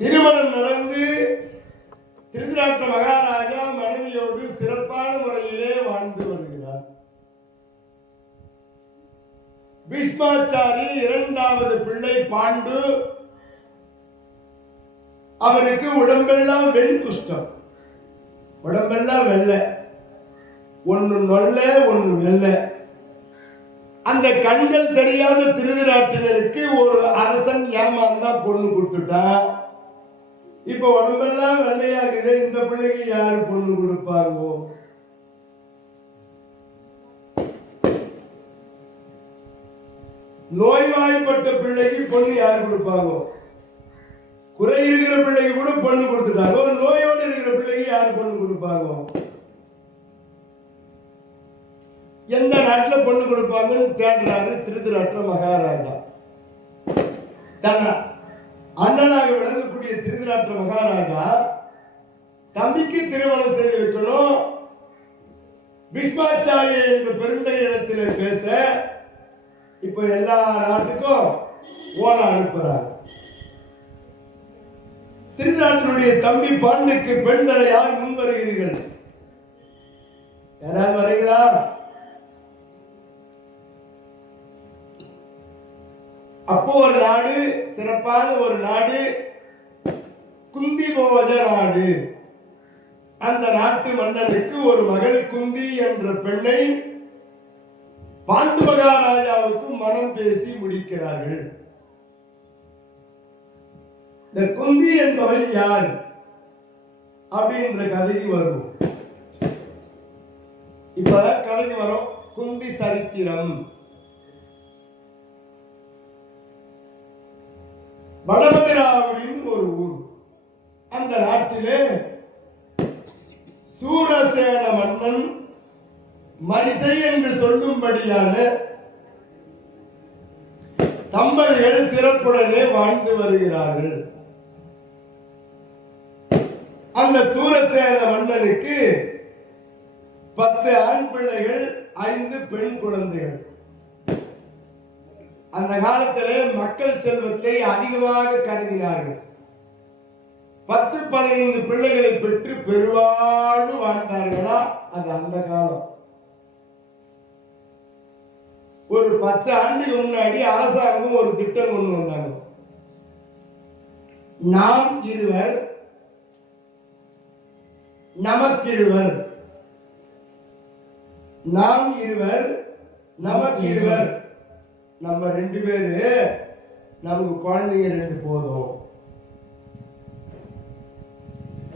திருமணம் நடந்து திருதராஷ்டிர மகாராஜா மனைவியோடு சிறப்பான முறையிலே வாழ்ந்து வருகிறார். பீஷ்மாச்சாரி இரண்டாவது பிள்ளை பாண்டு, அவருக்கு உடம்பெல்லாம் வெண்குஷ்டம், உடம்பெல்லாம் வெள்ளை, ஒன்னு நொல்ல ஒன்னு வெள்ள. அந்த கண்கள் தெரியாத திருதராட்டினருக்கு ஒரு அரசன் ஏமாந்தா பொண்ணு கொடுத்துட்டா. இப்ப உடம்பெல்லாம் வெள்ளையாகுது, இந்த பிள்ளைக்கு யாரு பொண்ணு கொடுப்பாங்க? நோய்வாய்ப்பட்ட பிள்ளைக்கு பொண்ணு யாரு கொடுப்பாங்க? குறை இருக்கிற பிள்ளைக்கு கூட பொண்ணு கொடுத்துட்டாங்க, நோயோடு இருக்கிற பிள்ளைக்கு யாரு பொண்ணு கொடுப்பாங்க? எந்த நாட்டில் பொண்ணு கொடுப்பாங்கன்னு தேடுறாரு திருதராஷ்டிர மகாராஜா. தன்னை அண்ணனாக விளங்கக்கூடிய திருதராஷ்டிர மகாராஜா தம்பிக்கு திருமணம் செய்து வைக்கணும். பீஷ்மாச்சாரி என்ற பெருந்தகை இடத்திலே பேச இப்ப எல்லா நாட்டுக்கும் ஓன அனுப்புறாங்க. திருதராஷ்டிரனுடைய தம்பி பாண்டுக்கு பெண் தர யார் முன் வருகிறீர்கள்? யாராவது வரீங்களா? அப்போ ஒரு நாடு, சிறப்பான ஒரு நாடு, குந்தி போஜ நாடு. அந்த நாட்டு மன்னனுக்கு ஒரு மகள் குந்தி என்ற பெண்ணை பாண்டு மகாராஜாவுக்கு மனம் பேசி முடிக்கிறார்கள். இந்த குந்தி என்பவள் யார் அப்படின்ற கதைக்கு வரும். இப்பதான் கதைக்கு வரும். குந்தி சரித்திரம். வடமதிராவின் ஒரு ஊர். அந்த நாட்டிலே சூரசேன மன்னன் மரிசை என்று சொல்லும்படியான தம்பதிகள் சிறப்புடனே வாழ்ந்து வருகிறார்கள். அந்த சூரசேன மன்னனுக்கு 10 ஆண் பிள்ளைகள், 5 பெண் குழந்தைகள். அந்த காலத்திலே மக்கள் செல்வத்தை அதிகமாக கருதினார்கள். 10-15 பிள்ளைகளை பெற்று பெருவாழ்வு வாழ்ந்தார்களா? அது அந்த காலம். ஒரு 10 ஆண்டுக்கு முன்னாடி அரசாங்கம் ஒரு திட்டம் கொண்டு வந்தாங்க. நாம் இருவர் நமக்கிருவர், நாம் இருவர் நமக்கிருவர். நம்ம 2 பேரு, நமக்கு குழந்தைங்க 2 போதும்.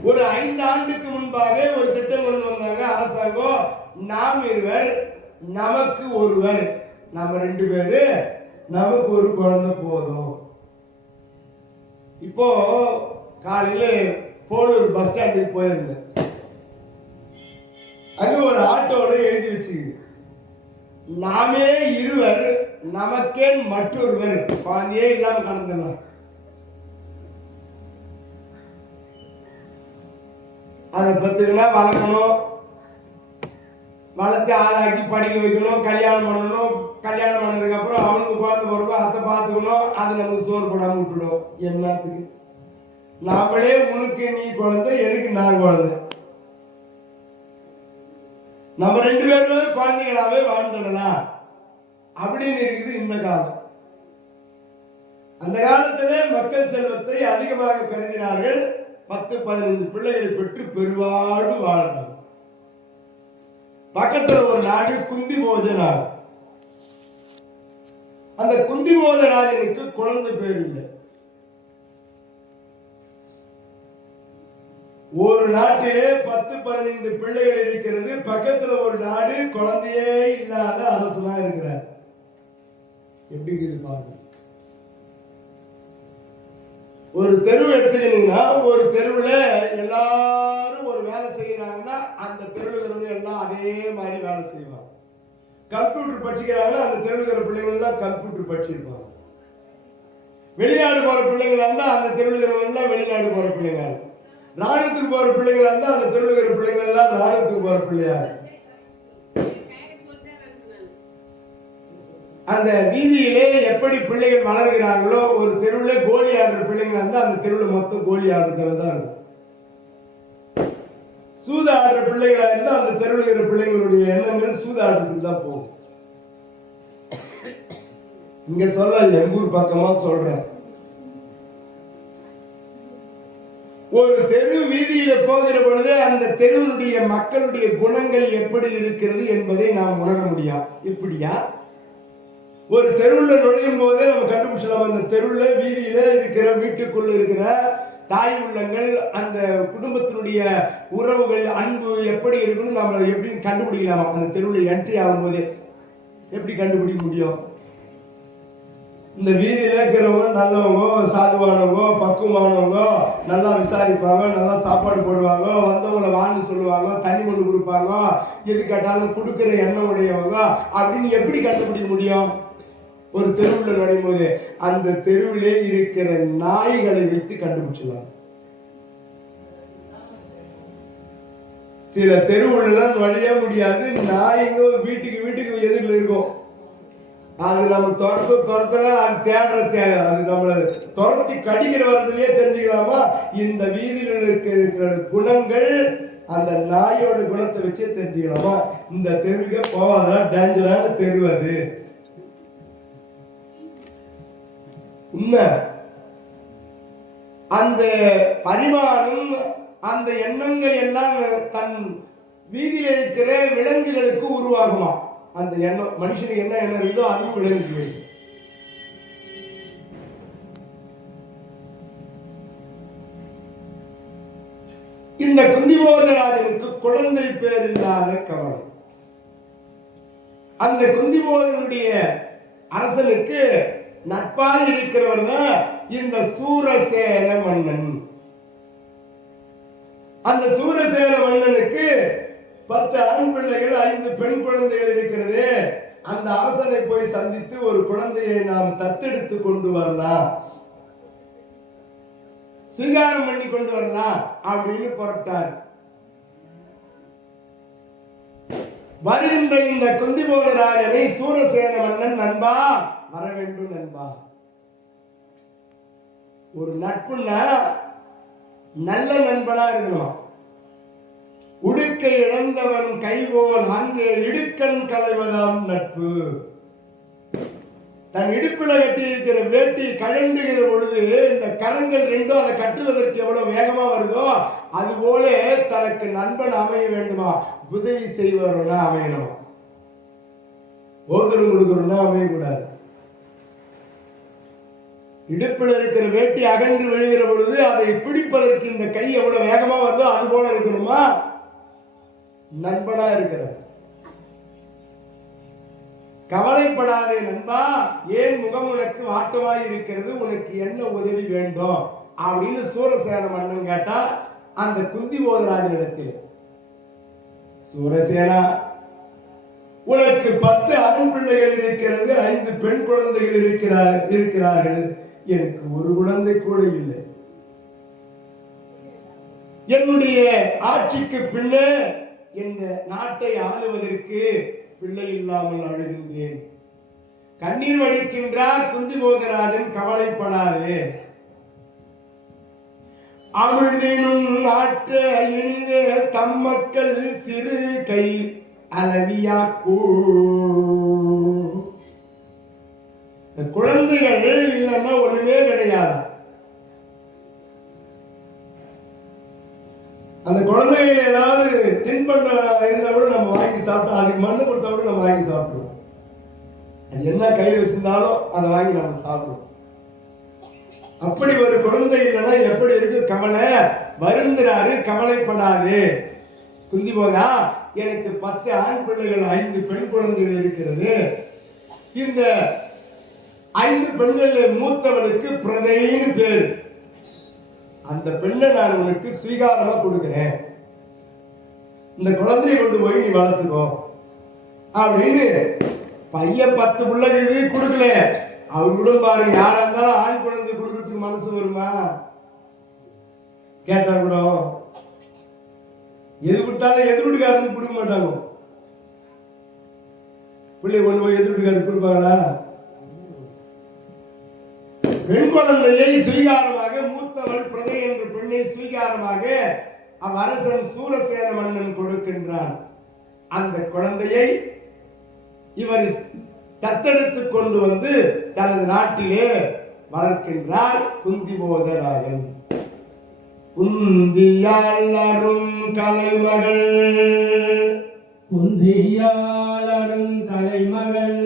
ஒரு 5 ஆண்டுக்கு முன்பாக ஒரு திட்டம் கொண்டு வந்தாங்க அரசாங்கம். நாம் இருவர் நமக்கு ஒருவர், நம்ம 2 பேரு, நமக்கு ஒரு குழந்தை போதும். இப்போ காலையில போலூர் பஸ் ஸ்டாண்டுக்கு போயிருந்தேன். அங்க ஒரு ஆட்டோல எழுதி வச்சுக்குது, நாமே இருவர் நமக்கே மற்றொருவர். குழந்தையே இல்லாம கடந்துடலாம். அதை பத்துக்குன்னா வளர்க்கணும், வளர்த்து ஆளாக்கி படிக்க வைக்கணும், கல்யாணம் பண்ணணும். கல்யாணம் பண்ணதுக்கு அப்புறம் அவனுக்கு குழந்தை பிறகு அதை பார்த்துக்கணும். அது நமக்கு சோறு போடாம விட்டுடும். என்னத்துக்கு? நாமளே உனக்கு நீ குழந்தை, எனக்கு நான் குழந்தை, நம்ம 2 பேருமே குழந்தைகளாவே வாழ்ந்துடலாம் அப்படின்னு இருக்குது இந்த காலம். அந்த காலத்திலே மக்கள் செல்வத்தை அதிகமாக கருதினார்கள். 10-15 பிள்ளைகளை பெற்று பெருவாழ்வு வாழ்ந்தார். பக்கத்துல ஒரு நாடு குந்தி போஜ நாடு. அந்த குந்தி போஜ ராஜனுக்கு குழந்தை பேர் இல்லை. ஒரு நாட்டிலே 10-15 பிள்ளைகள் இருக்கிறது. பக்கத்துல ஒரு நாடு குழந்தையே இல்லாத அரசனா இருக்கிறார். எப்படி இருக்குது பாருங்க. ஒரு தெருவு எடுத்துக்கிட்டீங்கன்னா, ஒரு தெருவுல எல்லாரும் ஒரு வேலை செய்யறாங்கன்னா அந்த தெருவுல எல்லாம் அதே மாதிரி வேலை செய்வாங்க. கம்ப்யூட்டர் படிச்சுக்கிறாங்கன்னா அந்த தெருவுல பிள்ளைகள் எல்லாம் கம்ப்யூட்டர் படிச்சிருப்பாங்க. வெளிநாடு போற பிள்ளைங்களா இருந்தா அந்த தெருவுல எல்லாம் வெளிநாடு போற பிள்ளைங்க. ராணுவத்துக்கு போற பிள்ளைங்களா இருந்தா அந்த தெருவுல பிள்ளைகள் எல்லாம் ராணுவத்துக்கு போற பிள்ளையா. அந்த வீதியிலே எப்படி பிள்ளைகள் வளர்கிறார்களோ, ஒரு தெருவில் கோலி ஆடுற பிள்ளைங்க இருந்தா அந்த தெருவில் மொத்தம் கோலி ஆடுறதுல தான் இருக்கும். சூது ஆடுற பிள்ளைகளா இருந்தா அந்த தெருவில் இருக்கிற பிள்ளைங்களுடைய எண்ணங்கள் சூது ஆடுறதுக்கு தான் போகும். இங்க சொல்ல எங்கூர் பக்கமா சொல்றேன். ஒரு தெரு வீதியில போகிற பொழுது அந்த தெருவினுடைய மக்களுடைய குணங்கள் எப்படி இருக்கிறது என்பதை நாம் உணர முடியும். இப்படியா ஒரு தெருவில் நுழையும் போதே நம்ம கண்டுபிடிச்சலாம். அந்த தெருவில் வீதியில இருக்கிற வீட்டுக்குள்ள இருக்கிற தாய் உள்ளங்கள், அந்த குடும்பத்தினுடைய உறவுகள், அன்பு எப்படி இருக்குன்னு நம்ம எப்படி கண்டுபிடிக்கலாமா? அந்த தெருவில் என்ட்ரி ஆகும் போதே எப்படி கண்டுபிடிக்க முடியும்? இந்த வீதியில இருக்கிறவங்க நல்லவங்க, சாதுவானவங்க, பக்குவமானவங்க, நல்லா விசாரிப்பாங்க, நல்லா சாப்பாடு போடுவாங்க, வந்தவங்களை வான்னு சொல்லுவாங்க, தண்ணி கொண்டு கொடுப்பாங்க, எது கேட்டாலும் கொடுக்கிற எண்ணம் உடையவங்க அப்படின்னு எப்படி கண்டுபிடிக்க முடியும்? ஒரு தெருவில் நுழையும் போது அந்த தெருவிலே இருக்கிற நாய்களை வைத்து கண்டுபிடிச்சலாம். சில தெருவுலாம் நுழைய முடியாது, நாய்ங்க வீட்டுக்கு வீட்டுக்கு எதிரில் இருக்கும். அது நம்ம துரத்தனா அது தேடுற அது நம்மளை துரத்தி கடிக்கிற வரதுலயே தெரிஞ்சுக்கலாமா? இந்த வீதியில் இருக்கிற குணங்கள் அந்த நாயோட குணத்தை வச்சே தெரிஞ்சுக்கலாமா? இந்த தெருவுக்கு போவாதா, டேஞ்சரான தெரு அது. உண்மை. அந்த பரிமாணம், அந்த எண்ணங்கள் எல்லாம் தன் வீதியில் இருக்கிற விலங்குகளுக்கு உருவாகுமா? அந்த எண்ணம் மனுஷனுக்கு என்ன எண்ணம் இருக்குதோ அதுவும் விலங்குக்கு. இந்த குந்திபோதராஜனுக்கு குழந்தை பேர் இல்லாத கவலை. அந்த குந்திபோதனுடைய அரசனுக்கு நட்பாக இருக்கிறவர் தான் இந்த சூரசேன மன்னன். அந்த சூரசேன மன்னனுக்கு 10 ஆண் பிள்ளைகள், 5 பெண் குழந்தைகள் இருக்கிறது. அந்த அரசனை போய் சந்தித்து ஒரு குழந்தையை நாம் தத்தெடுத்து கொண்டு வரலாம், சுவீகாரம் பண்ணி கொண்டு வரலாம் அப்படின்னு புறப்பட்டார். வருகின்ற இந்த குந்திபோதராஜனை சூரசேன மன்னன், நண்பா வர வேண்டும் நண்பா. ஒரு நட்புன்னா நல்ல நண்பனா இருக்கணும். உடுக்கை இழந்தவன் கைபோல் அங்கே இடுக்கண் களைவதாம் நட்பு. தன் இடுப்புல கட்டி இருக்கிற வேட்டி கழண்டுகிற பொழுது இந்த கரங்கள் ரெண்டும் அதை கட்டுவதற்கு எவ்வளவு வேகமா வருதோ அதுபோல தனக்கு நண்பன் அமைய வேண்டுமா? உதவி செய்வனா அமையணுமா? ஓதரும் கொடுக்கணும்னா அமையக்கூடாது. இடுப்பில் இருக்கிற வேட்டி அகன்று விழுகிற பொழுது அதை பிடிப்பதற்கு இந்த கை எவ்வளவு வேகமா வருதோ அது போல இருக்கணுமா? நண்பனா இருக்கிற. கவலைப்படாதே நண்பா, ஏன் முகம் உனக்கு வாட்டமாய் இருக்கிறது, உனக்கு என்ன உதவி வேண்டும் அப்படின்னு சூரசேன மன்னன் கேட்டா அந்த குந்திபோதராஜனிடத்தில், சூரசேனா உனக்கு 10 ஆண் பிள்ளைகள் இருக்கிறது, 5 பெண் குழந்தைகள் இருக்கிறார்கள், எனக்கு ஒரு குழந்தை கூட இல்லை. என்னுடைய ஆட்சிக்கு பின்னே இந்த நாட்டை ஆளுவதற்கு பிள்ளை இல்லாமல் அழுகின்றேன். கண்ணீர் வடிக்கின்றார் குந்திபோதராஜன். கவலைப்படாதே, அமிழ்தினும் நாட்ட இனிதே தம் மக்கள் சிறு கை அளவியாக்கூ. குழந்தைகள் இல்லைன்னா ஒண்ணுமே கிடையாது. அந்த குழந்தைகள் ஏதாவது தின்பண்டம் இருந்தா கூட நம்ம வாங்கி சாப்பிட்டோம், அதுக்கு மண்ணு கொடுத்தா கூட நம்ம வாங்கி சாப்பிடுவோம். அது என்ன கையில் வச்சிருந்தாலும் அதை வாங்கி நம்ம சாப்பிடுவோம். அப்படி ஒரு குழந்தை இல்லைன்னா எப்படி இருக்கு? கவலை வருந்துறாரு. கவலைப்படாது குந்திபோதா, எனக்கு 10 ஆண் பிள்ளைகள், 5 பெண் குழந்தைகள் இருக்கிறது. இந்த 5 பெண்கள் மூத்தவனுக்கு பிரதைன்னு பேரு. அந்த பெண்ணை நான் உனக்கு சுவீகாரமா கொடுக்கிறேன், இந்த குழந்தையை கொண்டு போய் நீ வளர்த்துக்கோ அப்படின்னு. பையன் 10 பிள்ளைக்கு கொடுக்கல. அவர் கூட பாருங்க, யாரா இருந்தாலும் ஆண் குழந்தை கொடுக்கறதுக்கு மனசு வருமா? கேட்டா கூட எது கொடுத்தாலும் எதிர்வீட்டுக்காரனுக்கு கொடுக்க மாட்டாங்க. பிள்ளை கொண்டு போய் எதிர்ப்புக்காரர் கொடுப்பாங்களா? பெண் குழந்தையை சுவீகாரமாக மூத்தவள் பிரதை என்ற பெண்ணை சுவீகாரமாக அவ்வரசன் சூரசேன மன்னன் கொடுக்கின்றான். அந்த குழந்தையை இவர் தத்தெடுத்துக் கொண்டு வந்து தனது நாட்டிலே வளர்க்கின்றார் குந்திபோதராயன். குந்தியால் அரும் கலைமகள், குந்தியால் அரும் கலைமகள்,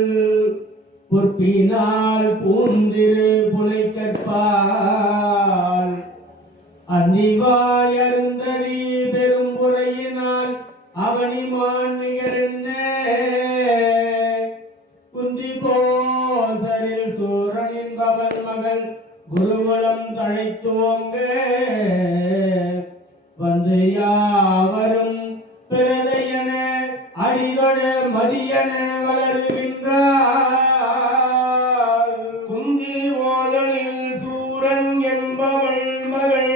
பொற்பினால் பூந்திரு புலை கற்பால், அந்திவாய் அருந்ததி பெரும் புறையினால் அவனிமான் நிகழ்ந்த, குந்தி போசரில் சூரனின் பவன் மகள் குருகுலம் தழைத்துவங்க, வந்து யாவரும் பிறதையன அடிதொட மதியன வளருகின்றார். குந்தி போதலில் சூரன் என்பவள் மகள்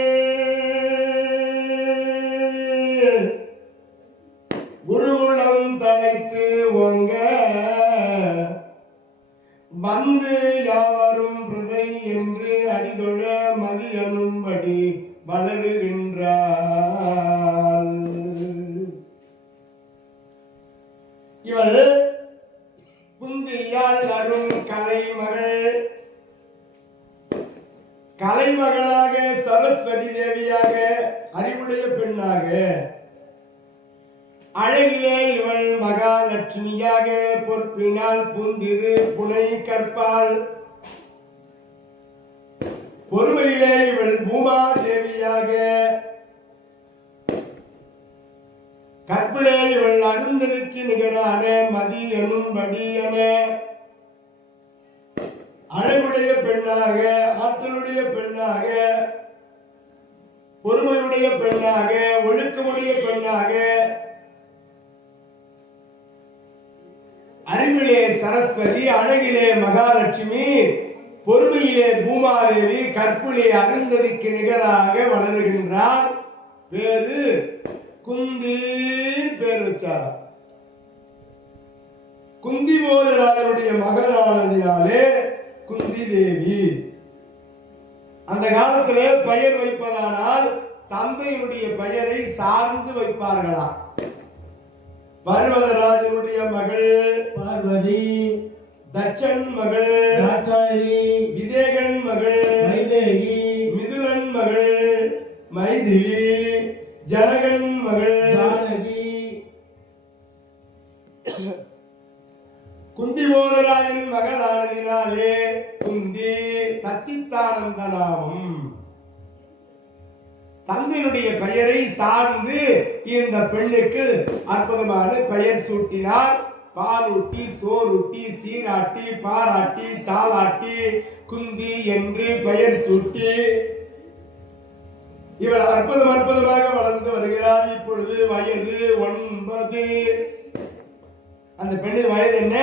குருகுலம் தழைத்து ஓங்க, வந்து யாவரும் பிரதை என்று அடிதொழ மதியனும்படி வளருகின்றார். இவள் குந்தியால் அரும் கலைமகள், கலைமகளாக சரஸ்வதி தேவியாக அறிவுடைய பெண்ணாக, அழகிலே இவள் மகாலட்சுமியாக, பொற்பினால் பூந்திரு புனை கற்பால், பொறுமையிலே இவள் பூமா தேவியாக, கற்பிலே இவள் அருந்ததிக்கு நிகரான மதி எனும்படி என அழகுடைய பெண்ணாக, ஆற்றலுடைய பெண்ணாக, பொறுமையுடைய பெண்ணாக, ஒழுக்கமுடைய பெண்ணாக, அறிவிலே சரஸ்வதி, அழகிலே மகாலட்சுமி, பொறுமையிலே பூமாதேவி, கற்பிலே அருந்ததிக்கு நிகராக வளருகின்றார். பேரு குந்தி பேர் வச்சார். குந்தி போதராயருடைய மகளானதினாலே குந்தி தேவி. அந்த காலத்திலே பெயர் வைப்பதானால் தந்தையினுடைய பெயரை சார்ந்து வைப்பார்களாம். பர்வதராஜனுடைய மகள் பார்வதி, தட்சன் மகள் தாட்சாயணி, விதேகன் மகள் வைதேகி, மிதுலன் மகள் மைதிலி, ஜனகன் மகள் ஜானகி. குந்தி போதராயன் மகளானதினாலே குந்தி தத்தித்தானந்த நாமம். தந்தையினுடைய பெயரை சார்ந்து இந்த பெண்ணுக்கு அற்புதமான பெயர் சூட்டினார். பாலூட்டி, சோறுட்டி, சீராட்டி, பாராட்டி, தாளாட்டி, குந்தி என்று பெயர் சூட்டி இவர் அற்புதமாக வளர்ந்து வருகிறார். இப்பொழுது வயது 9. அந்த பெண்ணின் வயது என்ன?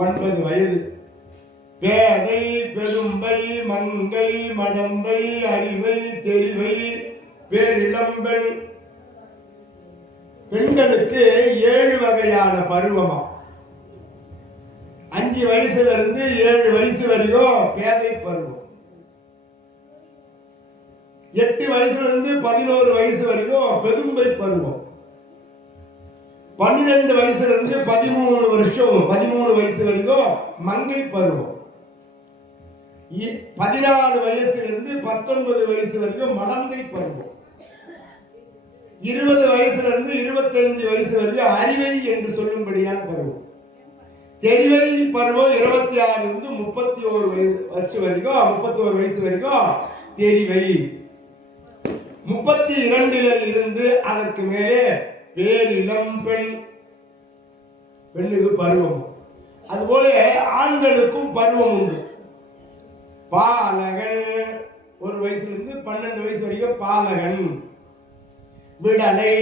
9 வயது. பேதை, பெரும்பை, மங்கை, மடந்தை, அறிவை, தெரிவை, பேரிளம்பெண். பெண்களுக்கு 7 வகையான பருவமா. 5 வயசுல இருந்து 7 வயசு வரைக்கும் பேதை பருவம். 8 வயசுல இருந்து 11 வயசு வரைக்கும் பெரும்பை பருவம். 12 வயசுல இருந்து 13 வயசு வரைக்கும் மங்கை பருவம். 14 வயசுல இருந்து 19 வயசு வரைக்கும் மடந்தை பருவம். 20 வயசுல இருந்து 25 வயசு வரைக்கும் அறிவை என்று சொல்லும்படியான பருவம். தெரிவை பருவம் 26 இருந்து 31 வயசு வரைக்கும் தெரிவை. 32 இருந்து அதற்கு மேலே பேரிளம் பெண், பெண்ணுக்கு பருவம். அதுபோல ஆண்களுக்கும் பருவம் உண்டு. பாலகன் 1 வயசுல இருந்து 12 வயசு வரைக்கும் பாலகன். விடலை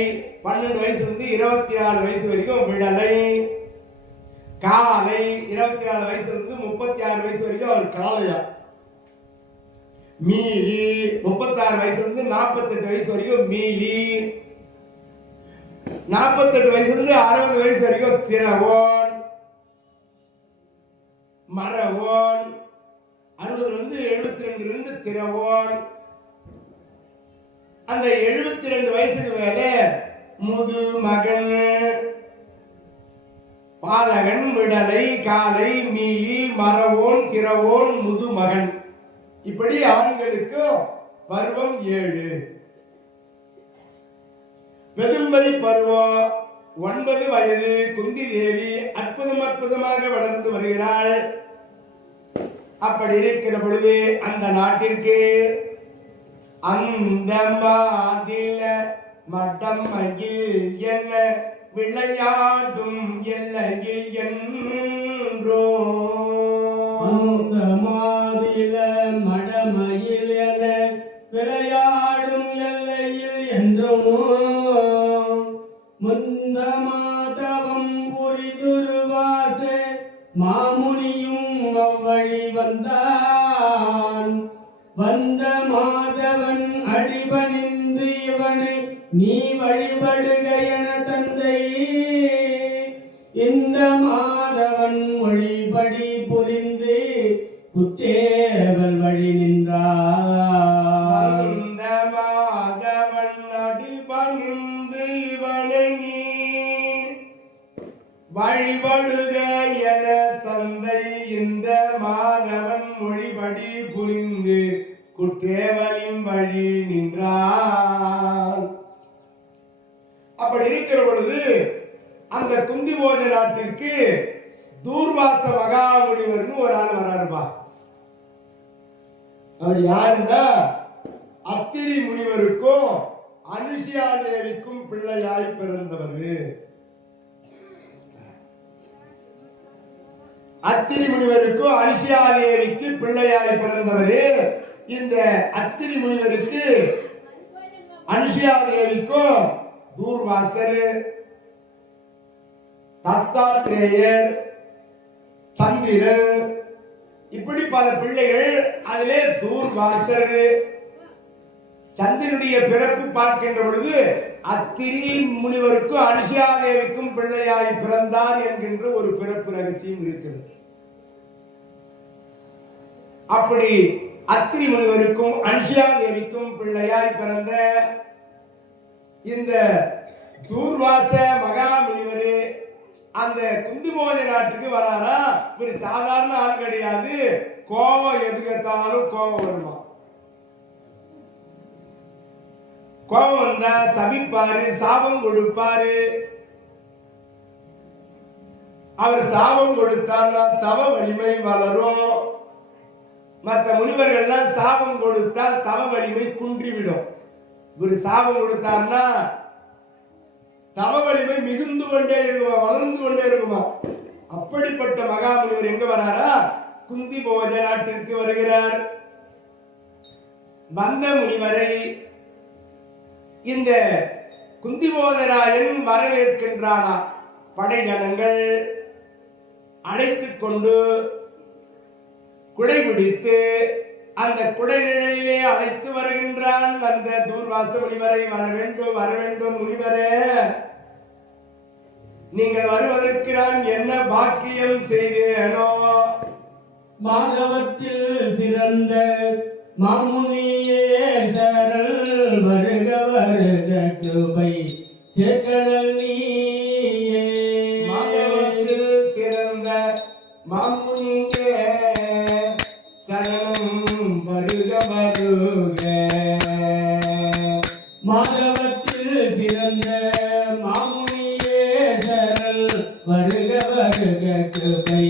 12 வயசுல இருந்து 24 வயசு வரைக்கும் விடலை. காலை 24 வயசுல இருந்து 36 வயசு வரைக்கும் அவர் காளையா. மீலி 36 வயசுல இருந்து 48 வயசு வரைக்கும் மீலி. 48 வயசுல இருந்து 60 வயசு வரைக்கும் திரவோன். மறவோன், 60 72 திறவோன், அந்த 72 வயசுக்கு மேலே முது மகன், பாலகன், விடலை, காலை, மீலி, மறவோன், திறவோன், முது மகன். இப்படி ஆண்களுக்கு பருவம் 7. பெதும்பை பருவம் 9 வயது. குந்தி தேவி அற்புதமாக வளர்ந்து வருகிறாள். அப்படி இருக்கிற பொழுது அந்த நாட்டிற்கு அந்த மாதில மட்டம் மகிழ் என்ன விளையாடும் எல்லையில் என்றோ அந்த மாதில மடமயில் என விளையாடும் எல்லையில் என்றும் முந்த மாதவம் புரிதுருவாச மாமுனியும் அவ்வழி வந்தான். வந்த மாதவன் அடிபணிந்து இவனை நீ வழிபடுக என தந்தை. இந்த மாதவன் மொழிபடி புரிந்து குற்றேவல் வழி நின்றார். இந்த மாதவன் அடிபணிந்து இவனை நீ வழிபடுக என தந்தை. இந்த மாதவன் மொழிபடி புரிந்து குற்றேவலின் வழி நின்றார். அப்படி இருக்கிற பொழுது அந்த குந்தி போஜ நாட்டிற்கு தூர்வாச மகாமுனிவர்னு ஒரு ஆள் வராருப்பா. அவர் யாருன்னா அத்திரி முனிவருக்கும் அனுசியா தேவிக்கும் பிள்ளையாய் பிறந்தவர். அத்திரி முனிவருக்கும் அனுசியா தேவிக்கு பிள்ளையாய் பிறந்தவர். இந்த அத்திரி முனிவருக்கு அனுசியா தேவிக்கும் தூர்வாசர், தத்தாத்ரேயர், சந்திரன், இப்படி பல பிள்ளைகள். அதிலே தூர்வாசர் சந்திரனுடைய பிறப்பு பார்க்கின்ற பொழுது அத்திரி முனிவருக்கும் அனுசியா தேவிக்கும் பிள்ளையாய் பிறந்தார் என்கின்ற ஒரு பிறப்பு ரகசியம் இருக்கிறது. அப்படி அத்திரி முனிவருக்கும் அனுசியா தேவிக்கும் பிள்ளையாய் பிறந்த இந்த தூர்வாச மகா முனிவரே அந்த குந்திபோஜ நாட்டுக்கு வராரா. ஒரு சாதாரண ஆள் கிடையாது. கோபம் எதுக்கத்தாலும் கோபம் வருமா. கோபம் வந்தா சபிப்பாரு, சாபம் கொடுப்பாரு. அவர் சாபம் கொடுத்தார்னா தவ வலிமை வளரும். மற்ற முனிவர்கள்லாம் சாபம் கொடுத்தால் தவ வலிமை குன்றிவிடும். ஒரு சாபம் கொடுத்தார்னா தவ வலிமை மிகுந்து கொண்டே இருக்குமா, வளர்ந்து கொண்டே இருக்குமா. அப்படிப்பட்ட மகாமுனிவர் எங்க வராரா, குந்தி போஜ நாட்டிற்கு வருகிறார். வந்த முனிவரை இந்த குந்திபோதராயன் வரவேற்கின்றானா. படைஜனங்கள் அழைத்துக் கொண்டு குடைபிடித்து அந்த குடைநிழலிலே அழைத்து வருகின்றான். அந்த தூர்வாச முனிவரை வர வேண்டும் முனிவரே, நீங்கள் வருவதற்கு நான் என்ன பாக்கியம் செய்தேனோ. மாதவத்தில் சிறந்த மாமுனியே சரண் வருக வருக கிருபை சேர்க்கடல் நீயே. மாதவத்தில் சிறந்த மாமுனியே சரணம் வருக வருக. மாதவத்தில் சிறந்த மாமுனியே சரண் வருக வருக கிருபை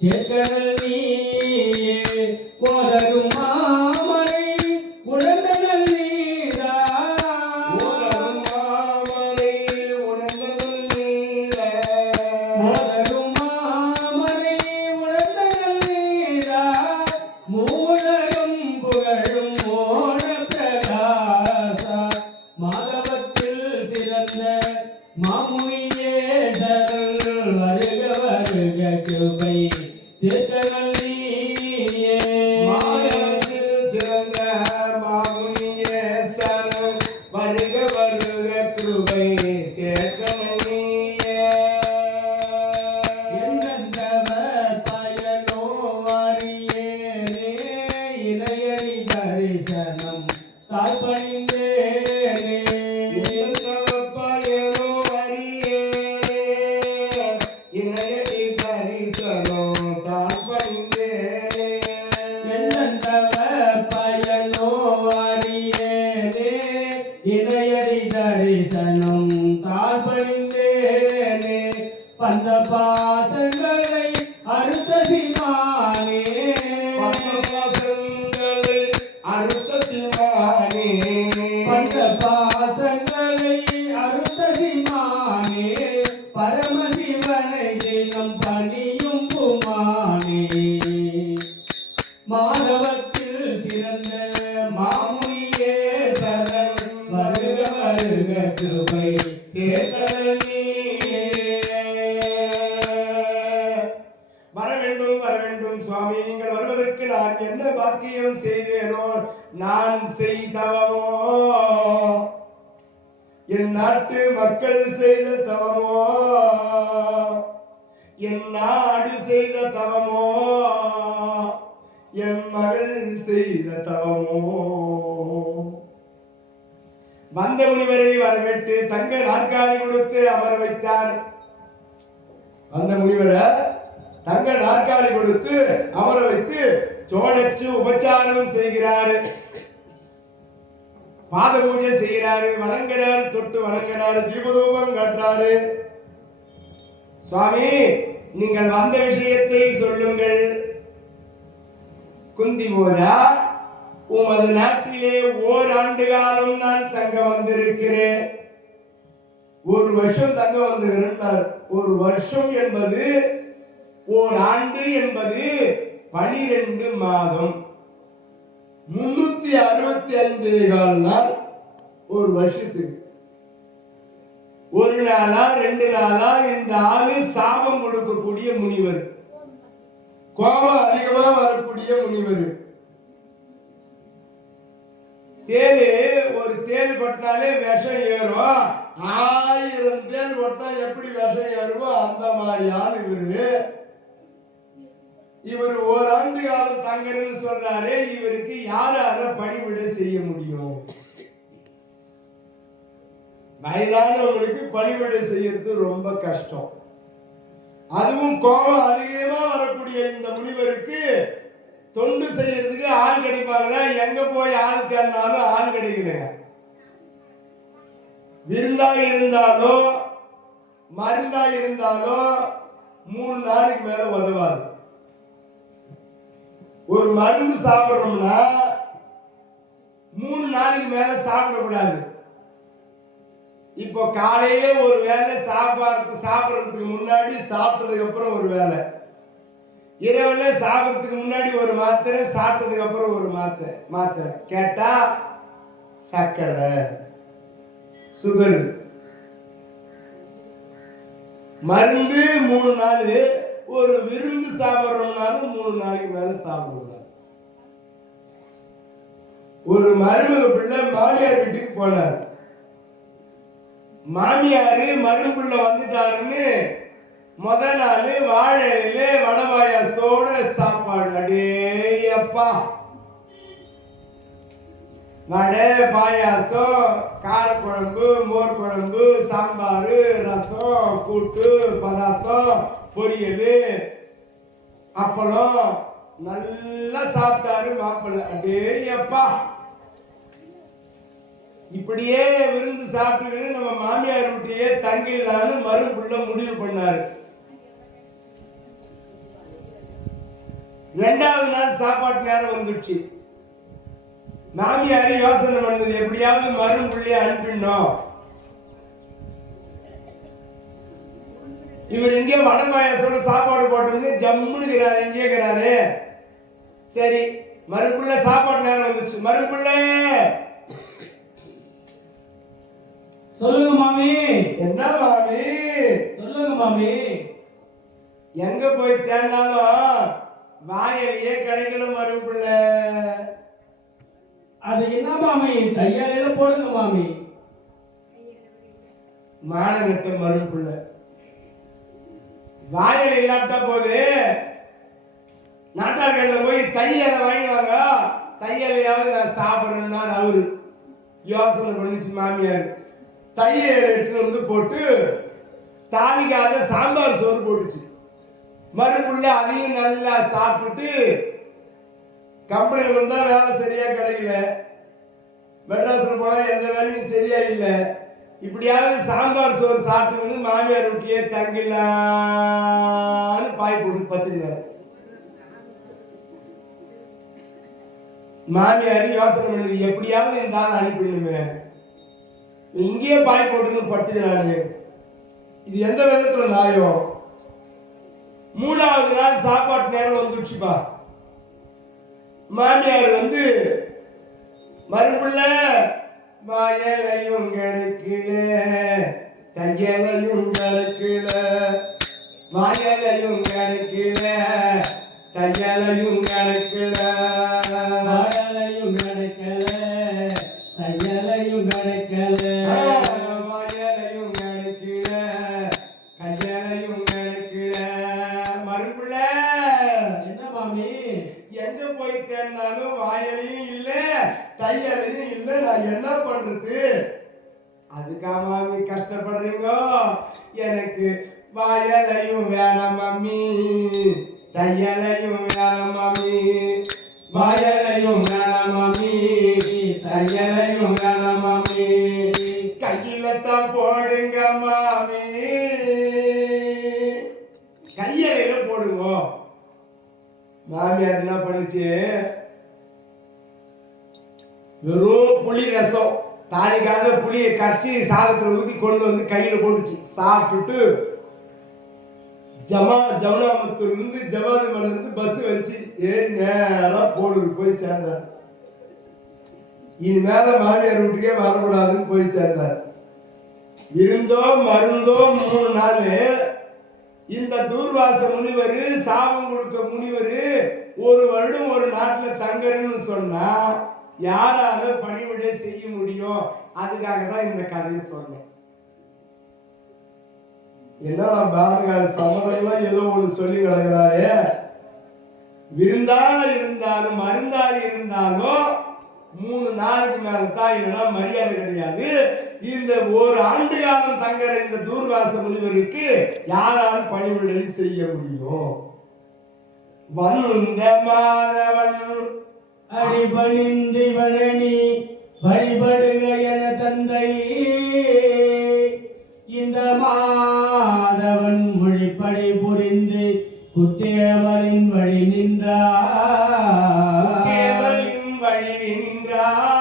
சேர்க்கடல் நீயே. போதரும் மாமரை உணர்ந்த நீரா. ஓதரும் மாமரை உணர்ந்த நீரா. போதரும் மாமரை உணர்ந்த நீரா. மூலரும் புகழும் மோன பிரகாசா. தாழ் பணிந்தேனே பயனோ அறியேனே இணையடி தரிசனம் தாழ் பணிந்தேனே என்னந்தவ பயனோ அறியேனே இணையடி தரிசனம் தாழ் பணிந்தேனே பந்த பாசங்களை அறுத்த சிமானே பாசங்களை அறுத்த சிவானே பந்த பாசங்களை அறுத்த சிமானே பரமசிவனை தினம் பணியும் புமானே மாதவத்தில் சிறந்த மாமுனியே சரண் வருக வருக கிருபை சேர்த்தனே வர வேண்டும் சுவாமி நீங்கள் வருவதற்கு நான் என்ன பாக்கியம் செய்தேனோ நான் செய்தவமோ என் நாட்டு மக்கள் செய்த தவமோ என் நாடு செய்த தவமோ என் மகள் செய்த தவமோ வந்த முனிவரை வரவேற்று தங்க நாற்காலி கொடுத்து அமர வைத்தார். வந்த முனிவரை தங்க நாற்காலி கொடுத்து அமர வைத்து சோடச்சு உபச்சாரம் செய்கிறார். பாத பூஜை செய்கிறாரு, வணங்குறாரு, தொட்டு வணங்குறாரு, தீபதூபம் காட்டுறாரு. சுவாமி நீங்கள் வந்த விஷயத்தை சொல்லுங்கள். குந்தி போதா உமது நாட்டிலே ஓராண்டு காலம் நான் தங்க வந்திருக்கிறேன். ஒரு வருஷம் தங்க வந்திருக்கிறார். ஒரு வருஷம் என்பது ஓர் ஆண்டு என்பது 12 மாதம் 365 நாள். ஒரு வருஷத்துக்கு ஒரு நாளா 2 நாளா இந்த ஆளு சாபம் கொடுக்கக்கூடிய முனிவர், கோபம் அதிகமா வரக்கூடிய முனிவர். தேலு ஒரு தேல் கொட்டினாலே விஷம் ஏறும். 1000 தேல் கொட்டினா எப்படி விஷம் ஏறுமோ அந்த மாதிரி ஆள் இவரு. இவர் ஓராண்டு காலம் தங்கறன்னு சொல்றாரு. இவருக்கு யாரால பணிவிட செய்ய முடியும்? வயதானவங்களுக்கு பணிவிட செய்யறது ரொம்ப கஷ்டம். அதுவும் கோபம் அதிகமா வரக்கூடிய இந்த முனிவருக்கு தொண்டு செய்யறதுக்கு ஆள் கிடைப்பாங்க. எங்க போய் ஆள் தேடினாலும் ஆள் கிடைக்கலங்க. விருந்தா இருந்தாலோ மருந்தா இருந்தாலோ 3 நாளைக்கு மேல உதவாது. ஒரு மருந்து சாப்பிடணும்னா 3 நாளைக்கு மேல சாப்பிடக்கூடாது. இப்போ காலையில ஒரு வேலை, சாப்பிடுறதுக்கு முன்னாடி, சாப்பிட்டதுக்கு அப்புறம் ஒரு வேலை, இரவுல சாப்பிடறதுக்கு முன்னாடி ஒரு மாத்திரை, சாப்பிட்டதுக்கு அப்புறம் ஒரு மாத்திரை. கேட்டா சர்க்கரை, சுகர். மருந்து 3 நாள். ஒரு விருந்து சாப்பிடறோம்னாலும் 3 நாளைக்கு மேல சாப்பிடக்கூடாது. ஒரு மருமக பிள்ளை மாமியார் வீட்டுக்கு போனார். மாமியாரு மருமபிள்ள வந்துட்டாருன்னு முத நாள் வாழையில வடை பாயாசத்தோட சாப்பாடு. அடேயப்பா, வடை பாயாசம், காரக்குழம்பு, மோர் குழம்பு, சாம்பார், ரசம், கூட்டு, பதார்த்தம், பொரியல், அப்பளம் நல்லா சாப்பிட்டாரு மாப்பிள்ளை. அடேயப்பா, இப்படியே விருந்து சாப்பிட்டு நம்ம மாமியார் வீட்டையே தங்கிடலான்னு மருமபிள்ள முடிவு பண்ணாரு. 2வது நாள் சாப்பாட்டு நேரம் வந்துடுச்சு. மாமியார் யோசனை பண்ணது, எப்படியாவது மருமபிள்ளைய அனுப்பிடணும். இவர் இங்கே வடை பாயாசோட சாப்பாடு போட்டோம்னு ஜம்முனுக்கிறாரு, எங்கே இருக்கிறாரு. சரி, மருமபிள்ள சாப்பாட்டு நேரம் வந்துச்சு. மருமபிள்ள சொல்லுங்க மாமி. என்ன மாமி? சொல்லுங்க மாமி. எங்க போய் தேடினாலும் வாயிலேயே கிடைக்கல மருமபிள்ள. அது என்ன மாமி? கையாலையில போடுங்க மாமி. மானகட்ட மருமபிள்ள வாயில இல்லாட்டா போது நாட்டார்கள்ல போய் தையலை வாங்கிவாங்க. தையலையாவது நான் சாப்பிட்றேன்னா அவரு யோசனை பண்ணிச்சு மாமியார். தையல் எடுத்துட்டு வந்து போட்டு தாலிக்காக சாம்பார் சோறு போட்டுச்சு. மறுபுள்ள அதையும் நல்லா சாப்பிட்டு கம்பெனியில் வந்தா வேலை சரியா கிடைக்கல, மெட்ராஸ்ல போனா எந்த வேலையும் சரியா இல்லை. இப்படியாவது சாம்பார் சோறு சாப்பிட்டு வந்து மாமியார் வீட்லயே தங்கிடலான்னு பாய் போட்டு பத்துக்கிறார். மாமியார் யோசனை பண்ணி எப்படியாவது இந்த ஆள் அனுப்பிடணுமே, இங்கேயே பாய் போட்டுன்னு பத்துக்கிறாரு. இது எந்த விதத்துல நியாயம்? 3வது நாள் சாப்பாட்டு நேரம் வந்துச்சுப்பா. மாமியார் வந்து மறுபுள்ள வாயலையும் கிடைக்கல, தையலையும் கிடைக்கல, வாயலையும் கிடைக்கல, தையலையும் கிடைக்கல, வாயலையும் கிடைக்கல, தையலையும் கிடைக்கல, வாயலையும் கிடைக்கல, தையலையும் கிடைக்கல. மறுபுள்ள என்ன மாமி? எங்க போய் தேடினாலும் வாயலையும் இல்ல, தையலையும் இல்ல, நான் என்ன பண்றது? அதுக்காக கஷ்டப்படுறீங்க? எனக்கு வாயலையும் வேணாம் மம்மி, தையலையும் வேணாம் மம்மி, வாயலையும் வேணாம் மம்மி, தையலையும் வேணாம் மம்மி, கையில தான் போடுங்க மாமி, கையில போடுங்க. மாமியார் என்ன பண்ணுச்சு, வெறும் புளி ரசம் தாலிக்காக புளியை கரைச்சி சாதத்துல ஊத்தி கொண்டு வந்து கையில போட்டுச்சு. சாப்பிட்டுட்டு ஜமுனாமத்தூர்ல இருந்து ஜவாதிமல்ல இருந்து பஸ் வச்சு ஏறி நேரா போலூர் போய் சேர்ந்தார். இனிமேல மாமியார் வீட்டுக்கே வரக்கூடாதுன்னு போய் சேர்ந்தார். இருந்தோ மருந்தோ 3 நாள் இந்த தூர்வாச முனிவர், சாபம் கொடுக்க முனிவர் 1 வருடம் ஒரு நாட்டுல தங்கறன்னு சொன்னா யாரால பணிவிடை செய்ய முடியும்? அதுக்காக தான் இந்த கதையை சொன்னேன். என்னடா பாரதிகார சம்மதம்லாம் ஏதோ ஒண்ணு சொல்லி கிடக்கிறாரு. விருந்தா இருந்தாலும் மருந்தாரி இருந்தாலும் 3 நாளுக்கு மேலதான், இல்லைன்னா மரியாதை கிடையாது. இந்த 1 ஆண்டு காலம் தங்குற இந்த தூர்வாச முனிவருக்கு யாராலும் பணிவிடை செய்ய முடியும்? வந்த மாதவன் அடிபணிந்து வழனி வழிபடுக என தந்தை, இந்த மாதவன் மொழிப்படை புரிந்து குத்தேவலின் வழி நின்றார், கேவலின் வழி நின்றார்.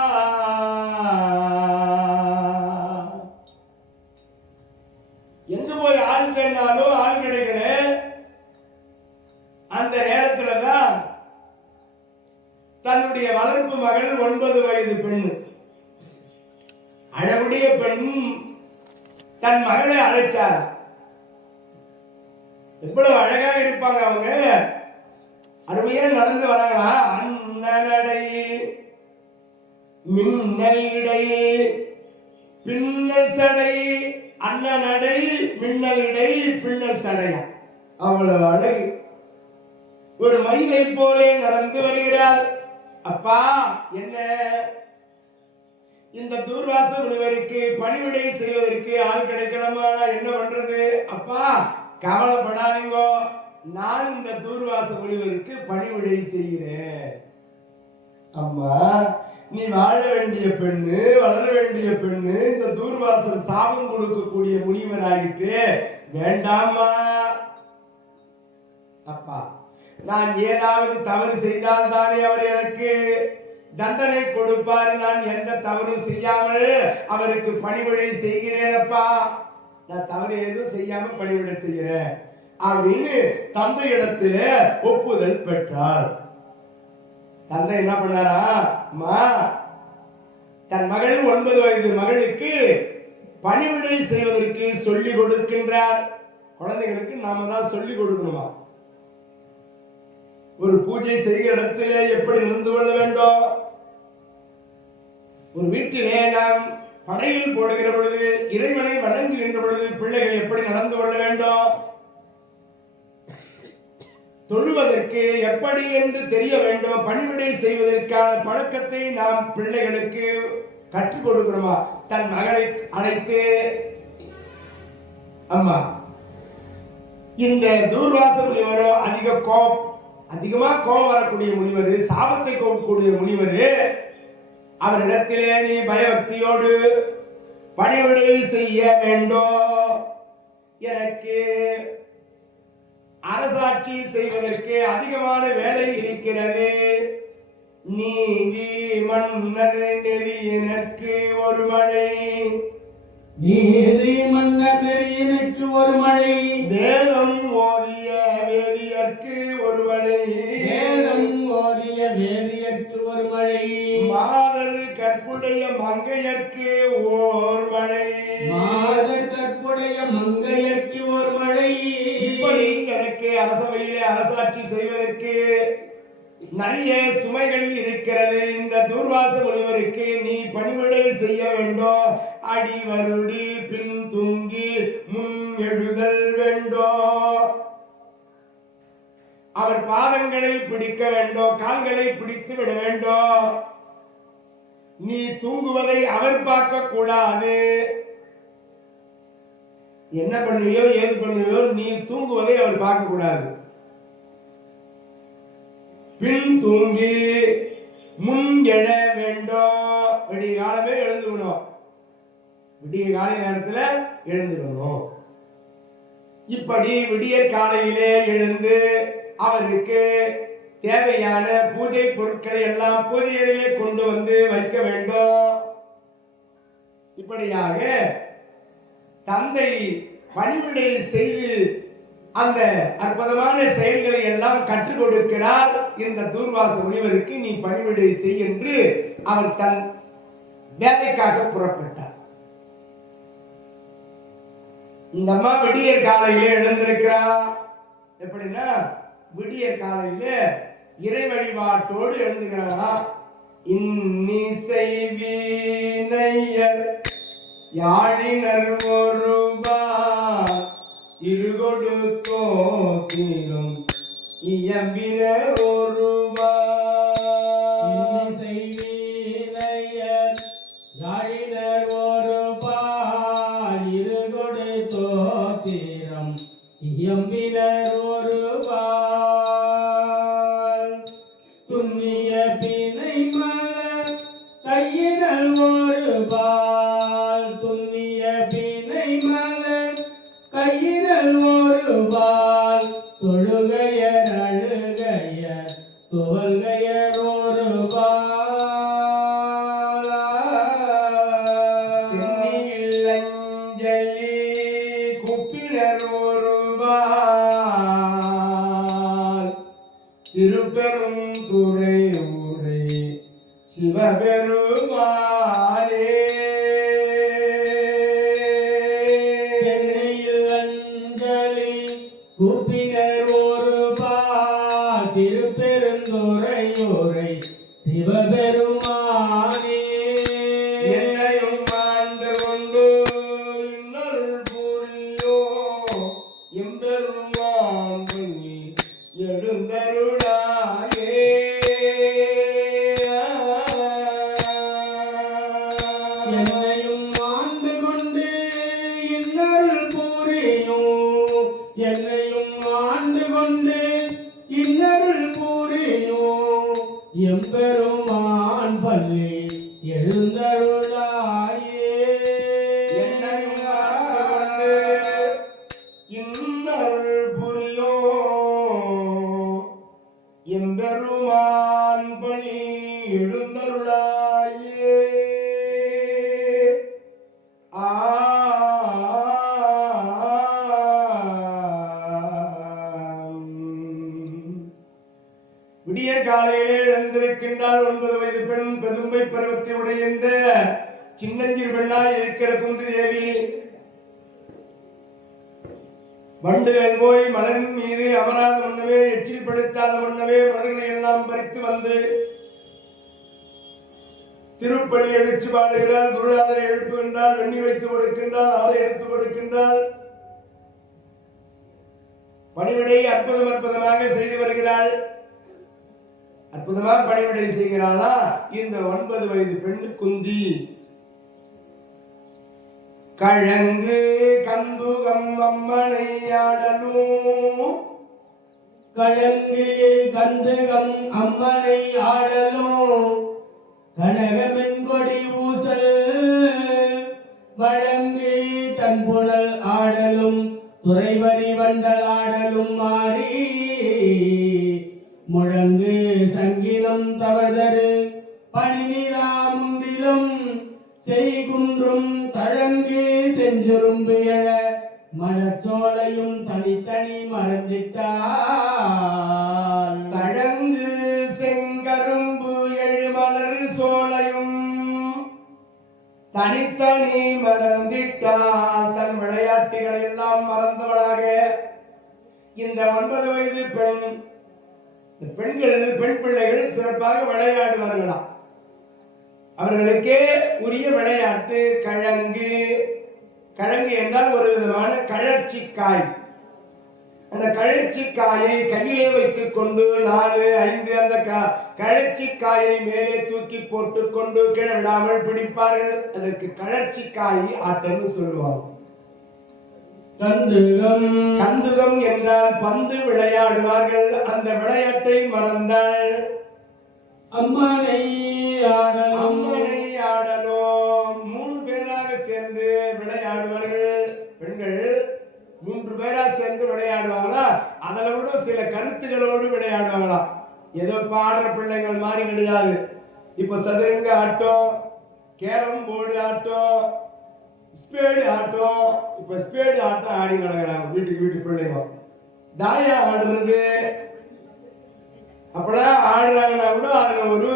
எங்க போய் ஆள் தேடினாலும் ஆள் கிடைக்கல. அந்த நேரத்துலதான் தன்னுடைய வளர்ப்பு மகள் 9 வயது பெண், அழகுடைய பெண் தன் மகளை அழைச்சார். எவ்வளவு அழகா இருப்பாங்க அவங்க, அருமையா நடந்து வராங்களா. அண்ணனடை மின்னல் இடை பின்னல் சடை, அண்ணனடை மின்னல் இடை பின்னல் சடையா, அவ்வளவு அழகு. ஒரு மயிலை போலே நடந்து வருகிறார். அப்பா, என்ன இந்த தூர்வாச முனிவருக்கு பணிவிடை செய்வதற்கு ஆள் கிடைக்கலாமா? என்ன பண்றது? அப்பா கவலைப்படாதீங்க, நான் இந்த தூர்வாச முனிவருக்கு பணிவிடை செய்கிறேன். அம்மா, நீ வாழ வேண்டிய பெண்ணு, வளர வேண்டிய பெண்ணு, இந்த தூர்வாசல் சாபம் கொடுக்கக்கூடிய முனிவராகிட்டு வேண்டாமா? அப்பா, நான் ஏதாவது தவறு செய்தால் தானே அவர் எனக்கு தண்டனை கொடுப்பார். நான் எந்த தவறும் செய்யாமல் அவருக்கு பணிவிடை செய்கிறேன். அப்பா, நான் தவறு எதுவும் செய்யாம பணிவிடை செய்கிறேன் அப்படின்னு தந்தை இடத்துல ஒப்புதல் பெற்றார். தந்தை என்ன பண்ணாரா, அம்மா, தன் மகள் 9 வயது மகளுக்கு பணிவிடை செய்வதற்கு சொல்லிக் கொடுக்கின்றார். குழந்தைகளுக்கு நாம தான் சொல்லிக் கொடுக்கணுமா? ஒரு பூஜை செய்கிற இடத்திலே எப்படி நடந்து கொள்ள வேண்டும்? ஒரு வீட்டிலே நாம் படையில் போடுகிற பொழுது, இறைவனை வணங்குகின்ற பொழுது பிள்ளைகள் எப்படி நடந்து கொள்ள வேண்டும்? தொழுவதற்கு எப்படி என்று தெரிய வேண்டும். பணிவிடை செய்வதற்கான பழக்கத்தை நாம் பிள்ளைகளுக்கு கற்றுக் கொடுக்கணுமா? தன் மகளை அழைத்து, அம்மா, இந்த தூர்வாச முனிவரோ அதிகமா கோபம் வரக்கூடிய முனிவர், சாபத்தை கொடுக்கக்கூடிய முனிவர், அவரிடத்திலே நீ பயபக்தியோடு பணிவிடை செய்ய வேண்டும். எனக்கு அரசாட்சி செய்வதற்கு அதிகமான வேலை இருக்கிறது. நீதி மன்னர் நெறியினருக்கு ஒரு மழை, நீதி மன்னர் நெறியினருக்கு ஒரு மழை, வேதம் ஓதிய வேதியர்க்கு ஒரு மழை, வேதம் ஓதிய வேதியர்க்கு ஒரு மழை, மாதர் கற்புடைய மங்கையர்க்கு ஓர் மழை, மாதர் கற்புடைய மங்கையர்க்கு ஒரு மழை. இப்படி எனக்கு அரசவையிலே அரசாட்சி செய்வதற்கு நிறைய சுமைகள் இருக்கிறது. இந்த தூர்வாச முனிவருக்கு நீ பணிவிடை செய்ய வேண்டும். அடி வருடி பின் தூங்கி முன் எழுதல் வேண்டும். அவர் பாதங்களை பிடிக்க வேண்டும், கால்களை பிடித்து விட வேண்டும். நீ தூங்குவதை அவர் பார்க்க கூடாது. என்ன பண்ணுவியோ ஏது பண்ணுவியோ, நீ தூங்குவதை அவர் பார்க்க கூடாது. பின் தூங்கி முன் எழ வேண்டும். விடிய காலமே எழுந்துக்கணும், விடிய காலை நேரத்தில் எழுந்துக்கணும். இப்படி விடியற் காலையிலே எழுந்து அவருக்கு தேவையான பூஜை பொருட்களை எல்லாம் பூஜையறையிலே கொண்டு வந்து வைக்க வேண்டும். இப்படியாக தந்தை பணிவிடை செய்து அந்த அற்புதமான செயல்களை எல்லாம் கற்றுக் கொடுக்கிறார். இந்த தூர்வாச முனிவருக்கு நீ பணிவிடை செய் என்று அவர் தன் வேலைக்காக புறப்பட்டார். இந்த அம்மா விடியற் காலையிலே எழுந்திருக்கிறார். எப்படின்னா விடியற் காலையிலே இறை வழிபாட்டோடு எழுந்துகிறாரா. இன்னிசை வீணையர் யாழினர் ஒருவார் இருகொடு தோத்திலும் இயம்பினர் ஒருவார். இன்னிசை வீணையர் யாழினர் ஒருவார் இருகொடு தோத்திரம் இயம்பினர் ஒருவார். துண்ணிய பிணை மலர் கையினல் ஒருவார், துண்ணிய பிணை மலர் கையினல் ஒருவார். தொழுகையர் அழுகையர் துவல்கையர் ஒருவார். சென்னியில் அஞ்சலி குப்பினர் ஒருவார். திருப்பெரும் துறை ஊரை சிவபெருமானே. சென்னையில் அஞ்சலி கூப்பினர் ஒருவார். திருப்பெருந்துறையூரை சிவபெருமானே. என்னையும் ஆண்டு கொண்டு இன்னருள் புரியோ எம்பெருமான் பண்ணி எழுந்தருளாயே. என்னையும் ஆண்டு கொண்டு இன்னருள் புரியும், என்னையும் ஆண்டு கொண்டு இன்னருள் புரியும். எம்பெருமான் பள்ளி எழுந்தருளாயே. என்னையும் ஆண்டு இன்னருள் புரியோ எம்பெருமான் பள்ளி எழுந்தருளாயே. விடிய காலையிலே எழுந்திருக்கின்றால் 9 வயது பெண் பெதும்பை பருவத்தை உடைய இந்த சின்னஞ்சிறு பெண்ணாய் இருக்கிற குந்தி தேவி வண்டுகள் போய் மலரின் மீது அமராத முன்னவே, எச்சில் படுத்தாத முன்னவே மலர்களை எல்லாம் பறித்து வந்து திருப்பள்ளி எழுச்சி பாடுகிறாள். குருநாதரை எழுப்புகின்றாள், வெண்ணி வைத்து கொடுக்கின்றாள், ஆடை எடுத்து கொடுக்கின்றாள். பணிவிடை அற்புதமாக செய்து வருகிறாள். அற்புதமாக பணிவிடை செய்கிறாளா இந்த 9 வயது பெண்ணு குந்தி. கழங்கு கந்துகம் அம்மனை ஆடலும், கழங்கு கந்துகம் அம்மனை ஆடலும், கனகமென் கொடி ஊசல் வழங்கு தன்புணல் ஆடலும், துறைவரி வண்டல் ஆடலும் மாறி முழங்கு சங்கிலம் தவழ்தரு பனிநிலா முந்திலும் செய்குன்றும் தழங்கு செஞ்சுரும்பு எழ மலர்ச்சோலையும் தனித்தனி மறந்திட்டாள். தழங்கு செங்கரும்பு எழுமலர் சோலையும் தனித்தனி மறந்திட்டால் தன் விளையாட்டுகளை எல்லாம் மறந்தவளாக இந்த 9 வயது பெண் பிள்ளைகள் சிறப்பாக விளையாடுவார்களாம். அவர்களுக்கே உரிய விளையாட்டு கழங்கு. கழங்கு என்றால் ஒரு விதமான கழற்சிக்காய். அந்த கழற்சிக்காயை கையிலே வைத்துக் கொண்டு 4, 5 அந்த கழற்சிக்காயை மேலே தூக்கி போட்டுக் கொண்டு கீழே விடாமல் பிடிப்பார்கள். அதற்கு கழற்சிக்காய் ஆட்டம்னு சொல்லுவாங்க. கந்துகம் என்றால் பந்து விளையாடுவார்கள். அந்த விளையாட்டை மறந்தாள். அம்மனை ஆடலும் 3 பேராக சேர்ந்து விளையாடுவார்கள். பெண்கள் 3 பேரா சேர்ந்து விளையாடுவாங்களா, அதில் விட சில கருத்துகளோடு விளையாடுவாங்களா. ஏதோ பாடுற பிள்ளைகள் மாதிரி கிடையாது. இப்ப சதுரங்க ஆட்டம், கேரம் போர்டு ஆட்டம், ஸ்பேடு ஆட்டம். இப்ப ஸ்பேடு ஆட்டம் ஆடி நடக்கிறாங்க வீட்டு பிள்ளைங்க. தாயா ஆடுறது அப்பெல்லாம் ஆடுறாங்கன்னா கூட அதுல ஒரு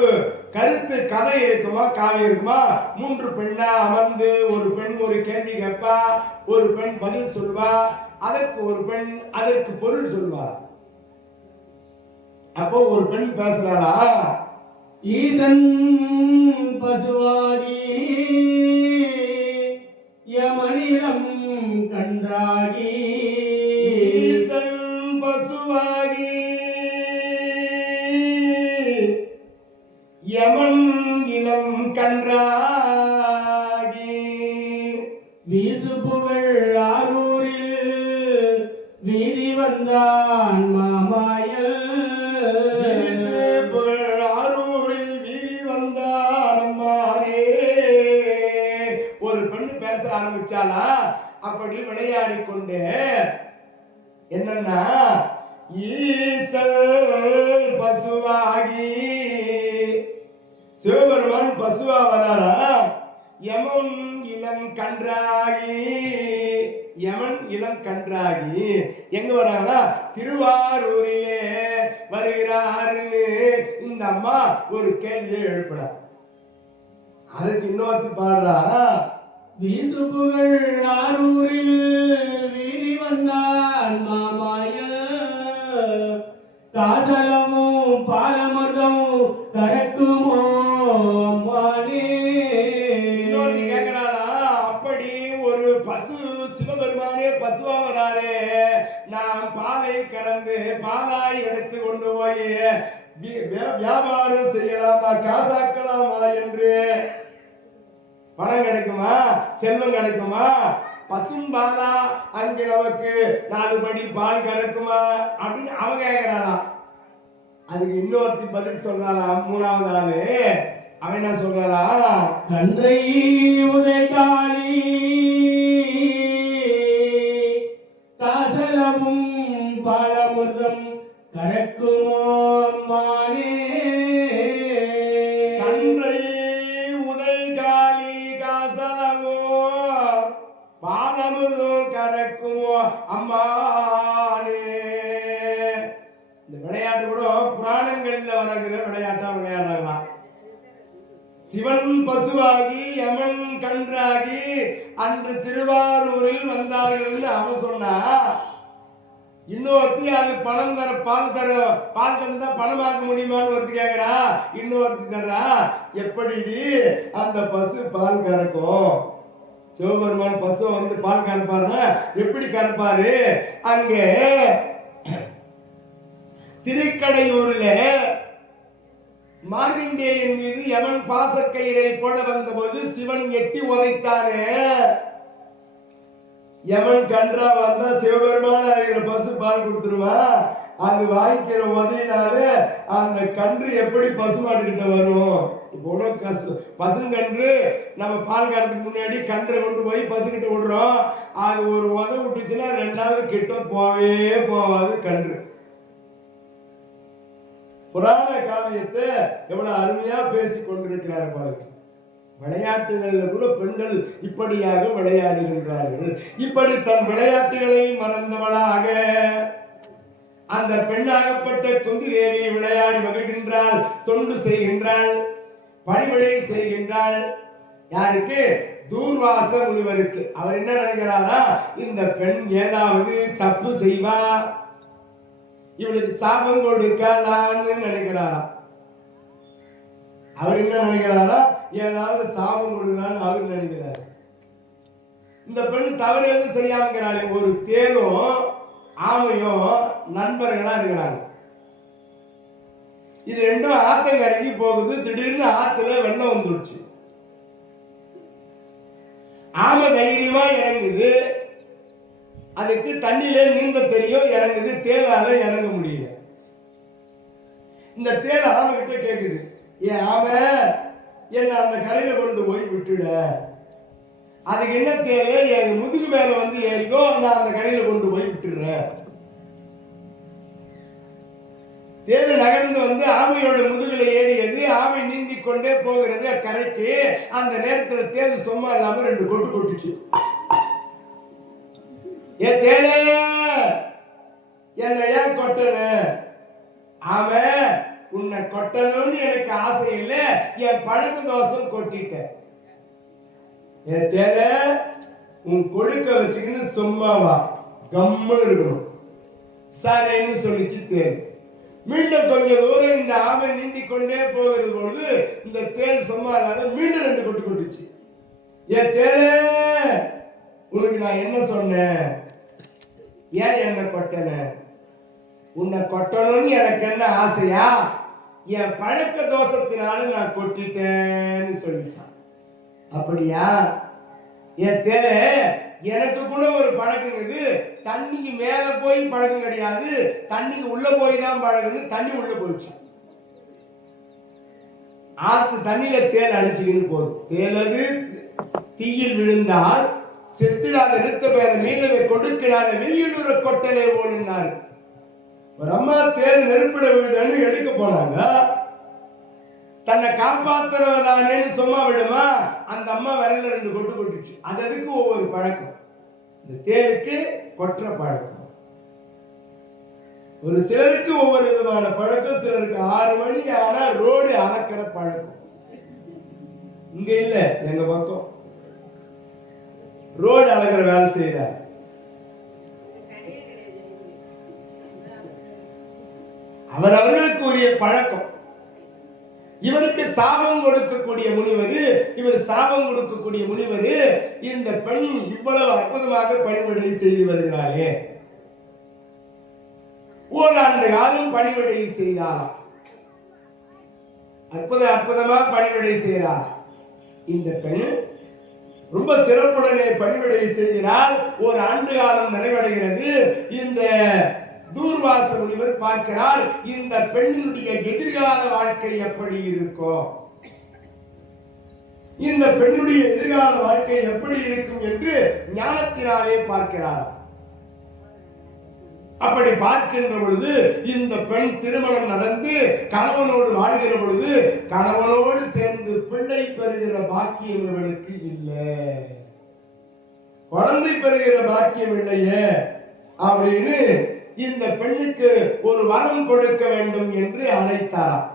கருத்து கதை இருக்குமா, காவியம் இருக்குமா. 3 பெண்ணா அமர்ந்து ஒரு பெண் ஒரு கேள்வி கேட்பா, ஒரு பெண் பதில் சொல்வா, அதற்கு ஒரு பெண் அதற்கு பொருள் சொல்வா. அப்போ ஒரு பெண் பேசுறாளா, ஈசன் பசுவாகி யமனிடம் கண்டாகி, ஈசன் பசுவாகி யமன் இளம் கன்றாகி, வீசு புகழ் ஆரூரில் வீதி வந்தான் மாமாயல், வீசு புகழ் ஆரூரில் வீதி வந்தான் அம்மானே. ஒரு பெண்ணு பேச ஆரம்பிச்சாலா, அப்படி விளையாடி கொண்டு என்னன்னா, ஈசல் பசுவாகி சிவபெருமான் பசுவா வராரா, யமன் இளம் கன்றாகி. யமன் இளம் கன்றாகி எங்க வராங்களா, திருவாரூரிலே வருகிறாருன்னு இந்த அம்மா ஒரு கேள்வியை எழுப்பினார். அதுக்கு இன்னொருத்தி பாடுறா, வீசு புகழ் ஆரூரில் வீதி வந்தான் மாமாயல், காசலமும் பாலமர்தமும் கரக்குமோ அம்மானே. இன்னொரு கேட்கிறாளா, அப்படி ஒரு பசு சிவபெருமானே பசுவா வராரே, நாம் பாலை கறந்து பாலாய் எடுத்து கொண்டு போய் வியாபாரம் செய்யலாமா, காசாக்கலாமா என்று பணம் கிடைக்குமா, செல்வம் கிடைக்குமா, பசும்பாலா அங்கு நமக்கு 4 படி பால் கறக்குமா அப்படின்னு அவ கேட்கிறாளா. அதுக்கு இன்னொருத்தி பதில் சொல்றாளா, 3வது ஆளு. அவன் என்ன சொல்றாளா, கன்றை உதைக்காளி காசலமும் பாலமுதம் கரக்குமோ அம்மானே. கன்றை உதைகாலி காசலமோ பாலமுதும் கரக்குமோ அம்மானே. இந்த விளையாட்டு கூட புராணங்கள்ல வருகிற விளையாட்டா விளையாடுறாங்களாம். சிவன் பசுவாகி யமன் கன்றாகி அன்று திருவாரூரில் வந்தார்கள் அவ சொன்னா. இன்னொருத்தி அது பணம் தர பால் தந்தா பணமாக்க முடியுமான்னு ஒருத்தி கேட்கிறா. இன்னொருத்தி தர்றா, எப்படி அந்த பசு பால் கறக்கும், சிவபெருமான் பசுவை வந்து பால் கறப்பாருன்னா எப்படி கறப்பாரு, அங்கே திருக்கடையூரில் மார்க்கண்டேயன் மீது யமன் பாசக்கயிறை போட வந்தபோது சிவன் எட்டி உதைத்தானே. யமன் கன்றா வந்தா சிவபெருமான அழைக்கிற பசு பால் கொடுத்துருவா. அது வாங்கிக்கிற உதவினால அந்த கன்று எப்படி பசுமாடு கிட்ட வரும்? இப்போ பசுங்கன்று நம்ம பால் கறதுக்கு முன்னாடி கன்றை கொண்டு போய் பசுக்கிட்ட விடுறோம். அது ஒரு உத விட்டுச்சுன்னா ரெண்டாவது கிட்ட போவே போவாது கன்று. புராண காவியத்தை எவ்வளவு அருமையா பேசி கொண்டிருக்கிறார் பாருங்க. விளையாட்டுகள்ல கூட பெண்கள் இப்படியாக விளையாடுகின்றார்கள். இப்படி தன் விளையாட்டுகளை மறந்தவளாக அந்த பெண்ணாகப்பட்ட குந்தி தேவி விளையாடி மகிழ்கின்றாள், தொண்டு செய்கின்றாள், பணிவிடை செய்கின்றாள். யாருக்கு? தூர்வாச முனிவருக்கு. அவர் என்ன நினைக்கிறாரா, இந்த பெண் ஏதாவது தப்பு செய்வா, இவளுக்கு சாபம் கொடுக்கலான்னு நினைக்கிறாரா. அவர் என்ன நினைக்கிறாரா, ஏதாவது சாபம் கொடுக்கலான்னு அவர் நினைக்கிறார். இந்த பெண் தவறு எதுவும் செய்யாமங்கிறாளே. ஒரு தேனும் ஆமையும் நண்பர்களா இருக்கிறாங்க. இது ரெண்டும் ஆத்தங்கரைக்கு போகுது. திடீர்னு ஆத்துல வெள்ளம் வந்துடுச்சு. ஆமை தைரியமா இறங்குது. அதுக்கு தண்ணியில நீந்த தெரியும், இறங்குது. தேலால இறங்க முடியல. இந்த தேல் ஆமை கிட்ட கேக்குது, ஏன் ஆமை என்ன அந்த கரையில கொண்டு போய் விட்டுட. அதுக்கு என்ன தேவை, என் முதுகு மேல வந்து ஏறிக்கோ, நான் அந்த கரையில கொண்டு போய் விட்டுடுறேன். தேடு நகர்ந்து வந்து ஆமையோட முதுகுல ஏறியது. ஆமை நீந்தி கொண்டே போகிறது கரைக்கு. அந்த நேரத்தில் தேடு சும்மா இல்லாம ரெண்டு கொட்டு கொட்டுச்சு. ஏ தேனே, என்ன ஏன் கொட்டன? ஆமை, உன்னை கொட்டணும்னு எனக்கு ஆசை இல்லை, என் பழக்க தோஷம் கொட்டிட்டேன். ஏ தேனே, உன் கொடுக்க வச்சுக்கின்னு சும்மாவா கம்முன்னு இருக்கணும். சரின்னு சொல்லிச்சு தேன். மீண்டும் கொஞ்ச தூரம் இந்த ஆமை நீந்தி கொண்டே போகிறது பொழுது இந்த தேன் சும்மா இல்லாத மீண்டும் ரெண்டு கொட்டு கொட்டுச்சு. ஏ தேனே, உனக்கு நான் என்ன சொன்னேன்? ஏன் என்ன கொட்டன? உன்னை கொட்டணும்னு எனக்கு என்ன ஆசையா? என் பழக்க தோஷத்தினால நான் கொட்டிட்டேன்னு சொல்லிச்சான். அப்படியா? என் தேவை, எனக்கு கூட ஒரு பழக்கம் இது. தண்ணிக்கு மேல போய் பழக்கம் கிடையாது, தண்ணிக்கு உள்ள போய் தான் பழக்கம்னு தண்ணி உள்ள போயிடுச்சு. ஆத்து தண்ணியில தேல் அடிச்சுக்கின்னு போகுது. தேலது தீயில் விழுந்தால் செத்துடாத நிறுத்த பேர மீதவை கொடுக்கிறான வெயிலுற கொட்டலே போலுன்னாரு. ஒரு அம்மா தேல் நெருப்பிட விழுதுன்னு எடுக்க போனாங்க. தன்னை காப்பாத்துறவதானேன்னு சும்மா விடுமா? அந்த அம்மா விரல்ல ரெண்டு கொட்டு கொட்டுச்சு. அது அதுக்கு ஒவ்வொரு பழக்கம். இந்த தேலுக்கு கொட்டுற பழக்கம். ஒரு சிலருக்கு ஒவ்வொரு விதமான பழக்கம். சிலருக்கு 6 மணி ஆனா ரோடு அளக்கிற பழக்கம். இங்க இல்ல, எங்க பக்கம் ரோடு அளக்கிற வேலை செய்யறார். அவர்களுக்கு உரிய பழக்கம். இவருக்கு சாபம் கொடுக்கக்கூடிய முனிவர், இவர் சாபம் கொடுக்கக்கூடிய முனிவர். இந்த பெண் இவ்வளவு அற்புதமாக பணிவிடை செய்து வருகிறாளே. ஓராண்டு காலம் பணிவிடை செய்தாராம். அற்புதமா பணிவிடை செய்கிறார். இந்த பெண் ரொம்ப சிறப்புடனே பணிவிடை செய்கிறார். ஒரு ஆண்டு காலம் நிறைவடைகிறது. இந்த தூர்வாச முனிவர் பார்க்கிறார், இந்த பெண்ணினுடைய எதிர்கால வாழ்க்கை எப்படி இருக்கும், இந்த பெண்ணுடைய எதிர்கால வாழ்க்கை எப்படி இருக்கும் என்று ஞானத்தினாலே பார்க்கிறார். அப்படி பார்க்கின்ற பொழுது இந்த பெண் திருமணம் நடந்து கணவனோடு வாழ்கிற பொழுது கணவனோடு சேர்ந்து பிள்ளை பெறுகிற பாக்கியம் இவளுக்கு இல்லை, குழந்தை பெறுகிற பாக்கியம் இல்லையே அப்படின்னு இந்த பெண்ணுக்கு ஒரு வரம் கொடுக்க வேண்டும் என்று அழைத்தாராம்.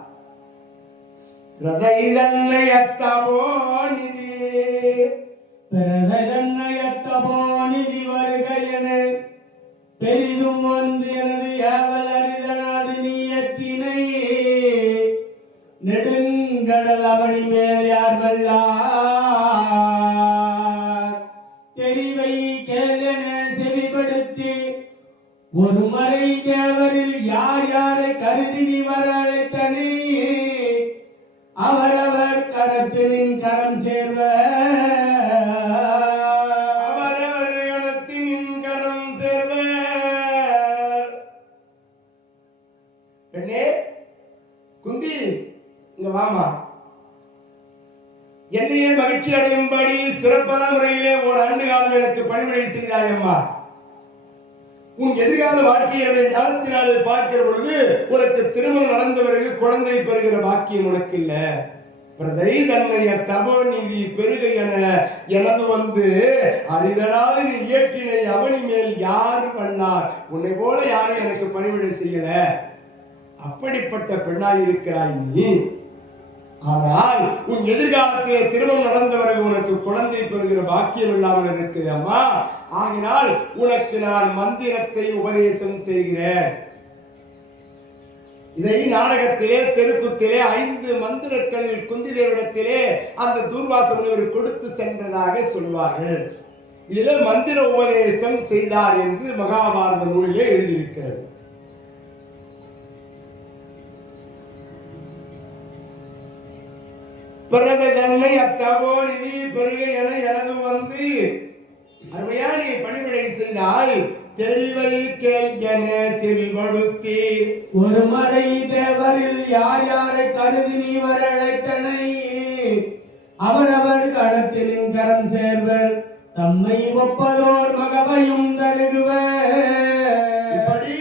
பெரிதும் வந்து எனது ஏவல் அரிதனாது நீயத்தினை நெடுங்கடல் அவனி மேல் யார் வல்லார் தெரிவை கேளென செவிப்படுத்தி ஒரு மறை தேவரில் யார் யாரை கருதி நீ வர அழைத்தனே அவரவர் கரத்தினின் கரம் சேர்வர் அவரவர் கரத்தினின் கரம் சேர்வர். பெண்ணே குந்தி, இங்க வாமா. என்னையே மகிழ்ச்சி அடையும்படி சிறப்பான முறையிலே ஒரு ஆண்டு காலம் எனக்கு பணிவிடை செய்தாயம்மா. உன் எதிர்கால வாழ்க்கையுடைய ஞானத்தினாலே பார்க்கிற பொழுது உனக்கு திருமணம் நடந்த பிறகு குழந்தை பெறுகிற பாக்கியம் உனக்கு இல்ல. பிரதை தன்னைய தபோ நிதி பெருக எனது அரிதலாது நீ இயற்றினை அவனி மேல் யார் வல்லார். உன்னை போல யாரும் எனக்கு பணிவிடை செய்யல. அப்படிப்பட்ட பெண்ணாயிருக்கிறாய் நீ. ஆனால் உன் எதிர்காலத்திலே திருமணம் நடந்த பிறகு உனக்கு குழந்தை பெறுகிற பாக்கியம் இல்லாமல் இருக்குது அம்மா. ஆகினால் உனக்கு நான் மந்திரத்தை உபதேசம் செய்கிறேன். இதை நாடகத்திலே தெருக்குத்திலே 5 மந்திரங்கள் குந்தி தேவிடத்திலே அந்த தூர்வாச முனிவர் கொடுத்து சென்றதாக சொல்வார்கள். இதிலே மந்திர உபதேசம் செய்தார் என்று மகாபாரத நூலிலே எழுதியிருக்கிறது. பிறந்த தன்னை அத்தபோ நிதி பெருக எனது அருமையா நீ பணிவிடை செய்தால் தெரிவை கேள்யன செவி கொடுத்தி. ஒரு மறை தேவரில் யார் யாரை கருதி நீ வர அழைத்தனை அவரவர் கடத்தினின் கரம் சேர்வர் தம்மை ஒப்பதோர் மகவையும் தருகுவர். இப்படி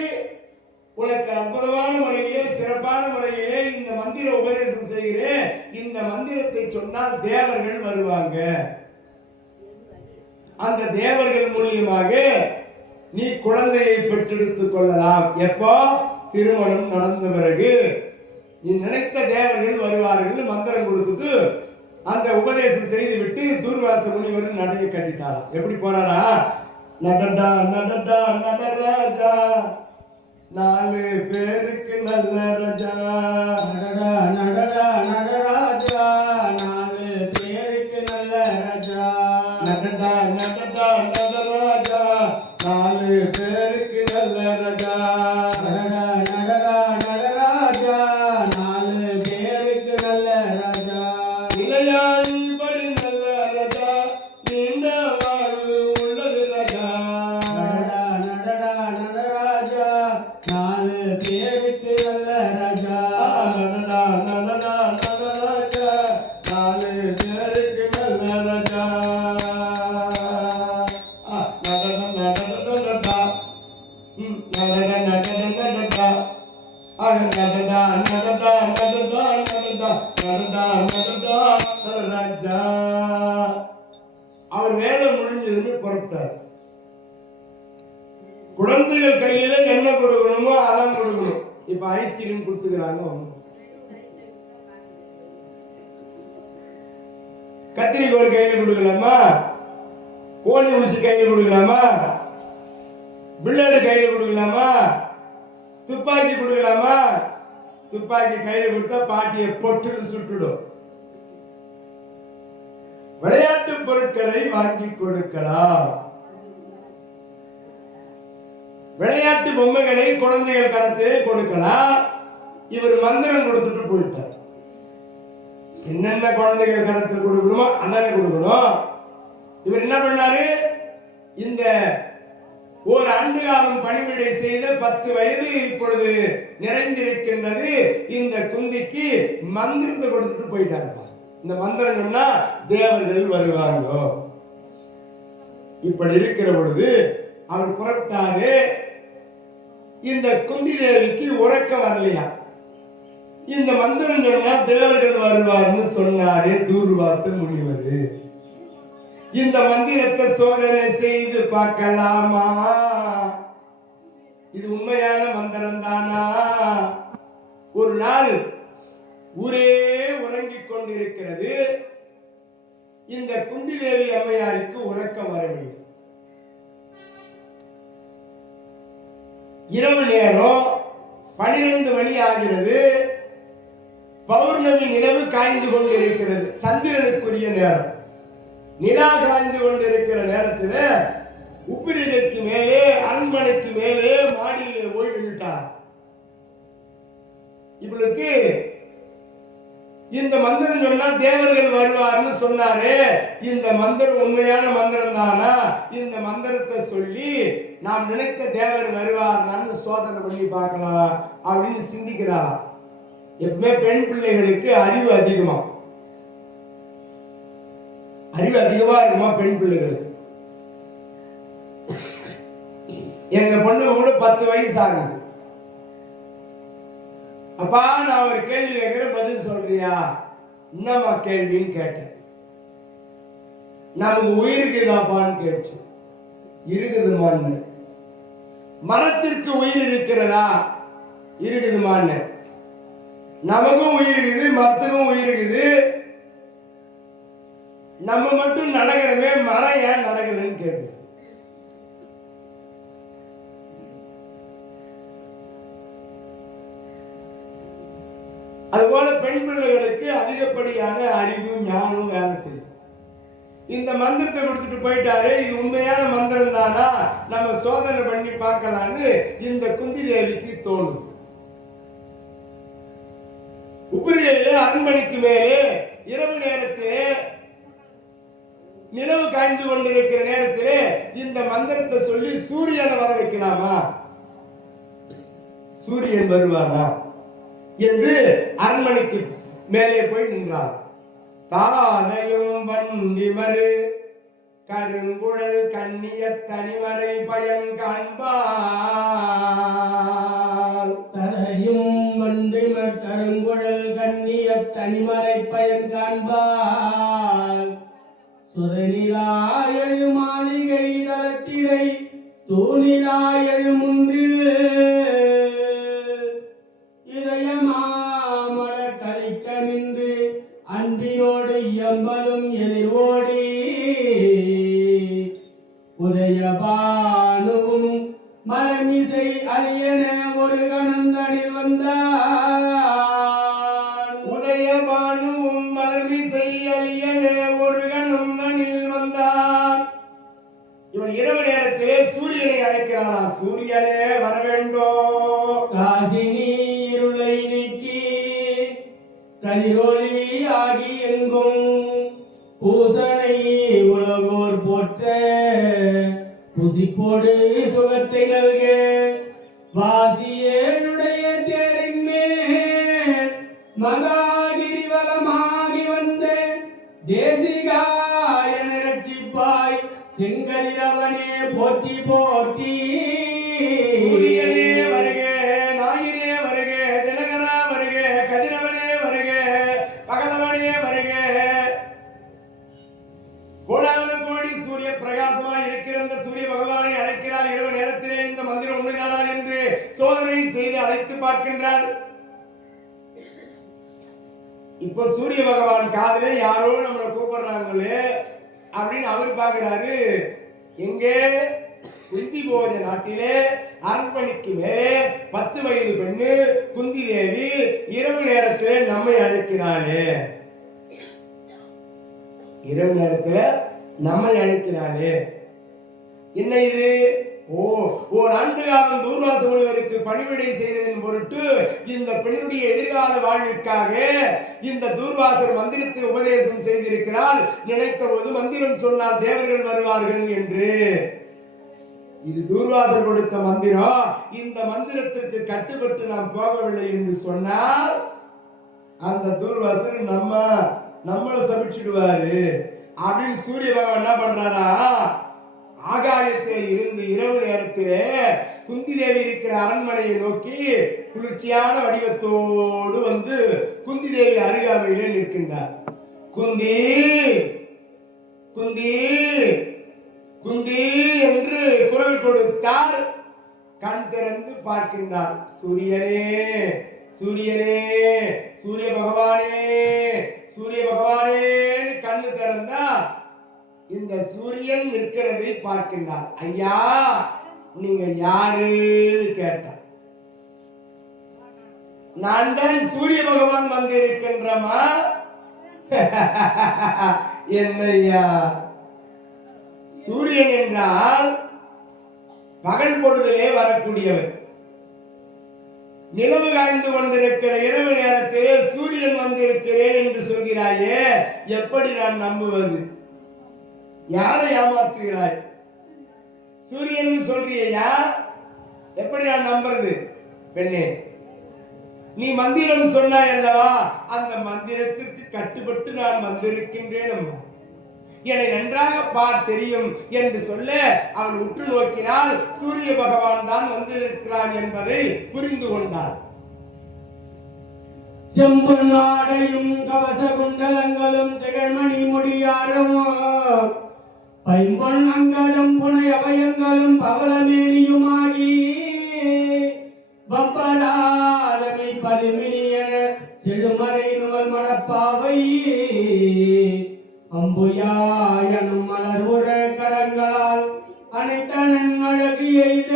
உனக்கு அற்புதமான முறையிலே சிறப்பான முறையிலே இந்த மந்திர உபதேசம் செய்கிறேன். இந்த மந்திரத்தை சொன்னால் தேவர்கள் வருவாங்க. அந்த தேவர்கள் மூலியமாக நீ குழந்தையை பெற்றெடுத்துக் கொள்ளலாம். எப்போ? திருமணம் நடந்த பிறகு நீ நினைத்த தேவர்கள் வருவார்கள். மந்திரம் கொடுத்துட்டு அந்த உபதேசம் செய்து விட்டு தூர்வாச முனிவர் நடைய கட்டிட்டாராம். எப்படி போறாரா? நடடா நடடா நடராஜா 4 பேருக்கு நல்ல ராஜா. நடடா நடடா நடராஜா 4 பேருக்கு நல்ல ராஜா. நடடா நடடா நடராஜா 4 பேருக்கு நல்ல ராஜா. நடடா நடடா நடராஜா 4 பேருக்கு நல்ல ராஜா. இளையாணி படி நல்ல ராஜா நீண்ட வாழ்வு உள்ளது ராஜா. நடடா நடடா நடராஜா 4 பேருக்கு நல்ல ராஜா. நடடா நடடா நடராஜா 4 பேருக்கு நல்ல ராஜா. நடடா நடடா நடடா நடடா நடடா நடடா நடடா நடடா நடடா நடடா நடடா நடராஜா. அவர் வேலை முடிஞ்சதுன்னு புறப்பட்டார். குழந்தைகள் கையில என்ன கொடுக்கணுமோ அதான் கொடுக்கணும். இப்ப ஐஸ்கிரீம் கொடுத்துக்கிறாங்க. கத்திரிக்கோள் கையில கொடுக்கலாமா? கோழி ஊசி கையில கொடுக்கலாமா? பிள்ளேடு கையில கொடுக்கலாமா? துப்பாக்கி கொடுக்கலாமா? துப்பாக்கி கையில கொடுத்தா பாட்டியை பொட்டுன்னு சுட்டுடும். விளையாட்டு பொருட்களை வாங்கி கொடுக்கலாம். விளையாட்டு பொம்மைகளை குழந்தைகள் கரத்திலே கொடுக்கலாம். இவர் மந்திரம் கொடுத்துட்டு போயிட்டார். என்னென்ன குழந்தைகள் கரத்தில் கொடுக்கணுமோ அதானே கொடுக்கணும். இவர் என்ன பண்ணாரு? இந்த ஒரு ஆண்டு காலம் பணிவிடை செய்த 10 வயது இப்பொழுது நிறைந்திருக்கின்றது. இந்த குந்திக்கு மந்திரத்தை கொடுத்துட்டு போயிட்டாரு. இந்த மந்திரம் சொன்னா தேவர்கள் வருவாங்க. இப்படி இருக்கிற பொழுது அவர் புறப்பட்டாரு. இந்த குந்தி தேவிக்கு உறக்கம் வரலையா? இந்த மந்திரம் சொன்னா தேவர்கள் வருவார்னு சொன்னாரே தூர்வாச முனிவர். இந்த மந்திரத்தை சோதனை செய்து பார்க்கலாமா? இது உண்மையான மந்திரம் தானா? ஒரு நாள் ஊரே உறங்கிக் கொண்டிருக்கிறது. இந்த குந்தி தேவி அம்மையாருக்கு உறக்கம் வரவில்லை. இரவு நேரம் 12 மணி ஆகிறது. பௌர்ணமி நிலவு காய்ந்து கொண்டிருக்கிறது. சந்திரனுக்குரிய நேரம். நிலா காய்ந்து கொண்டிருக்கிற நேரத்தில் உப்பிரிகைக்கு மேலே அரண்மனைக்கு மேலே மாடியிலே போய் நின்றுட்டார். இவளுக்கு இந்த மந்திரம் சொன்னா தேவர்கள் வருவார்னு சொன்னாரு. இந்த மந்திரம் உண்மையான மந்திரம் தானா? இந்த மந்திரத்தை சொல்லி நாம் நினைத்த தேவர் வருவார்னு சோதனை பண்ணி பார்க்கலாம் அப்படின்னு சிந்திக்கிறார். எப்பவுமே பெண் பிள்ளைகளுக்கு அறிவு அதிகமா இருக்குமா பெண் பிள்ளைகளுக்கு? எங்க பொண்ணு கூட 10 வயசு ஆகுது. அப்பா நான் ஒரு கேள்வி கேட்கிறேன், பதில் சொல்றியா? என்னம்மா கேள்வின்னு கேட்டேன். நமக்கு உயிருக்கு இதாப்பான்னு கேட்டு இருக்குதுமான்னு. மரத்திற்கு உயிர் இருக்கிறதா? இருக்குதுமான்னு. நமக்கும் உயிர் இருக்குது, மரத்துக்கும் உயிர் இருக்குது. நம்ம மட்டும் நடக்கிறமே, மரம் ஏன் நடக்கலன்னு கேட்டு. அதுபோல பெண் பிள்ளைகளுக்கு அதிகப்படியான அறிவு ஞானம் வேலை செய்யும். இந்த மந்திரத்தை கொடுத்துட்டு போயிட்டாரு. இது உண்மையான மந்திரம் தானா, நம்ம சோதனை பண்ணி பார்க்கலான்னு இந்த குந்தி தேவிக்கு தோணுது. உப்பிரிகையிலே அரண்மனைக்கு மேலே இரவு நேரத்திலே நிலவு காய்ந்து கொண்டிருக்கிற நேரத்திலே இந்த மந்திரத்தை சொல்லி சூரியனை வர வைக்கலாமா? சூரியன் வருவானா என்று அரண்மனைக்கு மேலே போய் நின்றார். தானையும் வண்டிமரு கருங்குழல் கண்ணிய தனிமறை பயன் காண்பார். தனையும் வண்டிமர் கருங்குழல் கண்ணிய தனிமறை பயன் காண்பார். சுரனிலாயழு மாளிகை தளத்திடை தூணிலாயழு முன்றில் இதயமாமல கலைக்க நின்று அன்பினோடு எம்பலும் எதிர்வோடி உதயபானுவும் மலர்மிசை அரியன ஒரு கணந்தனில் வந்தார். உதயபானுவும் மலர்மிசை அரியன ஒரு கணந்தனில் வந்தார். இவன் இரவு நேரத்திலே சூரியனை அழைக்கிறானா? சூரியனே வர வேண்டும். காசினி இருளை நீக்கி கதிரொளி ஆகி எங்கும் பூசனை உலகோர் போற்ற புசிப்போடு சுகத்தை நல்க வாசியனுடைய தேரின் மேல் மகாகிரிவலமாகி வந்த தேசிகாயன ரட்சிப்பாய் செங்கதிரவனே போற்றி போற்றி. சூரியனே வருக, ஞாயிறே வருக, தினகரா வருக, கதிரவனே வருக, பகலவனே வருக. கோடான கோடி சூரிய பிரகாசமா இருக்கிற இந்த சூரிய பகவானை அழைக்கிறாள். இரவு நேரத்திலே இந்த மந்திரம் உண்மைதானா என்று சோதனை செய்து அழைத்து பார்க்கின்றாள். இப்ப சூரிய பகவான் காதிலே யாரோ நம்மளை கூப்பிடுறாங்களே அப்படின்னு அவர் பார்க்கிறாரு. எங்கே? குந்தி போஜ நாட்டிலே அரண்மனைக்கு மேலே 10 வயது பெண்ணு குந்தி தேவி இரவு நேரத்திலே நம்மை அழைக்கிறாளே. இரவு நேரத்தில் நம்மை அழைக்கிறாளே. என்ன இது? ஓர் ஆண்டு காலம் தூர்வாச முனிவருக்கு பணிவிடை செய்ததன் பொருட்டு இந்த பெண்ணுடைய எதிர்கால வாழ்விற்காக இந்த தூர்வாசர் மந்திரத்தை உபதேசம் செய்திருக்கிறாள். நினைத்த போது மந்திரம் சொன்னால் தேவர்கள் வருவார்கள் என்று. இது தூர்வாசர் கொடுத்த மந்திரம். இந்த மந்திரத்திற்கு கட்டுப்பட்டு நாம் போகவில்லை என்று சொன்னால் அந்த தூர்வாசர் நம்மளை சபிச்சிடுவாரு அப்படின்னு சூரிய பகவான் என்ன பண்றாரா? ஆகாயத்தில் இருந்து இரவு நேரத்திலே குந்தி தேவி இருக்கிற அரண்மனையை நோக்கி குளிர்ச்சியான வடிவத்தோடு வந்து குந்தி தேவி அருகாமையிலே நிற்கின்றார். குந்தி குந்தி குந்தி என்று குரல் கொடுத்தார். கண் திறந்து பார்க்கின்றார். சூரியனே சூரியனே சூரிய பகவானே சூரிய பகவானே கண்ணு திறந்தா இந்த சூரியன் நிற்கிறதை பார்க்கின்றார். ஐயா நீங்க யாருன்னு கேட்டார். நான் தான் சூரிய பகவான் வந்து இருக்கின்றமா. என்னையா? சூரியன் என்றால் பகல் பொழுதிலே வரக்கூடியவர். நிலவு காய்ந்து கொண்டிருக்கிற இரவு நேரத்திலே சூரியன் வந்திருக்கிறேன் என்று சொல்கிறாயே, எப்படி நான் நம்புவது? யாரை ஏமாத்துகிறாய்? சூரியன் சொல்றியா, எப்படி நான் நம்புறது? பெண்ணே, நீ மந்திரம் சொன்னாய் அல்லவா, அந்த மந்திரத்திற்கு கட்டுப்பட்டு நான் வந்திருக்கின்றேன் அம்மா, என்னை நன்றாக பார் தெரியும் என்று சொல்ல அவன் உற்று நோக்கினால் சூரிய பகவான் தான் வந்திருக்கிறான் என்பதை புரிந்து கொண்டான். செம்பொன் ஆடையும் கவச குண்டலங்களும் திகழ்மணி முடியாரும் பைம்பொன் அங்கலும் புனை அபயங்களும் பவளமேனியுமாகி வம்பராதமை பதுமினியன செழுமறை நுவல் மணப்பாவை அம்புயாயனும் மலர் உர கரங்களால் அனைத்தனன் அழகு எய்த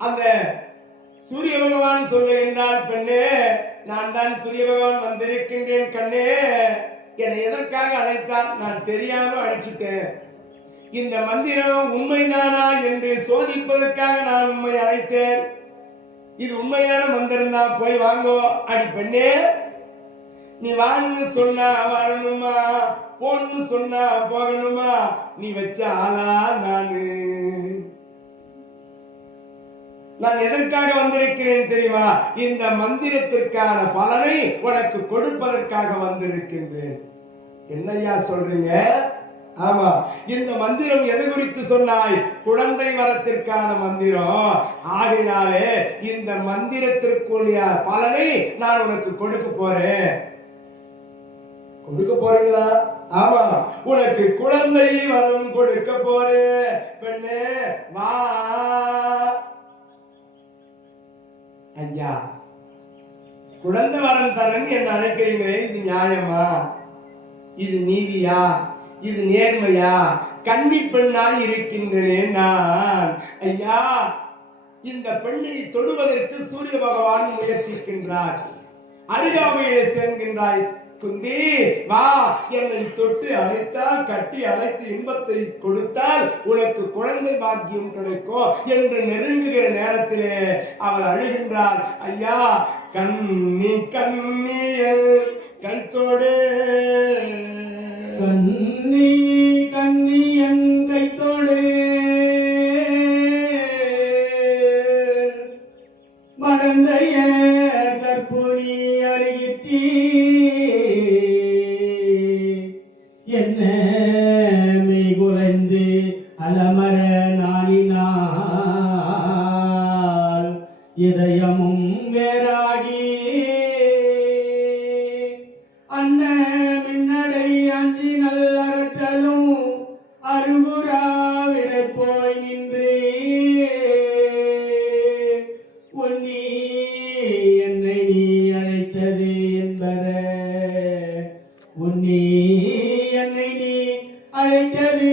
அந்த சூரிய பகவான் சொல்லுகின்றால், பெண்ணே, நான் தான் சூரிய பகவான் வந்திருக்கின்றேன் கண்ணே, என்னை எதற்காக அழைத்தார்? நான் தெரியாம அழைச்சிட்டேன். இந்த மந்திரம் உண்மைதானா என்று சோதிப்பதற்காக நான் உண்மை அழைத்தேன். இது உண்மையான மந்திரம் தான், போய் வாங்கோ. அடி பெண்ணே, நீ வான்னு சொன்னா வரணுமா, போன்னு சொன்னா போகணுமா? நீ வச்ச ஆளா நானு? நான் எதற்காக வந்திருக்கிறேன் தெரியுமா? இந்த மந்திரத்திற்கான பலனை உனக்கு கொடுப்பதற்காக வந்திருக்கின்றேன். என்னையா சொல்றீங்க? ஆமா, இந்த மந்திரம் எது குறித்து சொன்னாய்? குழந்தை வரத்திற்கான மந்திரம். ஆகையினாலே இந்த மந்திரத்திற்குரிய பலனை நான் உனக்கு கொடுக்க போறேன். கொடுக்க போறீங்களா? ஆமா, உனக்கு குழந்தை வரம் கொடுக்க போறேன். பெண்ணே வா. ஐயா, குழந்தை வரம் தரன்னு என்ன அழைக்கிறீங்களே, இது நியாயமா? இது நீதியா? இது நேர்மையா? கன்னி பெண்ணாய் இருக்கின்றேன் நான். ஐயா, இந்த பெண்ணை தொடுவதற்கு சூரிய பகவான் முயற்சிக்கின்றார். அருகாமையிலே செல்கின்றாய். குந்தி வா, என்னை தொட்டு அழைத்தால், கட்டி அழைத்து இன்பத்தை கொடுத்தால் உனக்கு குழந்தை பாக்கியம் கிடைக்கும் என்று நெருங்குகிற நேரத்திலே அவள் அழுகின்றாள். ஐயா, கண்ணி கண்ணியல் கைத்தோடு, கண்ணி கண்ணியன் கைத்தோடு மடந்தைய கற்பூரி அழகித்தீ என்ன மெய்குலைந்து அலமர நாணினாள் இதயமும் வேறாகி அன்ன மின்னடை அஞ்சி நல்லறத்தலும் அருகுராவிட போய் நின்று உன்னி என்னை நீ அழைத்தது என்பத, உன்னி என்னை நீ அழைத்தது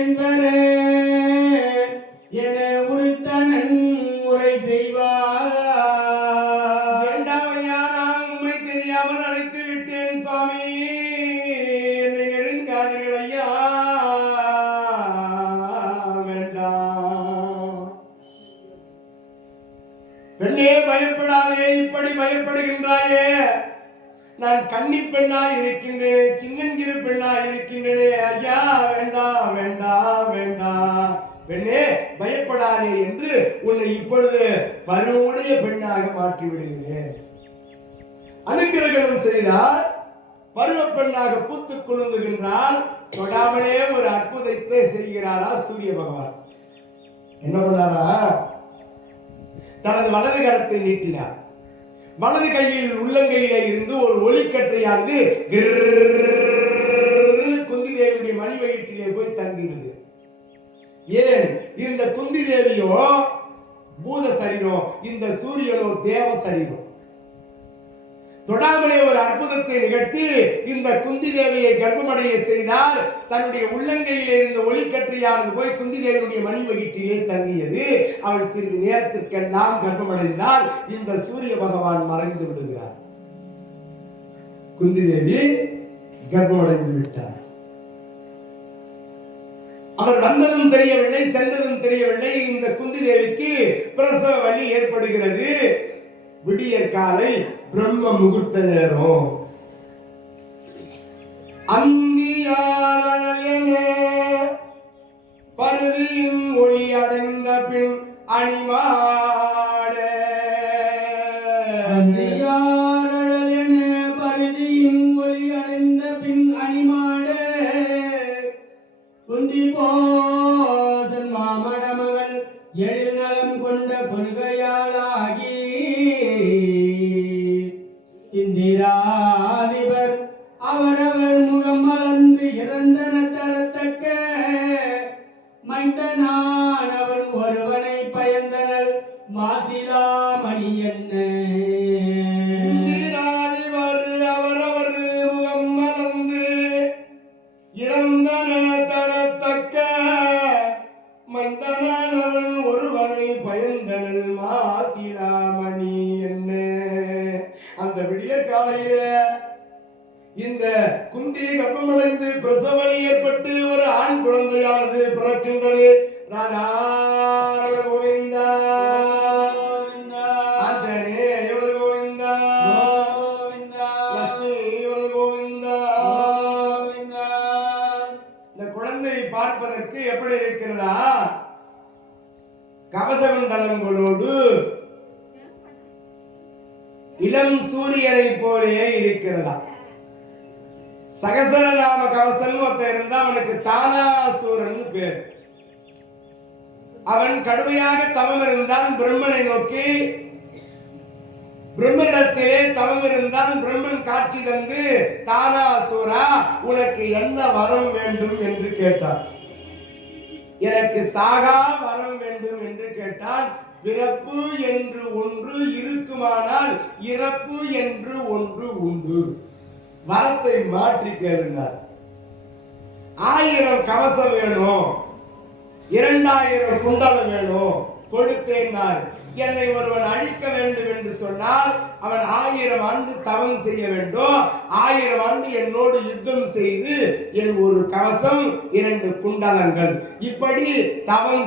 என்பத என உறுத்தனன் முறை செய்வார். வேண்டாம் ஐயா, நான் உண்மை தெரியாமல் அழைத்து விட்டேன் சுவாமி, என்னை நெருங்காதீர்கள் ஐயா, வேண்டாம். பெண்ணே பயப்படாதே, இப்படி பயப்படுகின்றாயே. நான் கன்னி பெண்ணாய் இருக்கின்றேனே, சின்னஞ்சிறு பெண்ணாய் இருக்கின்றேனே. ஐயா வேண்டாம் வேண்டாம் வேண்டாம். பெண்ணே பயப்படாதே என்று உன்னை இப்பொழுது பருவமுடைய பெண்ணாக மாற்றி விடுகிறேன். அனுக்கிரகணம் செய்தால் பருவ பெண்ணாக பூத்து குலுங்குகின்றால். தொடாமலே ஒரு அற்புதத்தை செய்கிறாரா சூரிய பகவான்? என்ன பண்ணாரா? தனது வலது கரத்தை நீட்டினார். வலது கையில் உள்ளங்கையில இருந்து ஒரு ஒளிக்கற்றையானது குந்தி தேவியுடைய மணி வயிற்றிலே போய் தங்கினது. ஏன்? இந்த குந்தி தேவியோ பூத சரீரம், இந்த சூரியனோ தேவ சரீரம். தொடாமலே ஒரு அற்புதத்தை நிகழ்த்தி இந்த குந்தி தேவியை கர்ப்பமடைய செய்தால் தன்னுடைய உள்ளங்கையிலே இருந்த ஒளிக்கற்றையானது போய் குந்தி தேவியுடைய மணி வயிற்றிலே தங்கியது. அவள் சிறிது நேரத்திற்கெல்லாம் கர்ப்பமடைந்தால் இந்த சூரிய பகவான் மறைந்து விடுகிறார். குந்தி தேவி கர்ப்பமடைந்து விட்டார். அவர் வந்ததும் தெரியவில்லை, சென்றதும் தெரியவில்லை. இந்த குந்தி தேவிக்கு பிரசவ வலி ஏற்படுகிறது. விடியற் காலை பிரம்ம முகூர்த்த நேரம். அந்தியாரே பருதியின் ஒளி அடைந்த பின் அணிமாட பருதியின் ஒளி அடைந்த பின் அணிமாட குந்தி போசன் மாமடமகள் எழில் நலம் கொண்ட கொள்கையாளாகி இந்திராதிபர் அவரவர் முகம் மலர்ந்து இறந்தன தரத்தக்க மைந்தனானவன் ஒருவனை பயந்தனர் மாசிலாமணி என்ன. இந்திராதிபர் அவரவர் முகம் மலர்ந்து இறந்தன தரத்தக்க மைந்தனானவன் ஒருவனை பயந்தனர் மாசிலாமணி என்ன. அந்த விடிய காலையில இந்த குந்தி கர்ப்பமடைந்து பிரசவம் ஏற்பட்டு ஒரு ஆண் குழந்தையானது பிறக்கின்றது. ராதா கோவிந்தா ஆஞ்சநேய கோவிந்தா லட்சுமி கோவிந்தா. இந்த குழந்தை பார்ப்பதற்கு எப்படி இருக்கிறதா? கவசகுண்டலங்களோடு இளம் சூரியனை போலே இருக்கிறதா. சகசரநாம கவசன் ஒருத்த இருந்தா, அவனுக்கு தானாசூரன் பேர். அவன் கடுமையாக தவம் இருந்தான். பிரம்மனை நோக்கி பிரம்மனிடத்திலே தவம் இருந்தான். பிரம்மன் காட்சி தந்து, தானாசூரா உனக்கு என்ன வரம் வேண்டும் என்று கேட்டான். எனக்கு சாகா வரம் வேண்டும் என்று கேட்டான். பிறப்பு என்று ஒன்று இருக்குமானால் இறப்பு என்று ஒன்று உண்டு. வரத்தை மாற்றி கேளுங்கள். 1000 கவசம் வேணும், 2000 குண்டலம் வேணும், கொடுத்தேன். என்னை ஒருவன் அழிக்க வேண்டும் என்று சொன்னால் அவன் 1000 ஆண்டு தவம் செய்ய வேண்டும். 1000 ஆண்டு என்னோடு யுத்தம் செய்து என் ஒரு கவசம் 2 குண்டலங்கள், இப்படி தவம்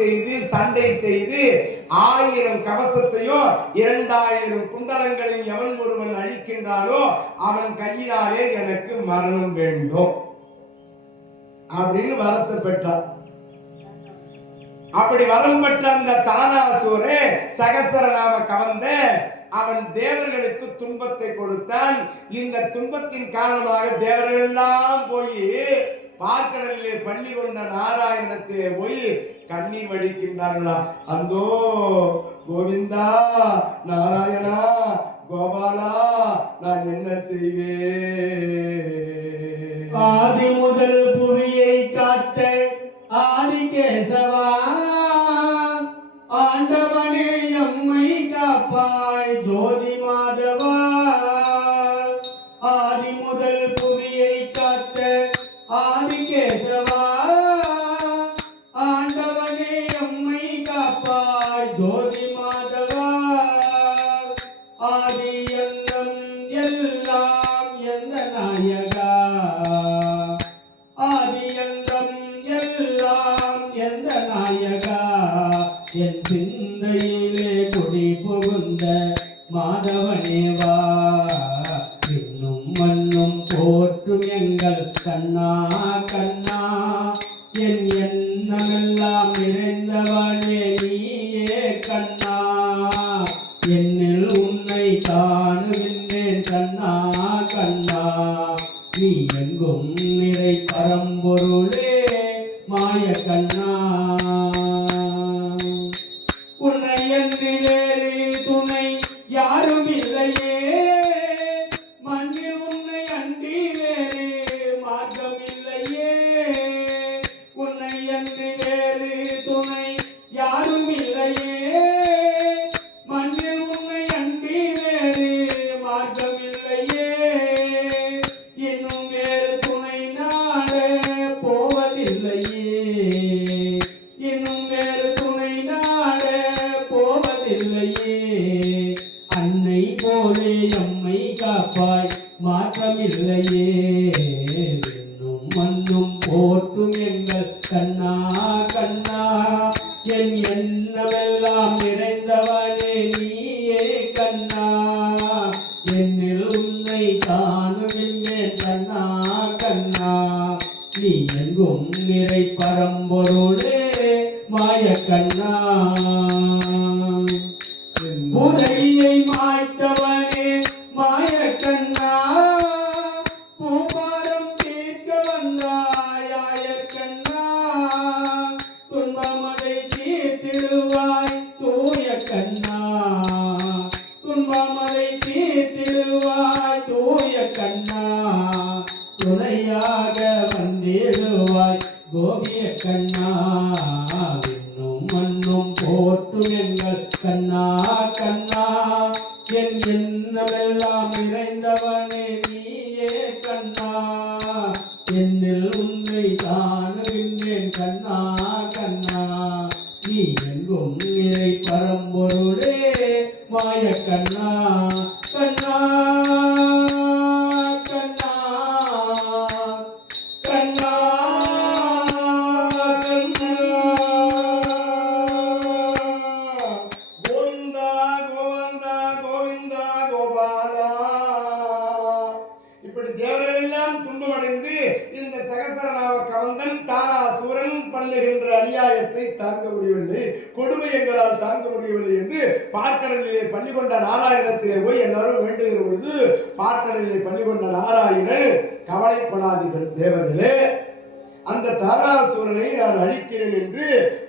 செய்து சண்டை செய்து 1000 கவசத்தையோ 2000 குண்டலங்களையும் எவன் ஒருவன் அழிக்கின்றானோ அவன் கையினாலே எனக்கு மரணம் வேண்டும் அப்படின்னு வரத்தை பெற்றான். அப்படி வரம் பெற்ற அந்த தானாசூரே சகசரநாம கவர்ந்த அவன் தேவர்களுக்கு துன்பத்தை கொடுத்தான். இந்த துன்பத்தின் காரணமாக தேவர்கள் எல்லாம் போய் பார்க்கடலிலே பள்ளி கொண்ட நாராயணத்திலே போய் கண்ணீர் வடிக்கின்றார்களா. அந்தோ கோவிந்தா, நாராயணா, கோபாலா, நான் என்ன செய்வேன்? ஆதி முதல் புவியை காத்த ஆதிகேசவா, ஆண்டவனே எம்மை காப்பாய் ஜோதி மாதவா. ஆதி முதல் புவியை காத்த ஆதிகேசவா, ஆண்டவனே எம்மை காப்பாய் ஜோதி மாதவா. ஆதி எல்லாம் எல்லாம் எந்த நாயகா, ஆதி எல்லாம் எல்லாம் எந்த நாயகா. என் சிந்தையிலே குடி புகுந்த மாதவனேவா, இன்னும் மண்ணும் போற்றும் எங்கள் கண்ணா கண்ணா. என் எண்ணமெல்லாம் நிறைந்தவனே நீயே கண்ணா. என்னில் உன்னை காணுகின்றேன் கண்ணா கண்ணா. நீ எங்கும் நிறை பரம்பொருளே மாய கண்ணா. உன்னை என்று வேறு துணை யாரும் இல்லையே, மண்ணில் உன்னை அண்டி வேறு மார்க்கம் இல்லையே. உன்னை என்று வேறு துணை யாரும் இல்லையே, மண்ணில் உன்னை அண்டி வேறு மார்க்கம் இல்லையே. இன்னும் வேறு துணை நாட போவதில்லையே, இன்னும் வேறு துணை நாட போவதில்லையே. அன்னை போலே எம்மை காப்பாய் மாற்றமில்லையே விண்ணும் மண்ணும் போற்றும் எங்கள் கண்ணா கண்ணா என் எண்ணமெல்லாம் நிறைந்தவனே நீயே கண்ணா என்னில் உன்னை காணுகின்றேன் கண்ணா கண்ணா நீ எங்கும் நிறை பரம்பொருளே மாய கண்ணா புதையை மாய்த்தவனே மாய கண்ணா பூபாரம் தீர்க்க வந்தாய கண்ணா துன்பமதை தீர்த்திடுவாய் தூய கண்ணா துன்பமதை தீர்த்திடுவாய் தூய கண்ணா துணையாக வந்திடுவாய் கோபிய கண்ணா விண்ணும் மண்ணும் போற்றும் எங்கள் கண்ணா கண்ணா என் எண்ணமெல்லாம் நிறைந்தவனே நீயே கண்ணா என்னில் உன்னை காணுகின்றேன் கண்ணா கண்ணா நீ எங்கும் நிறை பரம்பொருளே மாய கண்ணா கண்ணா கண்ணா கண்ணா கோவிந்தா கோவந்தா கோவிந்தா கோபாலா. இப்படி தேவர்கள் எல்லாம் துன்பமடைந்து இந்த சகசரநாம கவந்தன் தானாசூரன் பண்ணுகின்ற அநியாயத்தை தாங்க முடியவில்லை, கொடுமை எங்களால் தாங்க முடியவில்லை என்று பார்க்கடலிலே பள்ளி கொண்ட நாராயணத்திலே போய் எல்லாரும் வேண்டுகிற பொழுது பார்க்கடலிலே பள்ளி கொண்ட நாராயணன் கவலைப்படாதீர்கள் தேவர்களே, அந்த தாராசூரனை நான் அழிக்கிறேன் என்று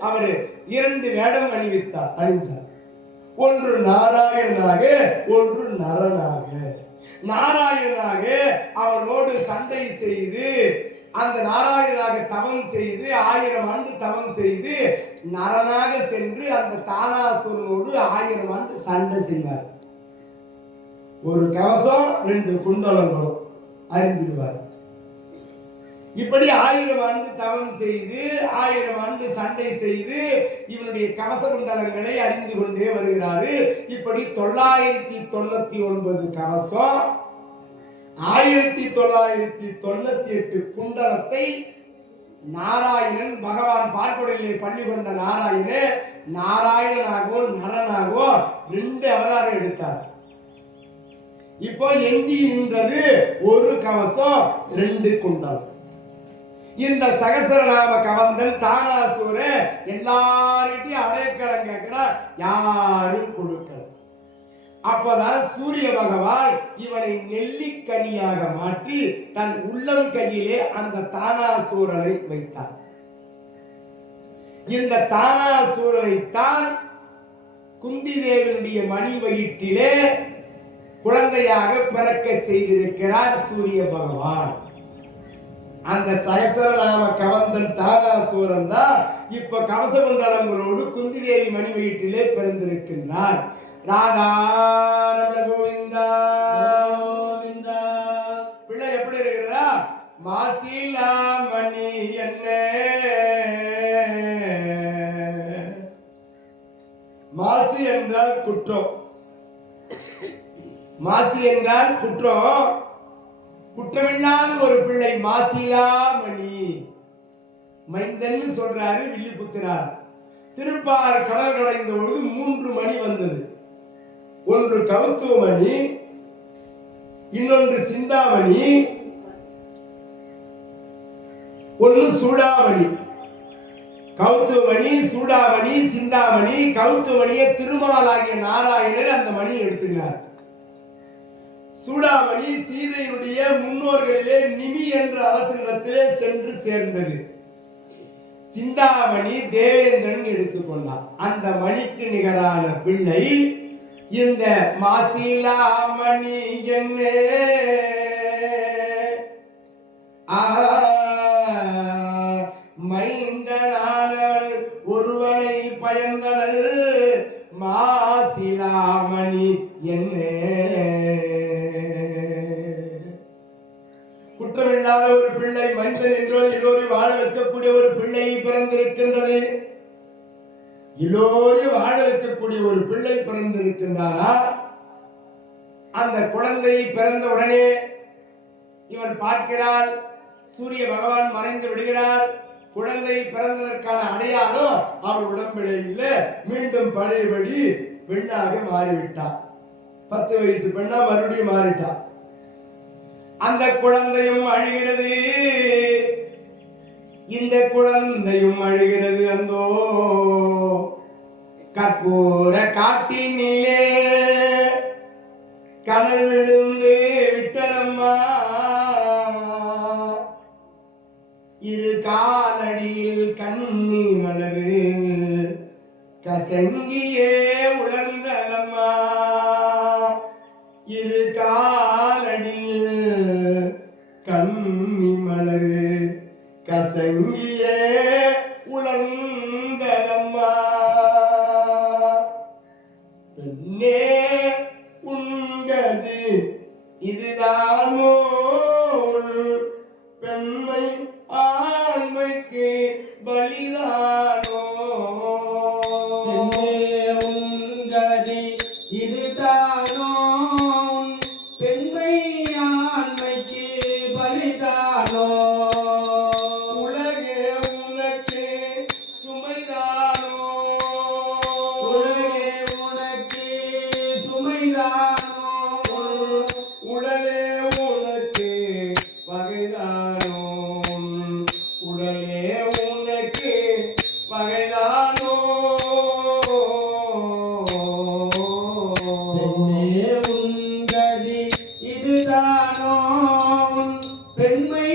அவர் 2 வேடம் அணிந்தார். ஒன்று நாராயணனாக, ஒன்று நரனாக. நாராயணனாக அவனோடு சண்டை செய்து அந்த நாராயணனாக தவம் செய்து 1000 ஆண்டு தவம் செய்து நரனாக சென்று அந்த தானாசுரனோடு 1000 ஆண்டு சண்டை செய்வார். ஒரு கவசம் 2 குண்டலங்களும் அறிந்திருவார். இப்படி 1000 ஆண்டு தவம் செய்து 1000 ஆண்டு சண்டை செய்து இவனுடைய கவச குண்டலங்களை அறிந்து கொண்டே வருகிறாரு. இப்படி 999 கவசம் 1998 குண்டலத்தை நாராயணன் பகவான் பார்க்கடலிலே பள்ளி கொண்ட நாராயணனாகவும் நரனாகவும் 2 அவதாரம் எடுத்தார். இப்போ எஞ்சி நின்றது ஒரு கவசம் 2 குண்டலம். இந்த சகசரநாம கவந்தன் தானாசூர எல்லார்கிட்டையும் அடைக்கலம் கேட்கிறார், யாரும் கொடுக்கல. அப்பதான் சூரிய பகவான் இவனை நெல்லிக்கனியாக மாற்றி தன் உள்ளம் கையிலே அந்த தானாசூரனை வைத்தார். இந்த தானாசூரனை தான் குந்தி தேவியுடைய மணி வயிற்றிலே குழந்தையாக பிறக்க செய்திருக்கிறார் சூரிய பகவான். அந்த சகசரநாம கவந்தன் தாராசூரன் தான் இப்ப கவசகுண்டலங்களோடு குந்தி தேவி மணி வயிற்றிலே பிறந்திருக்கின்றார். ராதாரமண கோவிந்தா கோவிந்தா. பிள்ளை எப்படி இருக்கிறதா? மாசிலா மணி என்ன மாசி என்றால் குற்றம், மாசி என்றால் குற்றம். குற்றமில்லாத ஒரு பிள்ளை மாசிலா மணி மைந்தன் சொல்றாரு வில்லிபுத்திரார். திருப்பார் கடல் கடைந்த பொழுது 3 மணி வந்தது. ஒன்று கௌத்துவமணி, இன்னொன்று சிந்தாமணி, ஒன்று சூடாமணி. கௌத்துவமணி, சூடாமணி, சிந்தாமணி. கௌத்துவமணியை திருமாலாகிய நாராயணர் அந்த மணி எடுத்துக்கிறார். சூடாமணி சீதையுடைய முன்னோர்களிலே நிமி என்ற அரசனிடத்திலே சென்று சேர்ந்தது. சிந்தாமணி தேவேந்திரன் எடுத்துக்கொண்டார். அந்த மணிக்கு நிகரான பிள்ளை இந்த மாசிலாமணி என்ன மைந்தனானவள் ஒருவனை பயந்தனள் மாசிலாமணி என்ன. குற்றமில்லாத ஒரு பிள்ளை, மைந்தன் என்றால் எல்லோரும் வாழ வைக்கக்கூடிய ஒரு பிள்ளை பிறந்திருக்கின்றது. எல்லோரும் வாழ வைக்கக்கூடிய ஒரு பிள்ளை பிறந்திருக்கின்றாரா? அந்த குழந்தை பிறந்த உடனே இவன் பார்க்கிறாள், சூரிய பகவான் மறைந்து விடுகிறார். குழந்தை பிறந்ததற்கான அடையாளம் அவள் உடம்பிலே இல்லை. மீண்டும் பழையபடி பெண்ணாக மாறிவிட்டான். 10 வயசு பெண்ணா மறுபடியும் மாறிட்டான். அந்த குழந்தையும் அழுகிறது, இந்த குழந்தையும் அழுகிறது. அந்தோ கற்பூர காட்டினிலே கடல் விழுந்து விட்டனம்மா, இரு காலடியில் கண்ணி மலரு கசங்கியே உலர்ந்ததம்மா, இரு காலடியில் கண்ணி மலரு கசங்கியே உலர்ந்ததம்மா. பெண்ணே உண்கது இதுதானோ பெண்மை ஆண்மைக்கு பலிதானோ, உங்கதி இதுதானோ பெண்மை ஆண்மைக்கு பலிதானோ, உலகே உனக்கு சுமைதானோ, உலகே உனக்கு சுமைதானோ, உடலே உனக்கு பகைதானோ, உடலே உனக்கு பகைதானோ. பெண்ணே உங்கதி இதுதானோ பெண்மை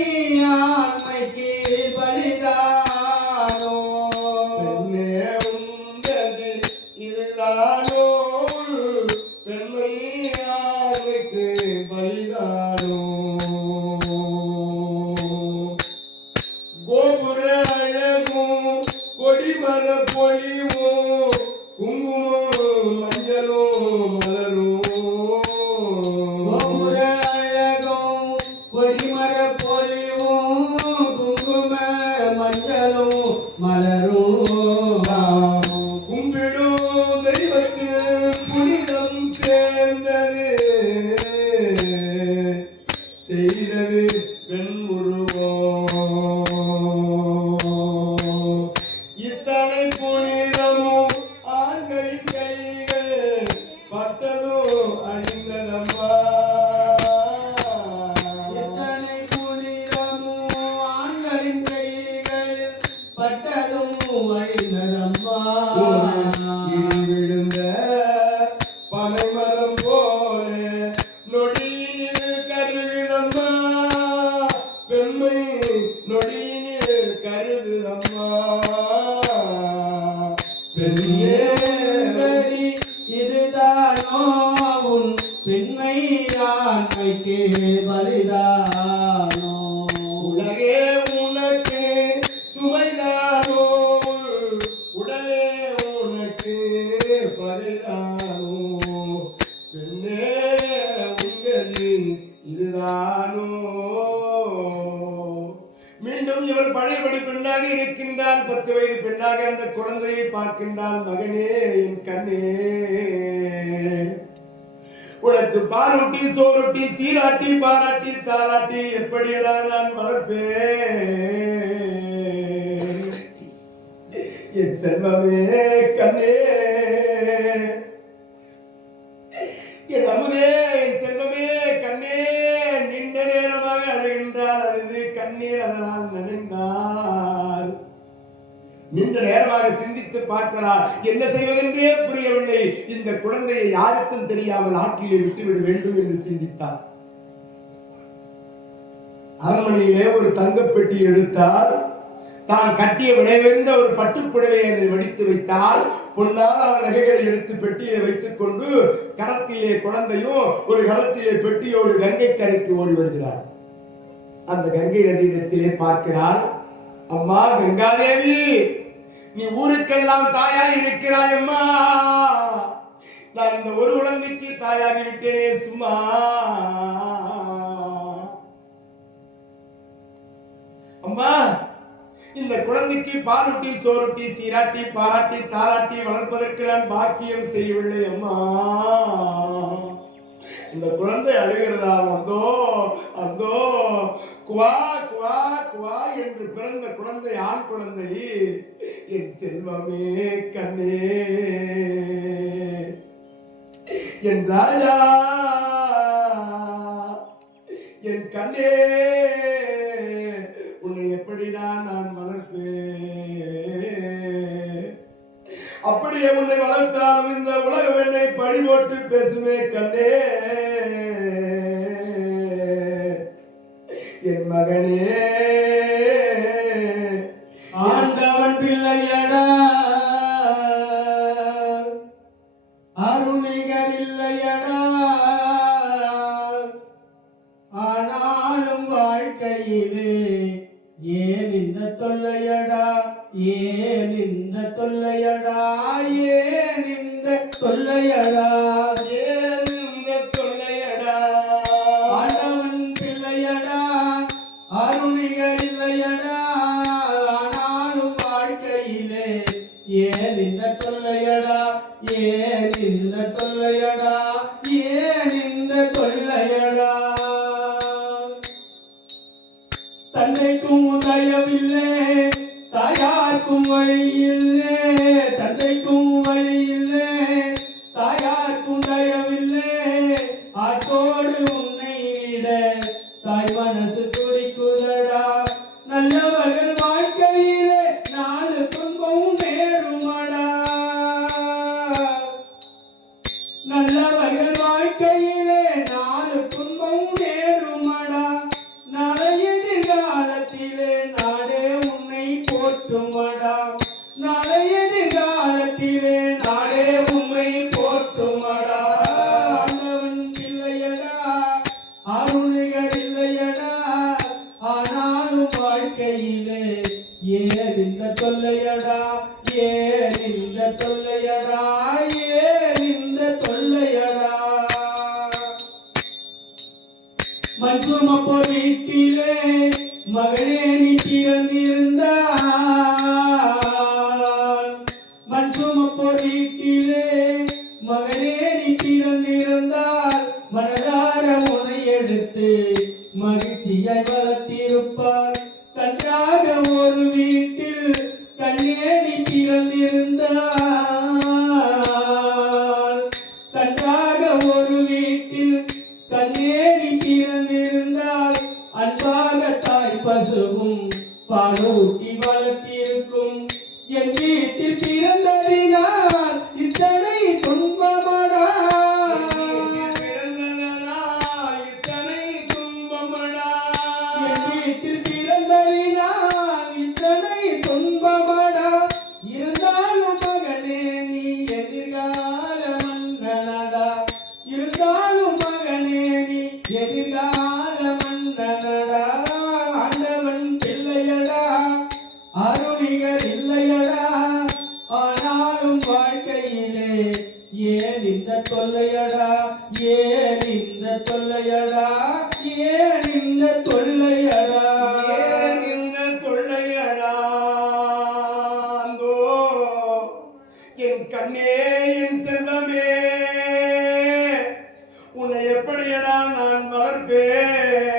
ஆண்மைக்கு பலிதானோ, பெண்ணே உண்டது இதுதானோ பெண்மை யாருக்கு பலிதானோ. கோபுர அழகும் கொடிமர பொலிவும் குங்குமம் மஞ்சளும் மலரும், கோபுர அழகும் கொடிமர பொலிவும் குங்கும மஞ்சளும் மலரும், கும்பிடும் தெய்வத்தில் புனிதம் சேர்ந்தது செய்தது பெண் உருவம். இத்தனை புனிதமும் ஆண்களின் கைகள் பட்டதும் அணிந்ததம்மா, எத்தனை புனிதமும் ஆண்களின் கைகளில் பட்டதும் அழிந்ததம்மா, இடி விழுந்த பனைமரம் போல நொடியில் கருகுதம்மா, பெண்மை நொடியில் கருகுதம்மா. பெண்ணே உங்கதி இதுதானோ உன் பெண்மை ஆண்மைக்கு பலிதானோ, உலகே உனக்கு சுமைதானோ, உடலே உனக்கு பலிதானோ. பெண்ணே உங்கதி இதுதானோ. மீண்டும் இவள் பழையபடி பெண்ணாக இருக்கின்றாள். 10 வயது பெண்ணாக அந்த குழந்தையை பார்க்கின்றாள். மகனே, என் கண்ணே, உனக்கு பாலூட்டி சோறுட்டி சீராட்டி பாராட்டி தாராட்டி எப்படியடா நான் வளர்ப்பேன். என் செல்வமே கண்ணே, என் அமுதே, என் செல்வமே கண்ணே. நீண்ட நேரமாக அழுகின்றால் அழுது கண்ணீர் அதனால் நனைந்தால். நீண்ட நேரமாக சிந்தித்து பார்க்கிறார். என்ன செய்வதென்றே புரியவில்லை. இந்த குழந்தையை யாருக்கும் தெரியாமல் ஆற்றிலே விட்டுவிட வேண்டும் என்று சிந்தித்தார். அரண்மனையிலே ஒரு தங்கப்பெட்டி எடுத்தார். தான் கட்டிய விலையுயர்ந்த ஒரு பட்டுப்புடவையை அதில் வடித்து வைத்தால், பொன்னான நகைகளை எடுத்து பெட்டியை வைத்துக் கொண்டு கரத்திலே குழந்தையும் ஒரு கரத்திலே பெட்டியோடு கங்கை கரைக்கு ஓடி வருகிறார். அந்த கங்கை நதியிடத்திலே பார்க்கிறார். அம்மா கங்காதேவி, நீ ஊருக்கெல்லாம் தாயாய் இருக்கிறாய் அம்மா. நான் இந்த ஒரு குழந்தைக்கு தாயாகி விட்டேனே சும்மா. அம்மா, இந்த குழந்தைக்கு பாலூட்டி சோறுட்டி சீராட்டி பாராட்டி தாராட்டி வளர்ப்பதற்கு நான் பாக்கியம் செய்யவில்லை அம்மா. இந்த குழந்தை அழுகிறதாம். அந்தோ அந்தோ குவா குவா குவா என்று பிறந்த குழந்தை, ஆண் குழந்தை. என் செல்வமே கண்ணே, என் ராஜா, என் கண்ணே, உன்னை எப்படிதான் நான் வளர்ப்பேன்? அப்படியே உன்னை வளர்த்தாலும் இந்த உலகம் என்னை பழி போட்டு பேசுமே கண்ணே. என் மகனே, ஆண்டவன் பிள்ளையடா, அருணிகர் இல்லையடா, ஆனாலும் வாழ்க்கையிலே ஏன் இந்த தொல்லையடா, ஏன் இந்த தொல்லையடா, ஏன் இந்த தொல்லையடா, ஏன் இந்த தொல்லையடா? ஆண்டவன் பிள்ளையடா, அருணிகர் இல்லையடா, ஆனாலும் வாழ்க்கையிலே ஏன் இந்த தொல்லையடா, ஏன் இந்த தொல்லையடா, ஏன் இந்த தொல்லையடா. தந்தைக்கும் தயவில்லை, தாயார்க்கும் வழியில்லை, தந்தைக்கும் வழியில்லை, தாயார்க்கும் தயவில்லை, ஆட்டோடு உன்னை விட தாய் மனசு துடிக்குதடா. நல்லவர்கள் வாழ்க்கையிலே நாலு துன்பமும் நேருமடா, நல்லவர்கள் வாழ்க்கையிலே நாலு துன்பமும் நேருமடா. நாளைய எதிர்காலத்திலே நாடே உன்னை போற்றுமடா, நாளைய எதிர்காலத்திலே நாடே உன்னை போற்றுமடா. ஆண்டவன் பிள்ளையடா, அருள்கள் இல்லையடா, ஆனாலும் வாழ்க்கையிலே ஏன் இந்த தொல்லையடா, ஏன் இந்த தொல்லையடா, ஏன் இந்த தொல்லையடா. மஞ்சுமப்போ வீட்டிலே மகனே நீ பிறந்திருந்தால், மஞ்சுமப்போ வீட்டிலே மகனே நீ பிறந்திருந்தால், மனதார உன்னை எடுத்து மகிழ்ச்சியாய் வளர்த்திருப்பார். கன்றாக ஒரு வீட்டில் கண்ணே நீ பிறந்திருந்தால், கன்றாக ஒரு வீட்டில் கண்ணே நீ பிறந்திருந்தால், அன்பாக தாய் பசுவும் பாலூட்டி வளர்த்திருக்கும். என் வீட்டில் பிறந்ததினால் இத்தனை துன்பமடா, இத்தனை துன்பமடா. என் வீட்டில் பிறந்ததினால் இத்தனை துன்பமடா. இருந்தாலும் மகனே நீ எதிர்கால மன்னனடா, இருந்தாலும் மகனே நீ எதிர்கால மன்னனடா. ஆண்டவன் பிள்ளையடா, அருணிகர் இல்லையடா, ஆனாலும் வாழ்க்கையிலே ஏன் இந்த தொல்லையடா, ஏன் இந்த தொல்லையடா, ஏன் இந்த தொல்லையடா. ஏன் இந்த தொல்லையடா? அந்தோ என் கண்ணே, என் செல்வமே, உன்னை எப்படியடா நான் வளர்ப்பேன்?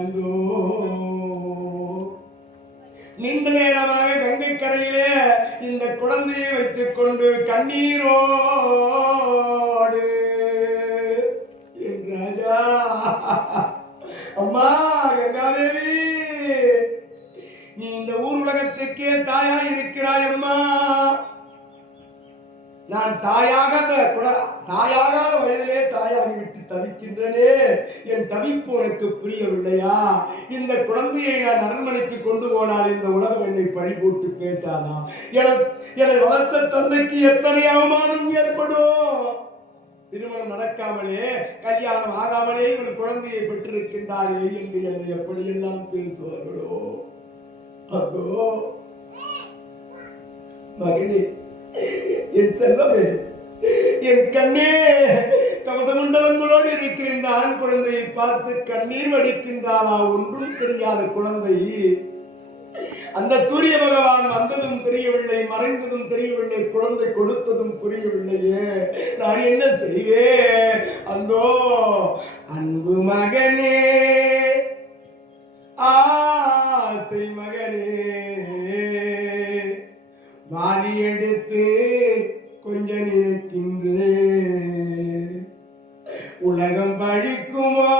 அந்தோ நீண்ட நேரமாக கங்கை கரையிலே இந்த குழந்தையை வைத்துக் கொண்டு கண்ணீரோடு, என் ராஜா, அம்மா கங்காதேவி, நீ இந்த ஊர் உலகத்துக்கே தாயாய் இருக்கிறாய் அம்மா. நான் தாயாகாத வயதிலே தாயாகி விட்டு தவிக்கின்றனே, என் தவிப்பு உனக்கு புரியவில்லையா? இந்த குழந்தையை நான் அரண்மனைக்கு கொண்டு போனால் இந்த உலகம் என்னை பழி போட்டு பேசாதா? என்னை வளர்த்த தந்தைக்கு எத்தனை அவமானம் ஏற்படும்? திருமணம் நடக்காமலே, கல்யாணம் ஆகாமலே இவள் குழந்தையை பெற்றிருக்கின்றாரே என்று என்னை எப்படியெல்லாம் பேசுவார்களோ? அதோ மகனே, என் செல்லமே, என் கண்ணே, கவசமண்டலங்களோடு இருக்கிற இந்த ஆண் குழந்தையை பார்த்து கண்ணீர் வடிக்கின்றாளா? ஒன்றும் தெரியாத குழந்தை. அந்த சூரிய பகவான் வந்ததும் தெரியவில்லை, மறைந்ததும் தெரியவில்லை, குழந்தை கொடுத்ததும் புரியவில்லையே. நான் என்ன செய்வேன்? அந்தோ அன்பு மகனே, ஆசை மகனே, வாரி எடுத்து கொஞ்ச நினைக்கின்றேன். உலகம் பழிக்குமா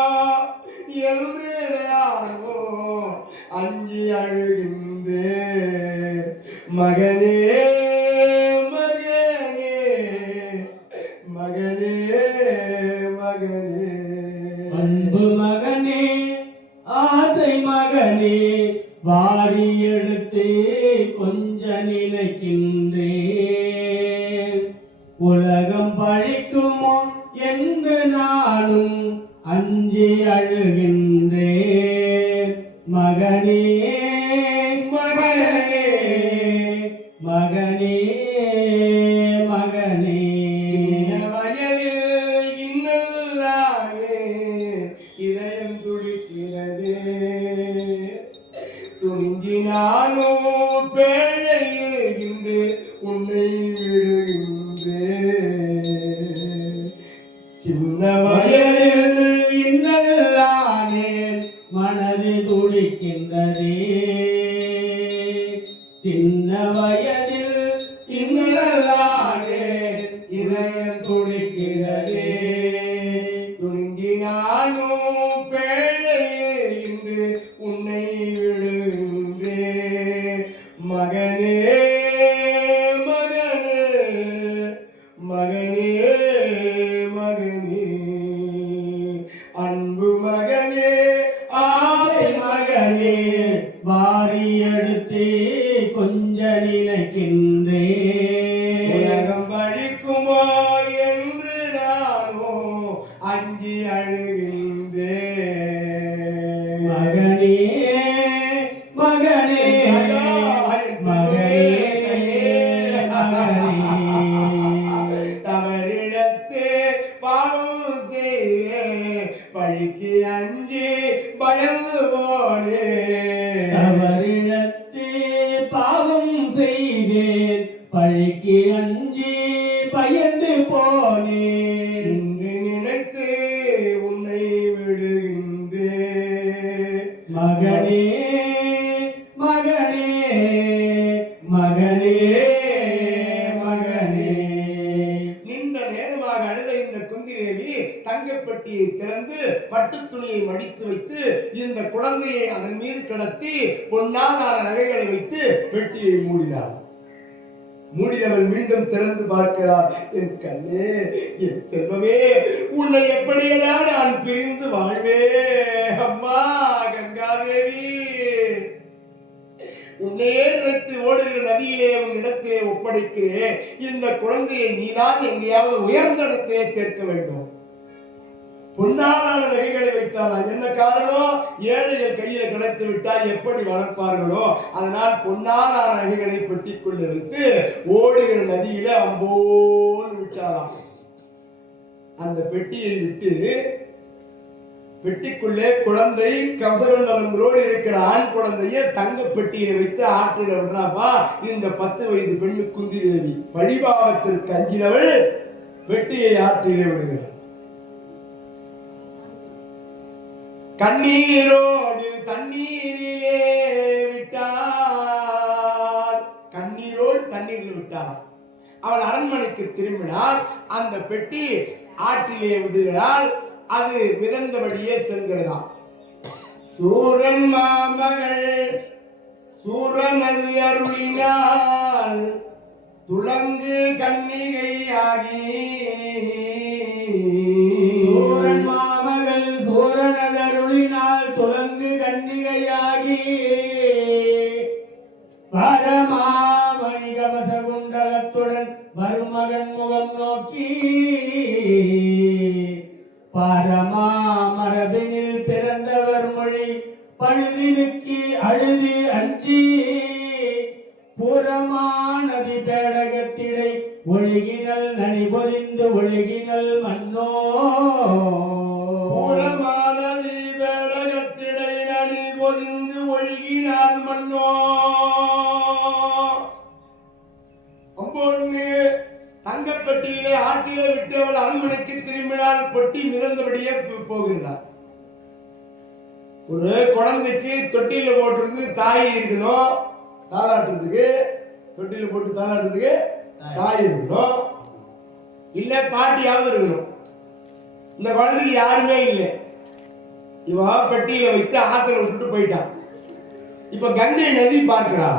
என்று நானோ அஞ்சி அழுகின்றேன். மகனே மகனே மகனே மகனே, அன்பு மகனே, ஆசை மகனே, வாரி எடுத்து கொஞ்ச நினைக்கின்றேன். உலகம் பழிக்குமோ என்று நானும் அஞ்சி அழுகின்றேன். மகனே மகனே மகனே மகனே, சின்ன வயலில் இன்னல்லாமே இதயம் துடிக்கிறதே. துணிஞ்சினானோ பேழையில் இன்று உன்னை விடுகின்றேன். சின்ன வயலில் இன்னல்லானே மனது துடிக்கின்றதே. சின்ன வயதில் இன்னல்லானே இதயம் துடிக்கிறதே. துணிஞ்சினானோ பேழையில் இன்று உன்னை விடுகின்றேன். மகனே மகனே மகனே மகனே, அன்பு மகனே, ஆசை மகனே, வாரி எடுத்து கொஞ்ச நினைக்கின்றேன். உலகம் பழிக்குமோ என்று நானோ அஞ்சி அழுகின்றேன். மகனே மகனே மகனே மகனே, தவறிடத்து பாவம் செய்தே பழிக்கு அஞ்சி பயந்து போனே. தவறிழத்து பாவம் செய்தேன், பழிக்கு அஞ்சி பயந்து போனேன். இன்று நினைத்து உன்னை விடுகின்றேன். மகனே மகனே மகனே மகனே, நீண்ட நேரமாக அழுத இந்த குந்தி தேவி தங்கப்பெட்டியை திறந்து பட்டுத் துணியை மடித்து வைத்து இந்த குழந்தையை அதன் மீது கிடத்தி பொன்னாலான நகைகளை வைத்து பெட்டியை மூடினார். மூடினவள் மீண்டும் திறந்து பார்க்கிறார். என் கண்ணே, என் செல்வமே, உன்னை எப்படியெல்லாம் நான் பிரிந்து வாழ்வே. அம்மா கங்காதேவி, உன்னையே நினைத்து ஓடுகிற நதியிலே உன் இடத்திலே ஒப்படைக்கிறேன். இந்த குழந்தையை நீதான் எங்கேயாவது உயர்ந்த இடத்திலே சேர்க்க வேண்டும். பொன்னாலான நகைகளை வைத்தால் என்ன காரணம்? ஏழைகள் கையில கிடைத்து விட்டால் எப்படி வளர்ப்பார்களோ, அதனால் பொன்னாலான நகைகளை பெட்டிக்குள்ள வைத்து ஓடுகிற நதியில அம்போன்னு விட்டாராம். அந்த பெட்டியை விட்டு பெட்டிக்குள்ளே குழந்தை கவசகுண்டலங்களோடு இருக்கிற ஆண் குழந்தைய தங்க பெட்டியை வைத்து ஆற்றில விடுறாப்பா. இந்த 10 வயது பெண்ணு குந்தி தேவி பழிபாவத்திற்கு அஞ்சினவள் பெட்டியை ஆற்றிலே விடுகிறார். கண்ணீரோடு தண்ணீரிலே விட்டார். கண்ணீரோடு தண்ணீரில் விட்டார். அவள் அரண்மனைக்கு திரும்பினாள். அந்த பெட்டி ஆற்றிலே விடுகிறாள். அது மிதந்தபடியே செல்கிறதா. சூரன் மாமகள் சூரனது அருளினால் துளங்கு கன்னிகையாகி. சூரன் மாமகள் சூரனது அருளினால் துளங்கு கன்னிகையாகி, பரமாமணி கவச குண்டலத்துடன் மருமகன் முகம் நோக்கி, பரமாமரபினில் பிறந்தவர் மொழி பழுதினுக்கு அழுது அஞ்சி, புறமானதி பேடகத்திடை ஒழுகினல் நனி பொதிந்து ஒழுகினல் மன்னோ. புறமானதி பேடகத்திடை நனி பொதிந்து ஒழுகினால் மன்னோ. அம்பொன்னு தங்கப்பட்டியில பெட்டியை ஆற்றிலே விட்டு அவள் அரண்மனைக்கு திரும்பினால் பொட்டி மிதந்தபடியே போகிறார். ஒரு குழந்தைக்கு தொட்டில போட்டுறதுக்கு தாய் இருக்கணும், தாளாட்டுறதுக்கு தொட்டில போட்டு தாளாட்டுறதுக்கு தாய் இருக்கணும், இல்ல பாட்டியாவது இருக்கணும். இந்த குழந்தைக்கு யாருமே இல்லை. இவ பெட்டியில வைத்து ஆத்துல விட்டுட்டு போயிட்டான். இப்ப கங்கை நதி பார்க்கிறா.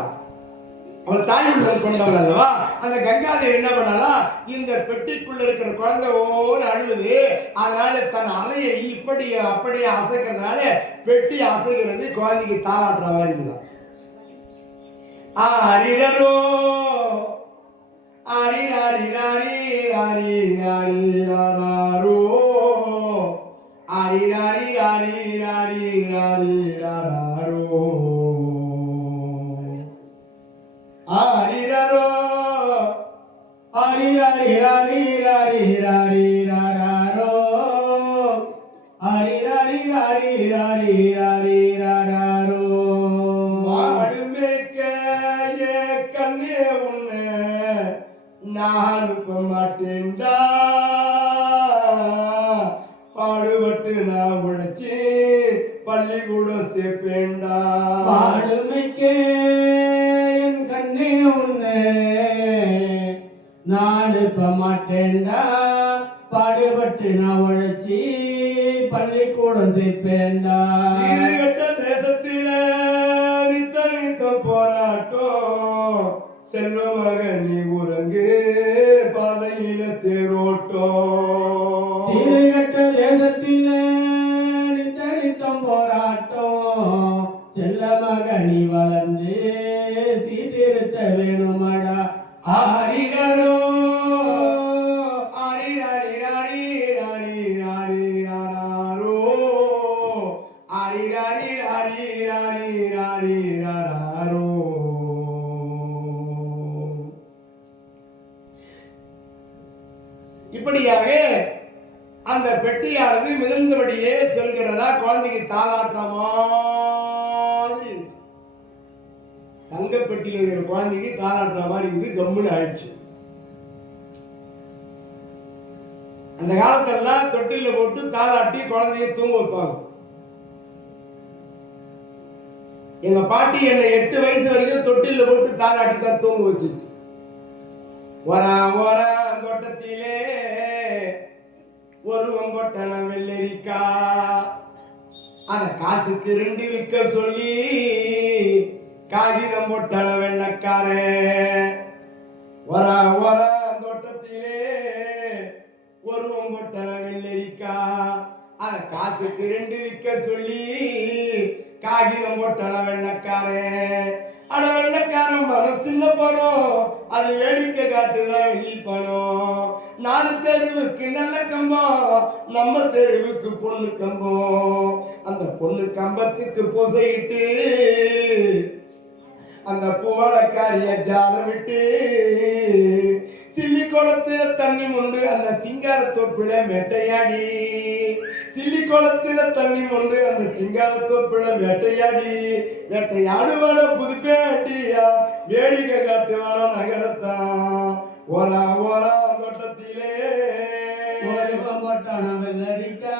அவள் தாயுடன் கொண்டவள் அல்லவா. அந்த கங்காதேவி என்ன பண்ணாலா, இந்த பெட்டிக்குள்ள இருக்கிற குழந்தை ஓன்னு அழுவுது. அதனால தன் அலையை இப்படி அப்படியே அசைக்கிறதுனால பெட்டி அசைக்கிறது, குழந்தைக்கு தாளாட்டுற மாதிரி இருக்குதான். ஆரிரோ ஆரிராரிராரி ராரி ராரி ராரோ ஆரிராரி ராரி ராரி ராரி ராரோ ஆரிரோ ஆரிராரி ராரி ராரி ராரி ராரோ ஆரிராரி ராரி ராரி ராரி ராரோ மாடு மேய்க்க கண்ணே உன்னை நான் அனுப்ப மாட்டேன்டா, பாடுபட்டு நான் உழைச்சி பள்ளிக்கூடம் சேர்ப்பேன்டா. பாடுமைக்க என் கண்ணே உன்னை நான் இப்ப மாட்டேன்டா, பாடுபட்டு நான் உழைச்சி பள்ளிக்கூடம் சேர்ப்பேன்டா. சீர்கெட்ட தேசத்தில நித்த நித்தம் போராட்டம், செல்வமாக நீ உறங்கு பாதையில தேரோட்டம். சீர்கெட்ட தேசத்திலே நித்த நித்தம் போராட்டம், செல்லமாக நீ வளர்ந்து சீர்திருத்த வேணுமடா. ஆரிரோ ஆரிராரிராரி ராரி ராரி ராரோ ஆரிராரிராரி ராரி ராரி ராரோ. இப்படியாக அந்த பெட்டியானது மிதந்தபடியே செல்கிறதா. குழந்தைக்கு தாளாட்டுற மாதிரி இருக்கு. தங்க பெட்டியில் இருக்கிற குழந்தைக்கு தாளாட்டுற மாதிரி இது கம்முன்னு ஆயிடுச்சு. அந்த காலத்தெல்லாம் தொட்டில போட்டு தாளாட்டி குழந்தைய தூங்க வைப்பாங்க. எங்க பாட்டி என்னை 8 வயசு வரைக்கும் தொட்டில போட்டு தாளாட்டி தான் தூங்க வச்சிச்சு. ஒரா ஒரா தோட்டத்திலே ஒரு கொட்டன வெள்ளரிக்கா, அத காசுக்கு 2 விற்க சொல்லி காகிதம் போட்டன வெள்ளக்காரே. ஒரா ஒரா தோட்டத்திலே ஒரு கொட்டன வெள்ளரிக்கா, அத காசுக்கு 2 விற்க சொல்லி காகிதம் போட்டன வெள்ளக்காரே. அட வெள்ளக்காரன் மனம் சின்ன பணம், அது வேடிக்கை காட்டுதான் வெள்ளி பணம். 4 தெருவுக்கு நல்ல கம்பம், நம்ம தெருவுக்கு பொண்ணு கம்பம். அந்த பொண்ணு கம்பத்துக்கு பூசையிட்டு அந்த பூவளக்காரிய ஜாலம் விட்டு சில்லி குளத்துல தண்ணி முண்டு அந்த சிங்கார தோப்புல வேட்டையாடி. சில்லி குளத்துல தண்ணி முண்டு அந்த சிங்கார தோப்புல வேட்டையாடி. வேட்டையாடுவான புதுப்பேட்டியா, வேடிக்கை காட்டுவான நகரத்தான். ஓரா ஓரா தோட்டத்திலே வெள்ளரிக்கா,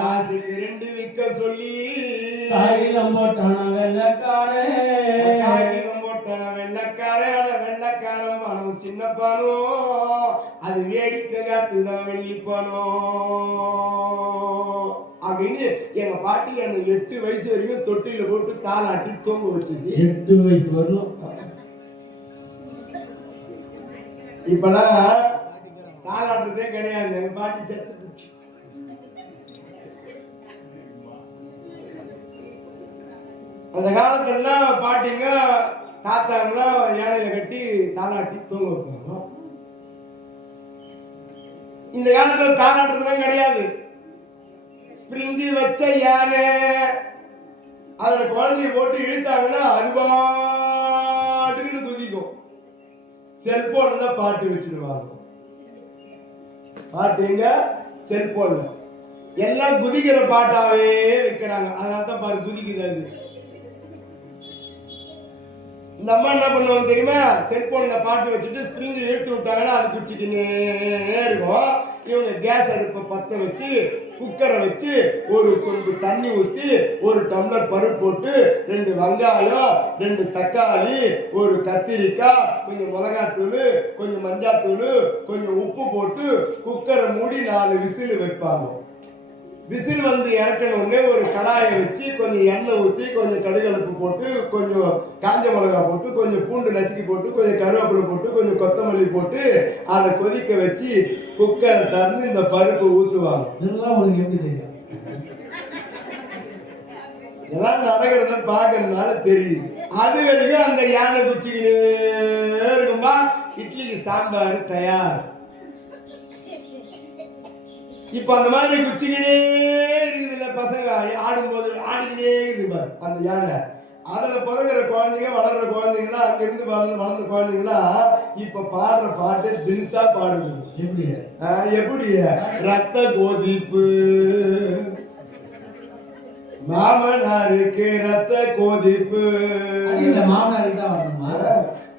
காசுக்கு 2 விற்க சொல்லி காகிதம் போட்டான வெள்ளக்காரே. காகிதம் போட்டான வெள்ளக்காரே. அட வெள்ளக்காரன் பணம் சின்ன பணம், அது வேடிக்கை காட்டுதான் வெள்ளி பணம் அப்படின்னு எங்க பாட்டி என்னை 8 வயசு வரைக்கும் தொட்டில போட்டு தாளாட்டி தூங்க வச்சுச்சு. 8 வயசு வரணும். இப்பெல்லாம் தாளாட்டுறதே கிடையாது. எங்க பாட்டி செத்து அந்த காலத்துலாம் பாட்டிங்க தாத்தாங்கெல்லாம் ஏழையில கட்டி தாளாட்டி தூங்க வைப்பாங்க. இந்த காலத்துல தாளாட்டுறதுலாம் கிடையாது. ஸ்பிரிங்கு வச்ச யானை அதுல குழந்தைய போட்டு இழுத்தாங்கன்னா அது பாட்டுன்னு குதிக்கும். செல்போன்ல பாட்டு வச்சிருவாங்க. பாட்டுங்க செல்போன்ல எல்லாம் குதிக்கிற பாட்டாவே வைக்கிறாங்க. அதனால தான் பாரு குதிக்குது. அது இந்த அம்மா என்ன பண்ணுவாங்க தெரியுமா? செல்போன்ல பாட்டு வச்சுட்டு ஸ்ப்ரிங் இழுத்து விட்டாங்கன்னா அது குச்சிக்கினே இருக்கும். இவங்க கேஸ் அடுப்பை பற்ற வச்சு குக்கரை வச்சு ஒரு சொம்பு தண்ணி ஊற்றி ஒரு டம்ளர் பருப்பு போட்டு 2 வெங்காயம் 2 தக்காளி ஒரு கத்திரிக்காய் கொஞ்சம் மிளகாத்தூள் கொஞ்சம் மஞ்சாத்தூள் கொஞ்சம் உப்பு போட்டு குக்கரை மூடி 4 விசில் வைப்பாங்க. விசில் வந்து இறக்கணுன்னே ஒரு கடாயை வச்சு கொஞ்சம் எண்ணெய் ஊற்றி கொஞ்சம் கடுகலப்பு போட்டு கொஞ்சம் காஞ்ச மிளகா போட்டு கொஞ்சம் பூண்டு நசுக்கி போட்டு கொஞ்சம் கருவேப்பிலை போட்டு கொஞ்சம் கொத்தமல்லி போட்டு அதை கொதிக்க வச்சு குக்கரை திறந்து இந்த பருப்பு ஊற்றுவாங்க. இதெல்லாம் உங்களுக்கு எப்படி தெரியும்? இதெல்லாம் நடக்கிறத பார்க்கறதுனால தெரியுது. அது வரைக்கும் அந்த யானை குச்சிக்கினே இருக்கும்பா இட்லிக்கு சாம்பார் தயார். இப்ப அந்த மாதிரி குச்சிக்கினே இருக்குதுல்ல, பசங்க ஆடும்போது ஆடிக்கினே இருக்குது பாரு அந்த யானை. அதுல பிறகுற குழந்தைங்க வளர்ற குழந்தைங்களாம் அங்கிருந்து வளர்ந்த குழந்தைங்களாம் இப்ப பாடுற பாட்டு தினுசா பாடுது. எப்படி ரத்த கோதிப்பு மாமனாருக்கு ரத்த கோதிப்பு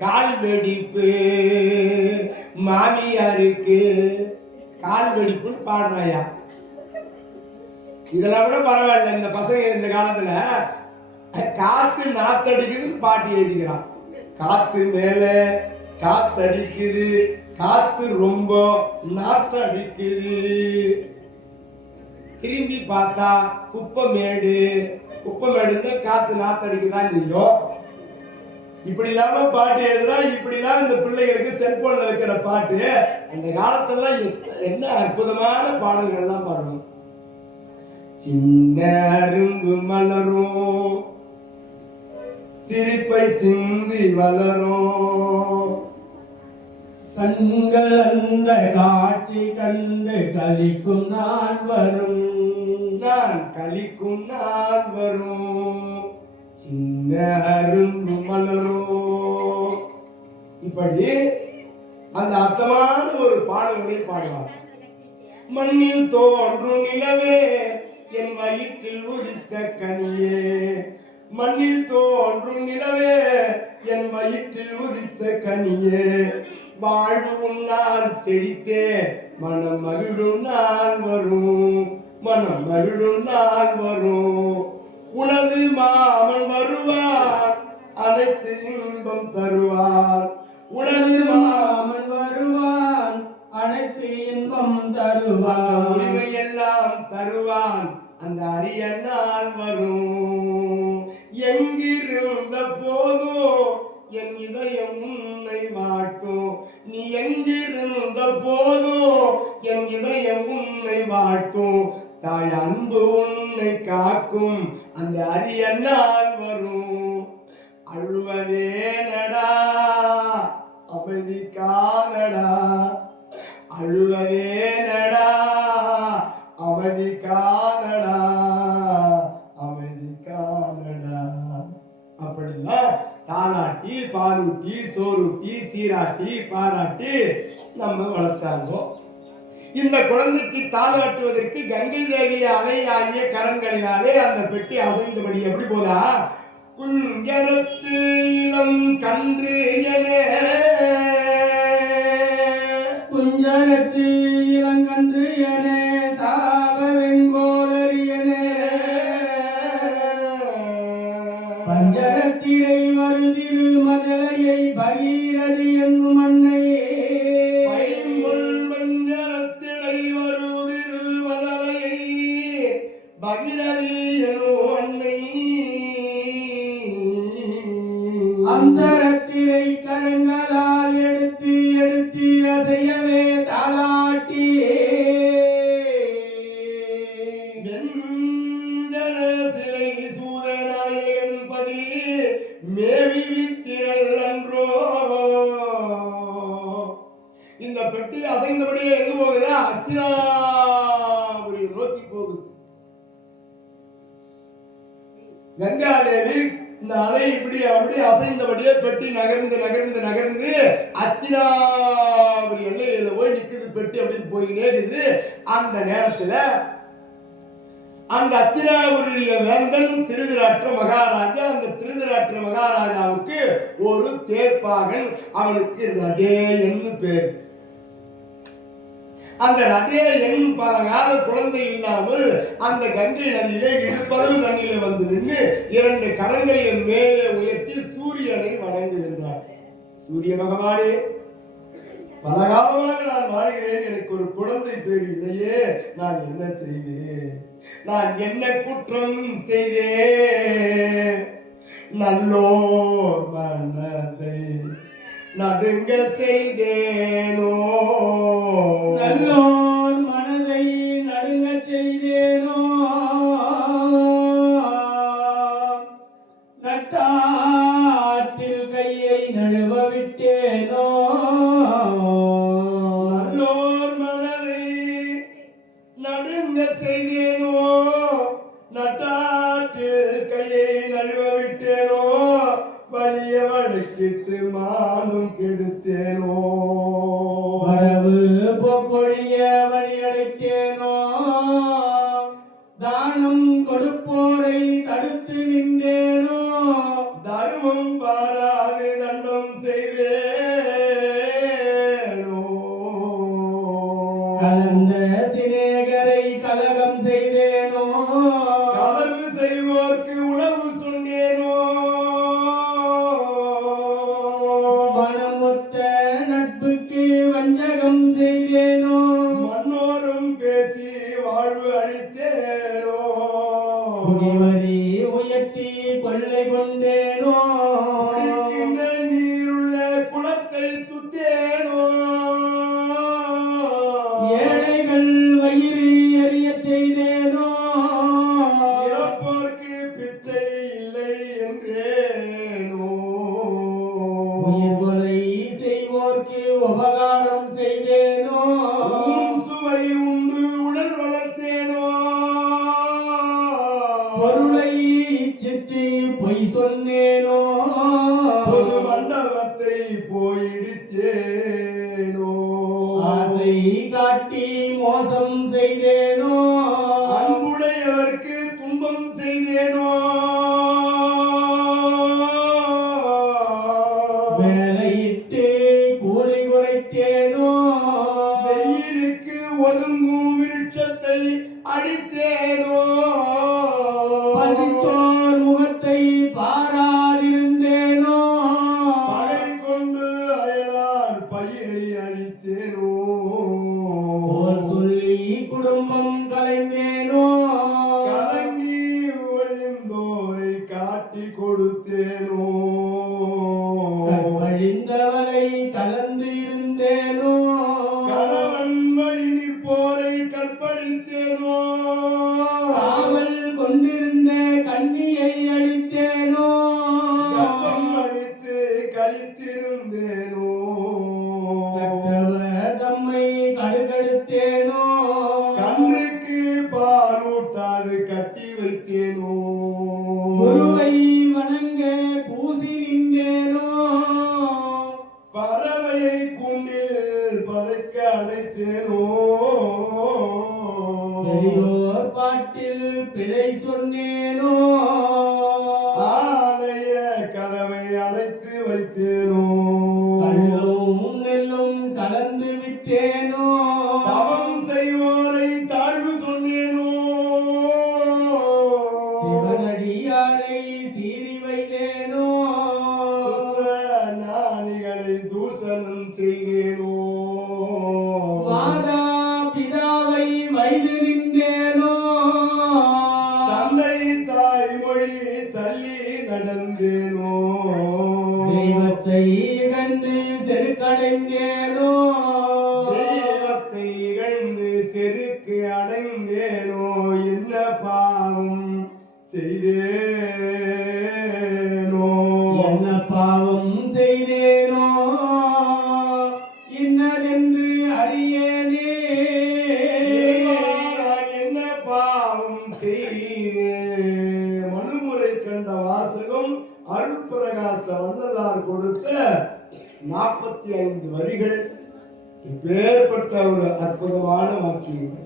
கால் வெடிப்பு மாமியாருக்கு கால் வெடிப்புன்னு பாடுறாயா. இதெல்லாம் கூட பரவாயில்ல. இந்த பசங்க இந்த காலத்துல காத்து நாத்தடிக்குது பாட்டு எழுதிக்கிறான். காத்து மேல காத்தடிக்குது, காத்து ரொம்ப நாத்து அடிக்குது, திரும்பி பார்த்தா குப்பமேடு குப்பமேடு காத்து நாத்தடிக்குதான் தெரியும். இப்படி இல்லாம பாட்டு எழுதுறா. இப்படிலாம் இந்த பிள்ளைகளுக்கு செல்போன்ல வைக்கிற பாட்டு அந்த காலத்துல என்ன அற்புதமான பாடல்கள் எல்லாம் பாடுவோம். சின்ன அரும்பு மலரும் சிரிப்பை சிந்தி வளரும் கண்கள் அந்த காட்சி கண்டு கலிக்கும் நாள் வரும், நான் கலிக்கும் நாள் வரும், சின்ன அரும்பு மலரும். இப்படி அந்த அர்த்தமான ஒரு பாடல்களை பாடுவார். மண்ணில் தோன்றும் நிலவே என் வயிற்றில் உதித்த கனியே, மண்ணில் தோன்றும் நிலவே என் வயிற்றில் உதித்த கனியே, வாழ்வு உன்னால் செழித்தே மனம் மகிழும் நாள் வரும், மனம் மகிழும் நாள் வரும். உனது மாமன் வருவார் அனைத்து இன்பம் தருவார், உனது மாமன் வருவான் அனைத்து இன்பம் தருவான், உரிமை எல்லாம் தருவான் அந்த அரிய நாள் வரும். எங்கிருந்த போதும் என் இதயம் உன்னை வாழ்த்தும், நீ எங்கிருந்த போதும் என் இதயம் உன்னை வாழ்த்தும், தாய் அன்பு உன்னை காக்கும் அந்த அரிய நாள் வரும். அழுவதே நடா அமைதி காணடா, அழுவதே நடா அமைதி காணடா, அமைதி காணடா. அப்படின்னா தாளாட்டி பாலூட்டி சோறுட்டி சீராட்டி பாராட்டி நம்ம வளர்த்தாங்க. இந்த குழந்தைக்கு தாளாட்டுவதற்கு கங்கை தேவியை அலையாடிய கரங்களினாலே அந்த பெட்டி அசைந்தபடி எப்படி போதா? குஞ்சரத்து இளம் கன்று என, குஞ்சரத்து இளங்கன்று என சாப வெங்கோடர் என, பஞ்சரத்திடை வருதிரு மதலையை பகீரதி என்னும் அன்னையே, பைம்பொல் பஞ்சரத்திடை வருதிரு மதலையை பகீரதி என்னும் அன்னை, அந்தரத்திரை கரங்களால் எடுத்து எடுத்து அசையவே தாளாட்டியே, வெஞ்சர சிலை சூதநாயகன் பதி மேவி வித்திரல் அன்றோ. இந்த பெட்டி அசைந்தபடியே எங்க போகுதுன்னா அஸ்தினாபுரி நோக்கி போகுது. கங்காதேவி இந்த அலை இப்படி அப்படி அசைந்தபடியே பெட்டி நகர்ந்து நகர்ந்து நகர்ந்து அஸ்தினாபுரி எல்லையில போய் நிக்குது. பெட்டி அப்படி போயினே இருக்குது. அந்த நேரத்துல அந்த அத்தினாபுரிய வேந்தன் திருதராஷ்டிர மகாராஜா. அந்த திருதராஷ்டிர மகாராஜாவுக்கு ஒரு தேர்ப்பாகன், அவனுக்கு ரதே என்று பேர். அந்த ரதே என் பல கால குழந்தை இல்லாமல் அந்த கங்கை நதியிலே இடுப்பளவு தண்ணியில வந்து நின்று 2 கரங்களையும் மேலே உயர்த்தி சூரியனை வணங்குகின்றார். சூரிய பகவானே, பல காலமாக நான் வாழ்கிறேன், எனக்கு ஒரு குழந்தை பேர் இல்லையே, நான் என்ன செய்வேன்? நான் என்ன குற்றம் செய்தேன்? நல்லோ மனதை நடுங்க செய்தேனோ, நல்லோர் மனதை நடுங்க செய்தேனோ, நட்டாற்றில் கையை நழுவ விட்டேனோ, நல்லோர் மனதை நடுங்க செய்தேனோ, நட்டாற்றில் கையை நழுவ விட்டேனோ, வலிய வழக்கிட்டு மானும் கெடுத்தேனோ, வரவு போக்கொழிய வழியடைத்தேனோ, தானம் கொடுப்போரை தடுத்து நின்றேனோ, தர்மம் பாராது தண்டம் செய்தேனோ, கலந்த சிநேகரை கலகம் செய்தேனோ, களவு செய்வோர்க்கு உளவு சொன்னேனோ, மனம் ஒத்த நட்புக்கு வஞ்சகம் செய்தேனோ, மன்னோரும் பேசி வாழ்வு அளித்தேனோ, குடிவரி உயர்த்தி கொள்ளை கொண்டேனோ, குடிக்கின்ற நீருள்ள குளத்தை துத்தேனோ, ஏழைகள் வயிறு எறிய செய்தேனோ, இறப்போர்க்கு பிச்சை இல்லை என்றேனோ, உயிர் கொலை செய்வோர்க்கு உபகாரம் செய்தேனோ, ஊன் சுவை உண்டு உடல் வளர்த்தேனோ, பொருளை இச்சித்து பொய் சொன்னேனோ, பொது மண்டபத்தை போயிடுத்தேனோ, ஆசை காட்டி மோசம் செய்தேனோ, அன்புடையவர்க்கு துன்பம் செய்தேனோ, வேலையிட்டு கூலி குறைத்தேனோ, வெயிலுக்கு ஒதுங்கும் விருட்சத்தை அழித்தேனோ, பசித்தோர் முகத்தை பாராதிருந்தேனோ, பகை கொண்டு அயலார் பயிரை அழித்தேனோ, போல் சொல்லி குடும்பம் கலைந்தேனோ, கலங்கி ஒழிந்தோரை காட்டி கொடுத்தேனோ, கற்பழிந்தவளை கலந்து இருந்தேனோ, கணவன் வழி நிற்போரை கற்பழித்தேனோ, காவல் கொண்டிருந்த கண்ணியை அழித்தேனோ, கப்பம் அழித்து கழித்திருந்தேனோ, கற்றவர் தம்மை கடுகடுத்தேனோ, கன்றுக்கு பாலூட்டாது கட்டி வைத்தேனோ, குருவை வணங்க பூசி நின்றேனோ, பறவையை குண்டில் பதைக்க அடைத்தேனோ, பெரியோர் பாட்டில் பிழை சொன்னேனோ, ஆலய கதவை அடைத்து வைத்தேனோ, கள்ளும் நெல்லும் கலந்து விட்டேனோ, தவம் செய்வோரை தாழ்வு சொன்னேனோ, சிவனடியாரை சீறி வைத்தேனோ, சுத்த ஞானிகளை தூஷணம் செய்வேனோ, மாதா பிதாவை வைது நின்றேனோ, தந்தை தாய்மொழி தள்ளி நடந்தேனோ, தெய்வத்தை இழந்து செருக்கடைந்தேனோ, தெய்வத்தை இகழ்ந்து செருக்கு அடைந்தேனோ, என்ன பாவம் செய்தேனோ, என்ன பாவம் செய்தேனோ, இன்னதென்று அறியேனே, இறைவா, நான் என்ன பாவம் செய்தேன்? மனுமுறை கண்ட வாசகம் அருள் பிரகாச வள்ளலார் கொடுத்த 45 வரிகள். இப்பேற்பட்ட ஒரு அற்புதமான வாக்கியங்கள்.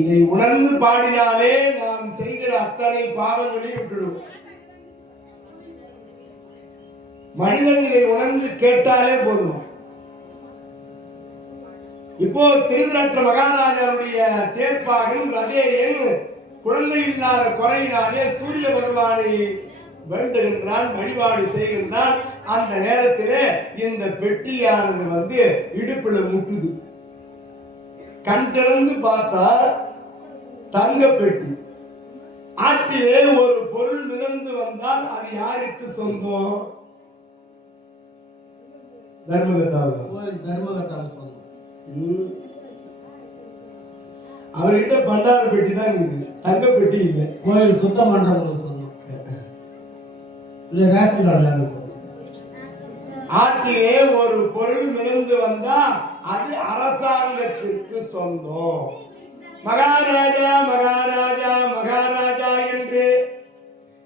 இதை உணர்ந்து பாடினாலே நாம் செய்கிற அத்தனை பாவங்களையும் விட்டுடுவோம். மனிதன் இதை உணர்ந்து கேட்டாலே போதும். இப்போ திருதராஷ்டிர மகாராஜாவுடைய தேர்ப்பாகன் ரதேயன் குழந்தை இல்லாத குறையினாலே சூரிய பகவானை வேண்டுகின்றான், வழிபாடு செய்கின்றான். அந்த நேரத்திலே இந்த பெட்டியானது இடுப்புல முட்டுது. கண் திறந்து பார்த்தா தங்க பெட்டி. ஆற்றிலே ஒரு பொருள் மிதந்து வந்தால் அது யாருக்கு சொந்தம்? தர்மகர்த்தாவுக்கு சொந்தம். அவர்கிட்ட பண்டார பெட்டி தான் இருக்குது, தங்க பெட்டி இல்லை. கோயில் சுத்தம் பண்றவங்களுக்கு சொந்தம். Ration card. ஆற்றிலே ஒரு பொருள் மிதந்து வந்தா அது அரசாங்கத்திற்கு சொந்தம். மகாராஜா மகாராஜா மகாராஜா என்று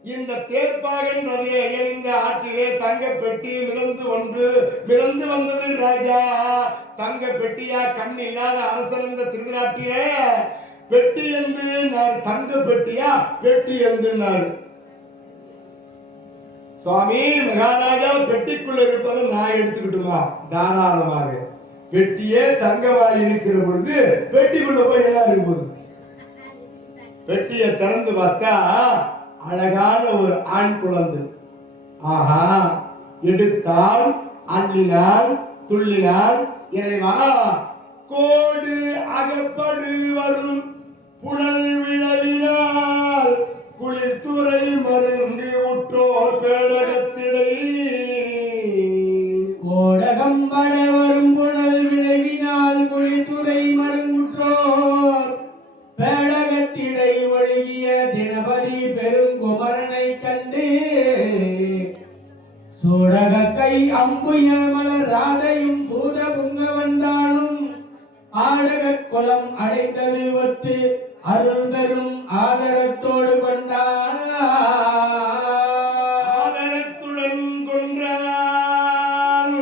இந்த தேர்ப்பாகன் ரதேயன் இந்த ஆற்றிலே தங்க பெட்டி மிதந்து வந்தது. ராஜா தங்க பெட்டியா? கண் இல்லாத அரசன் இந்த திருநாட்டிலே பெட்டி என்று தங்க பெட்டியா? பெட்டி என்று சுவாமி மகாராஜா பெட்டிக்குள்ள இருப்பதை நான் எடுத்துக்கிட்டுமா? தாராளமாக. பெட்டியே தங்கமாய் இருக்கிற பொழுது பெட்டிக்குள்ள போய் என்ன இருக்கும்? பெட்டியை திறந்து பார்த்தா அழகான ஒரு ஆண் குழந்தை. ஆஹா, எடுத்தான், அள்ளினான், துள்ளினான். இறைவா, கோடு அகப்படு வரும் புனல் விழவினால் குளிர்துறை மருந்து உற்றோர் பேடகத்திடை. கோடகம் வட வரும் புனல் விளைவினால் குளிர்துறை மருங்குற்றோர் பேடகத்திடை ஒழுகிய தினபதி பெருங்குமரனை கண்டு சூடக கை அம்புய மலர் ராதையும் சூத புங்கவந்தானும் ஆடக குலம் அடைந்தது ஒத்து அருள் பெரும் ஆதரத்தோடு கொண்டான். ஆதரத்துடன் கொன்றான்.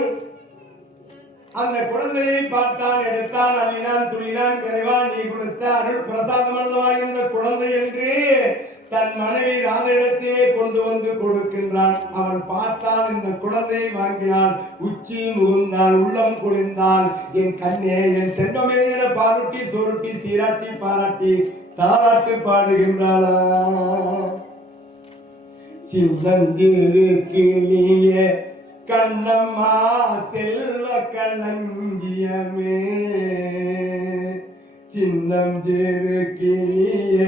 அந்த குழந்தையை பார்த்தான், எடுத்தான், அள்ளினான், துள்ளினான். இறைவா, நீ கொடுத்த அருள் பிரசாதம் அல்லவா இந்த குழந்தை என்று தன் மனைவி ராதையிடத்திலே கொண்டு வந்து கொடுக்கின்றான். அவன் பார்த்தான், இந்த குழந்தையை வாங்கினான், உச்சி முகுந்தான், உள்ளம் குளிர்ந்தான். என் கண்ணே, என் செல்வமே என பாருட்டி சொருட்டி சீராட்டி பாராட்டி தாராட்டு பாடுகின்றாளா. சின்னஞ்சிறு கிளிய கண்ணம்மா செல்வ களஞ்சியமே, சின்னஞ்சிறு கிளிய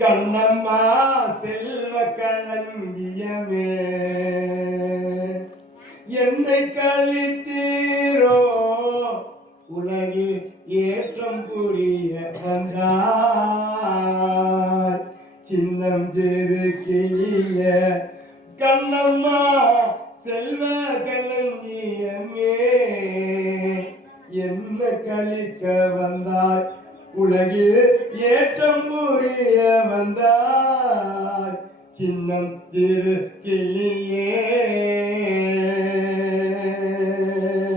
கண்ணம்மா செல்வ களஞ்சியமே, என்னை கழித்தீரோ உலகில் ஏற்றம் புரிய வந்தார். சின்னம் சிறு கிளிய கண்ணம்மா செல்வ களஞ்சியமே, என்ன கழிக்க வந்தாய் உலகில் ஏற்றம் புரிய வந்தாய். சின்னம் சிறு கிளியே.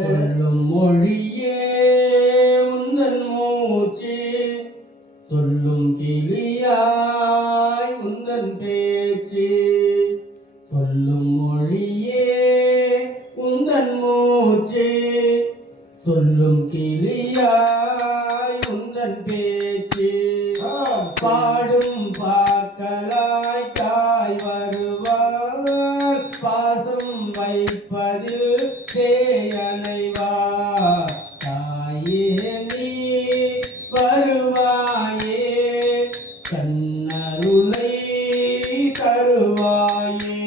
சொல்லும் மொழியே உந்தன் மூச்சு, சொல்லும் கிளியாய் உந்தன் பேச்சு. சொல்லும் மொழியே உந்தன் மூச்சு, சொல்லும் கிளியாய் உந்தன் பேச்சு. பாடும் பாக்களாய் தாய் வருவார், பாசம் வைப்பதில் தேயலைவார். தாயே நீ வருவாயே, தன்னருளை தருவாயே.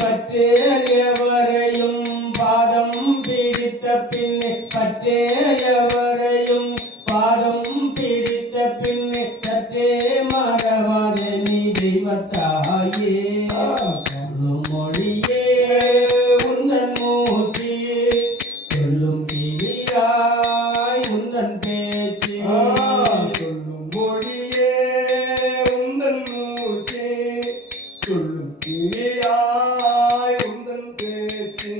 பற்றேயவரையும் பாதம் பிடித்த பின்னே, பற்றேயவரையும் பாதம் பிடித்த உந்தன் பேச்சு சொல்லும் மொழியே உந்தன் மூச்சே சொல்லும் கிளியாய் உந்தன் பேச்சு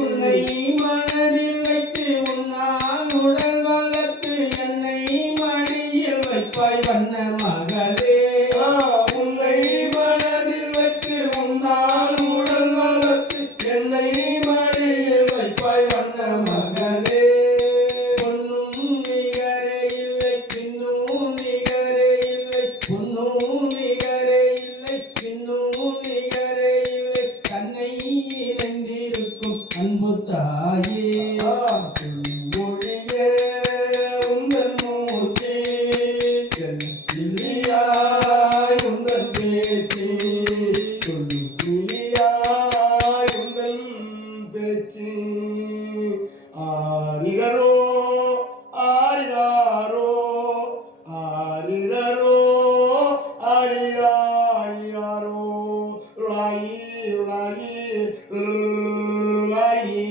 உன்னை மனதில் வைத்து உன்னால் உடல் வளர்த்து என்னை மடியில் வைப்பாய் வண்ண மகளே உன்னை மனதில் வைத்து உன்னால் உடல் வளர்த்து என்னை மடியில் வைப்பாய் வண்ண மகளே பொன்னும் நிகரே இல்லை பின்னும் நிகரே இல்லை பொன்னும் நிகரே இல்லை பின்னும் நிகரே இல்லை தன்னை இணைந்திருக்கும் அன்பு தாயே சொல்லும் மொழியே உந்தன் மூச்சே கிளியாய் உந்தன் பேச்சு சொல்லும் கிளியாய் உந்தன் பேச்சு ஆரிரரோ ஆரிராரோ ஆரிரரோ ஆரிராரிராரோ லாயி லாயி லாயி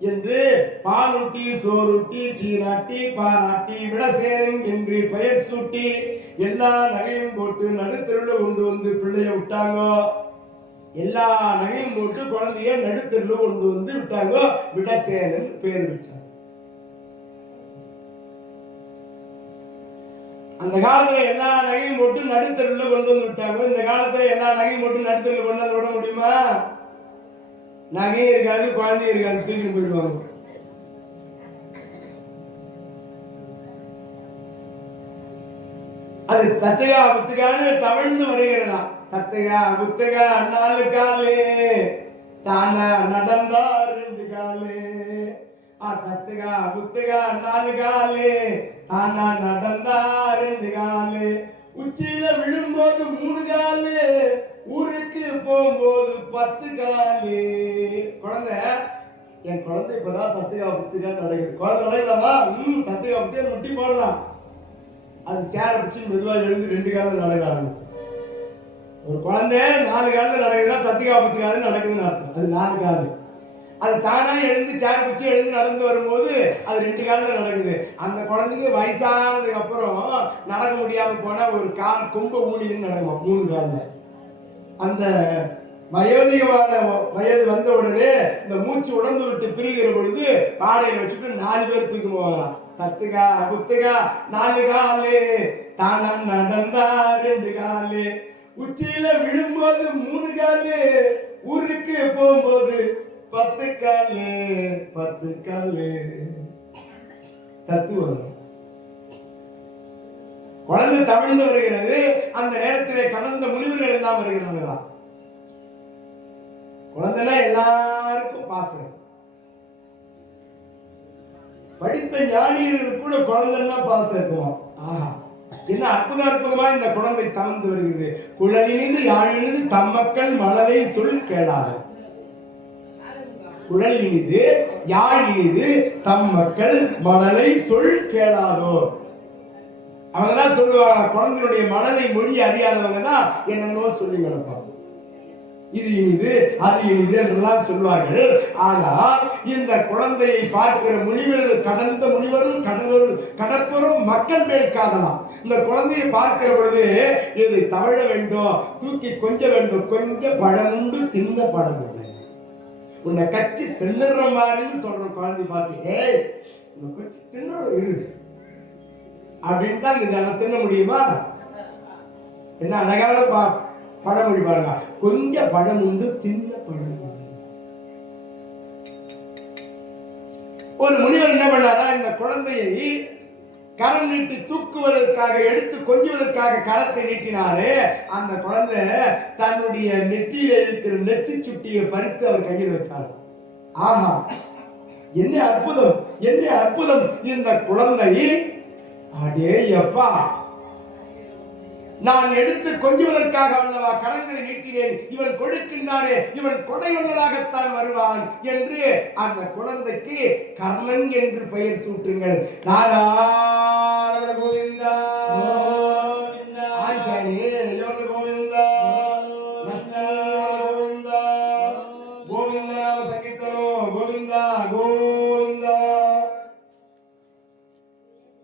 என்று பாலூட்டி சோறுட்டி சீராட்டி பாராட்டி விடசேரன் என்று பெயர் சூட்டி எல்லா நகையும் போட்டு நடுத்தெருவில் கொண்டு வந்து பிள்ளைய விட்டாங்க. எல்லா நகையும் போட்டு குழந்தைய நடுத்தெருவில் கொண்டு வந்து விட்டாங்க. விடசேனன் பேர் வச்சாங்க. அந்த காலத்துல எல்லா நகையும் போட்டு நடுத்தெருவில் கொண்டு வந்து விட்டாங்க. இந்த காலத்துல எல்லா நகையும் போட்டு நடுத்தெருவில் கொண்டு வந்து விட முடியுமா? நகையும் இருக்காது, குழந்தையும் இருக்காது, தூக்கிட்டு போயிடுவாங்க. அது தத்தையா புத்தகான்னு தவழ்ந்து வருகிறதா. தத்தையா புத்தகா நாலு காலே தானா நடந்தா ரெண்டு காலே. தத்தையா புத்தகா நாலு காலே தானா நடந்தா ரெண்டு காலே. உச்சியில விழும்போது 3 காலு, ஊருக்கு போகும்போது 10 காலு. குழந்தை என் குழந்தை இப்பதான் தத்தையா புத்தகா நடக்குது. குழந்தை நடக்குதாமா? தத்தையா புத்தகா முட்டி போடுறான். அது சேர பிடிச்சி மெதுவாக எழுந்து 2 காலில் நடக்காது. ஒரு குழந்தை 4 காலில் நடக்குதுன்னா தத்திகா பத்திகாலம் நடக்குதுன்னு அர்த்தம். அது 4 காலு. அது தானா எழுந்து சேர பிடிச்சி எழுந்து நடந்து வரும்போது அது 2 காலில் நடக்குது. அந்த குழந்தைக்கு வயசானதுக்கு அப்புறம் நடக்க முடியாம போனா ஒரு கால் கொம்ப ஊழின்னு நடக்கும் 3 காலில். அந்த வயோதிகமான வயது வந்த உடனே இந்த மூச்சு உடம்பு விட்டு பிரிகிற பொழுது பாடையில வச்சுட்டு 4 பேர் தூக்கி போவாங்களாம். தத்துகா புத்துகா 4 காலு தானா நடந்தா 2 காலு. உச்சியில விழும்போது 3 காலு, ஊருக்கு போகும்போது 10 காலு 10 காலு. தத்துவம் குழந்தை தவிழ்ந்து வருகிறது. அந்த நேரத்திலே கடந்த முனிவர்கள் எல்லாம் வருகிறார்களா. குழந்தைனா எல்லாருக்கும் பாசம். படித்த ஞானியர்கள் கூட குழந்தைன்னா பாசம் இருக்குமா? ஆஹா, என்ன அற்புதமா இந்த குழந்தை தவழ்ந்து வருகிறது. குழலினிது யாழினிது தம்மக்கள் மழலை சொல் கேளாது. குழல் இனிது யாழ் இனிது தம் மக்கள் மழலை சொல் கேளாதோ. அவங்க தான் சொல்லுவாங்க, குழந்தையுடைய மழலை மொழி அறியாதவங்க தான் என்னென்னோ சொல்லி நடப்பாங்க. இது இனிது அது இனிது என்றெல்லாம் சொல்வார்கள். ஆனால் இந்த குழந்தையை பார்க்கிற முனிவர்கள், கடந்த முனிவரும் கடற்பரும் மக்கள் மேல் காதலாம். இந்த குழந்தையை பார்க்கிற பொழுது இதை தவழ வேண்டும், தூக்கி கொஞ்ச வேண்டும். கொஞ்சம் பழம் உண்டு தின்ன பழம் இல்லை. உன்னை கட்சி தின்னுற மாதிரின்னு சொல்ற குழந்தை பார்த்து ஏய் தின்னுற அப்படின்னு தான் இதை தின்ன முடியுமா? என்ன அழகான பழமொழி பாருங்க. கொஞ்சம் பழம் உண்டு தின்ன பழம். ஒரு முனிவர் என்ன பண்ணாரா, இந்த குழந்தையை கரம் நீட்டி தூக்குவதற்காக, எடுத்து கொஞ்சுவதற்காக கரத்தை நீட்டினாரு. அந்த குழந்தை தன்னுடைய நெற்றியில இருக்கிற நெற்றி சுட்டியை பறித்து அவர் கையில் வச்சார். ஆஹா, என்ன அற்புதம், என்ன அற்புதம்! இந்த குழந்தை அடே அப்பா, நான் எடுத்து கொஞ்சுவதற்காக அல்லவா கரங்களை நீட்டினேன், இவன் கொடுக்கின்றானே, இவன் கொடை உள்ளதாகத்தான் வருவான் என்று அந்த குழந்தைக்கு கர்ணன் என்று பெயர் சூட்டுங்கள். நாராயண கோவிந்தா.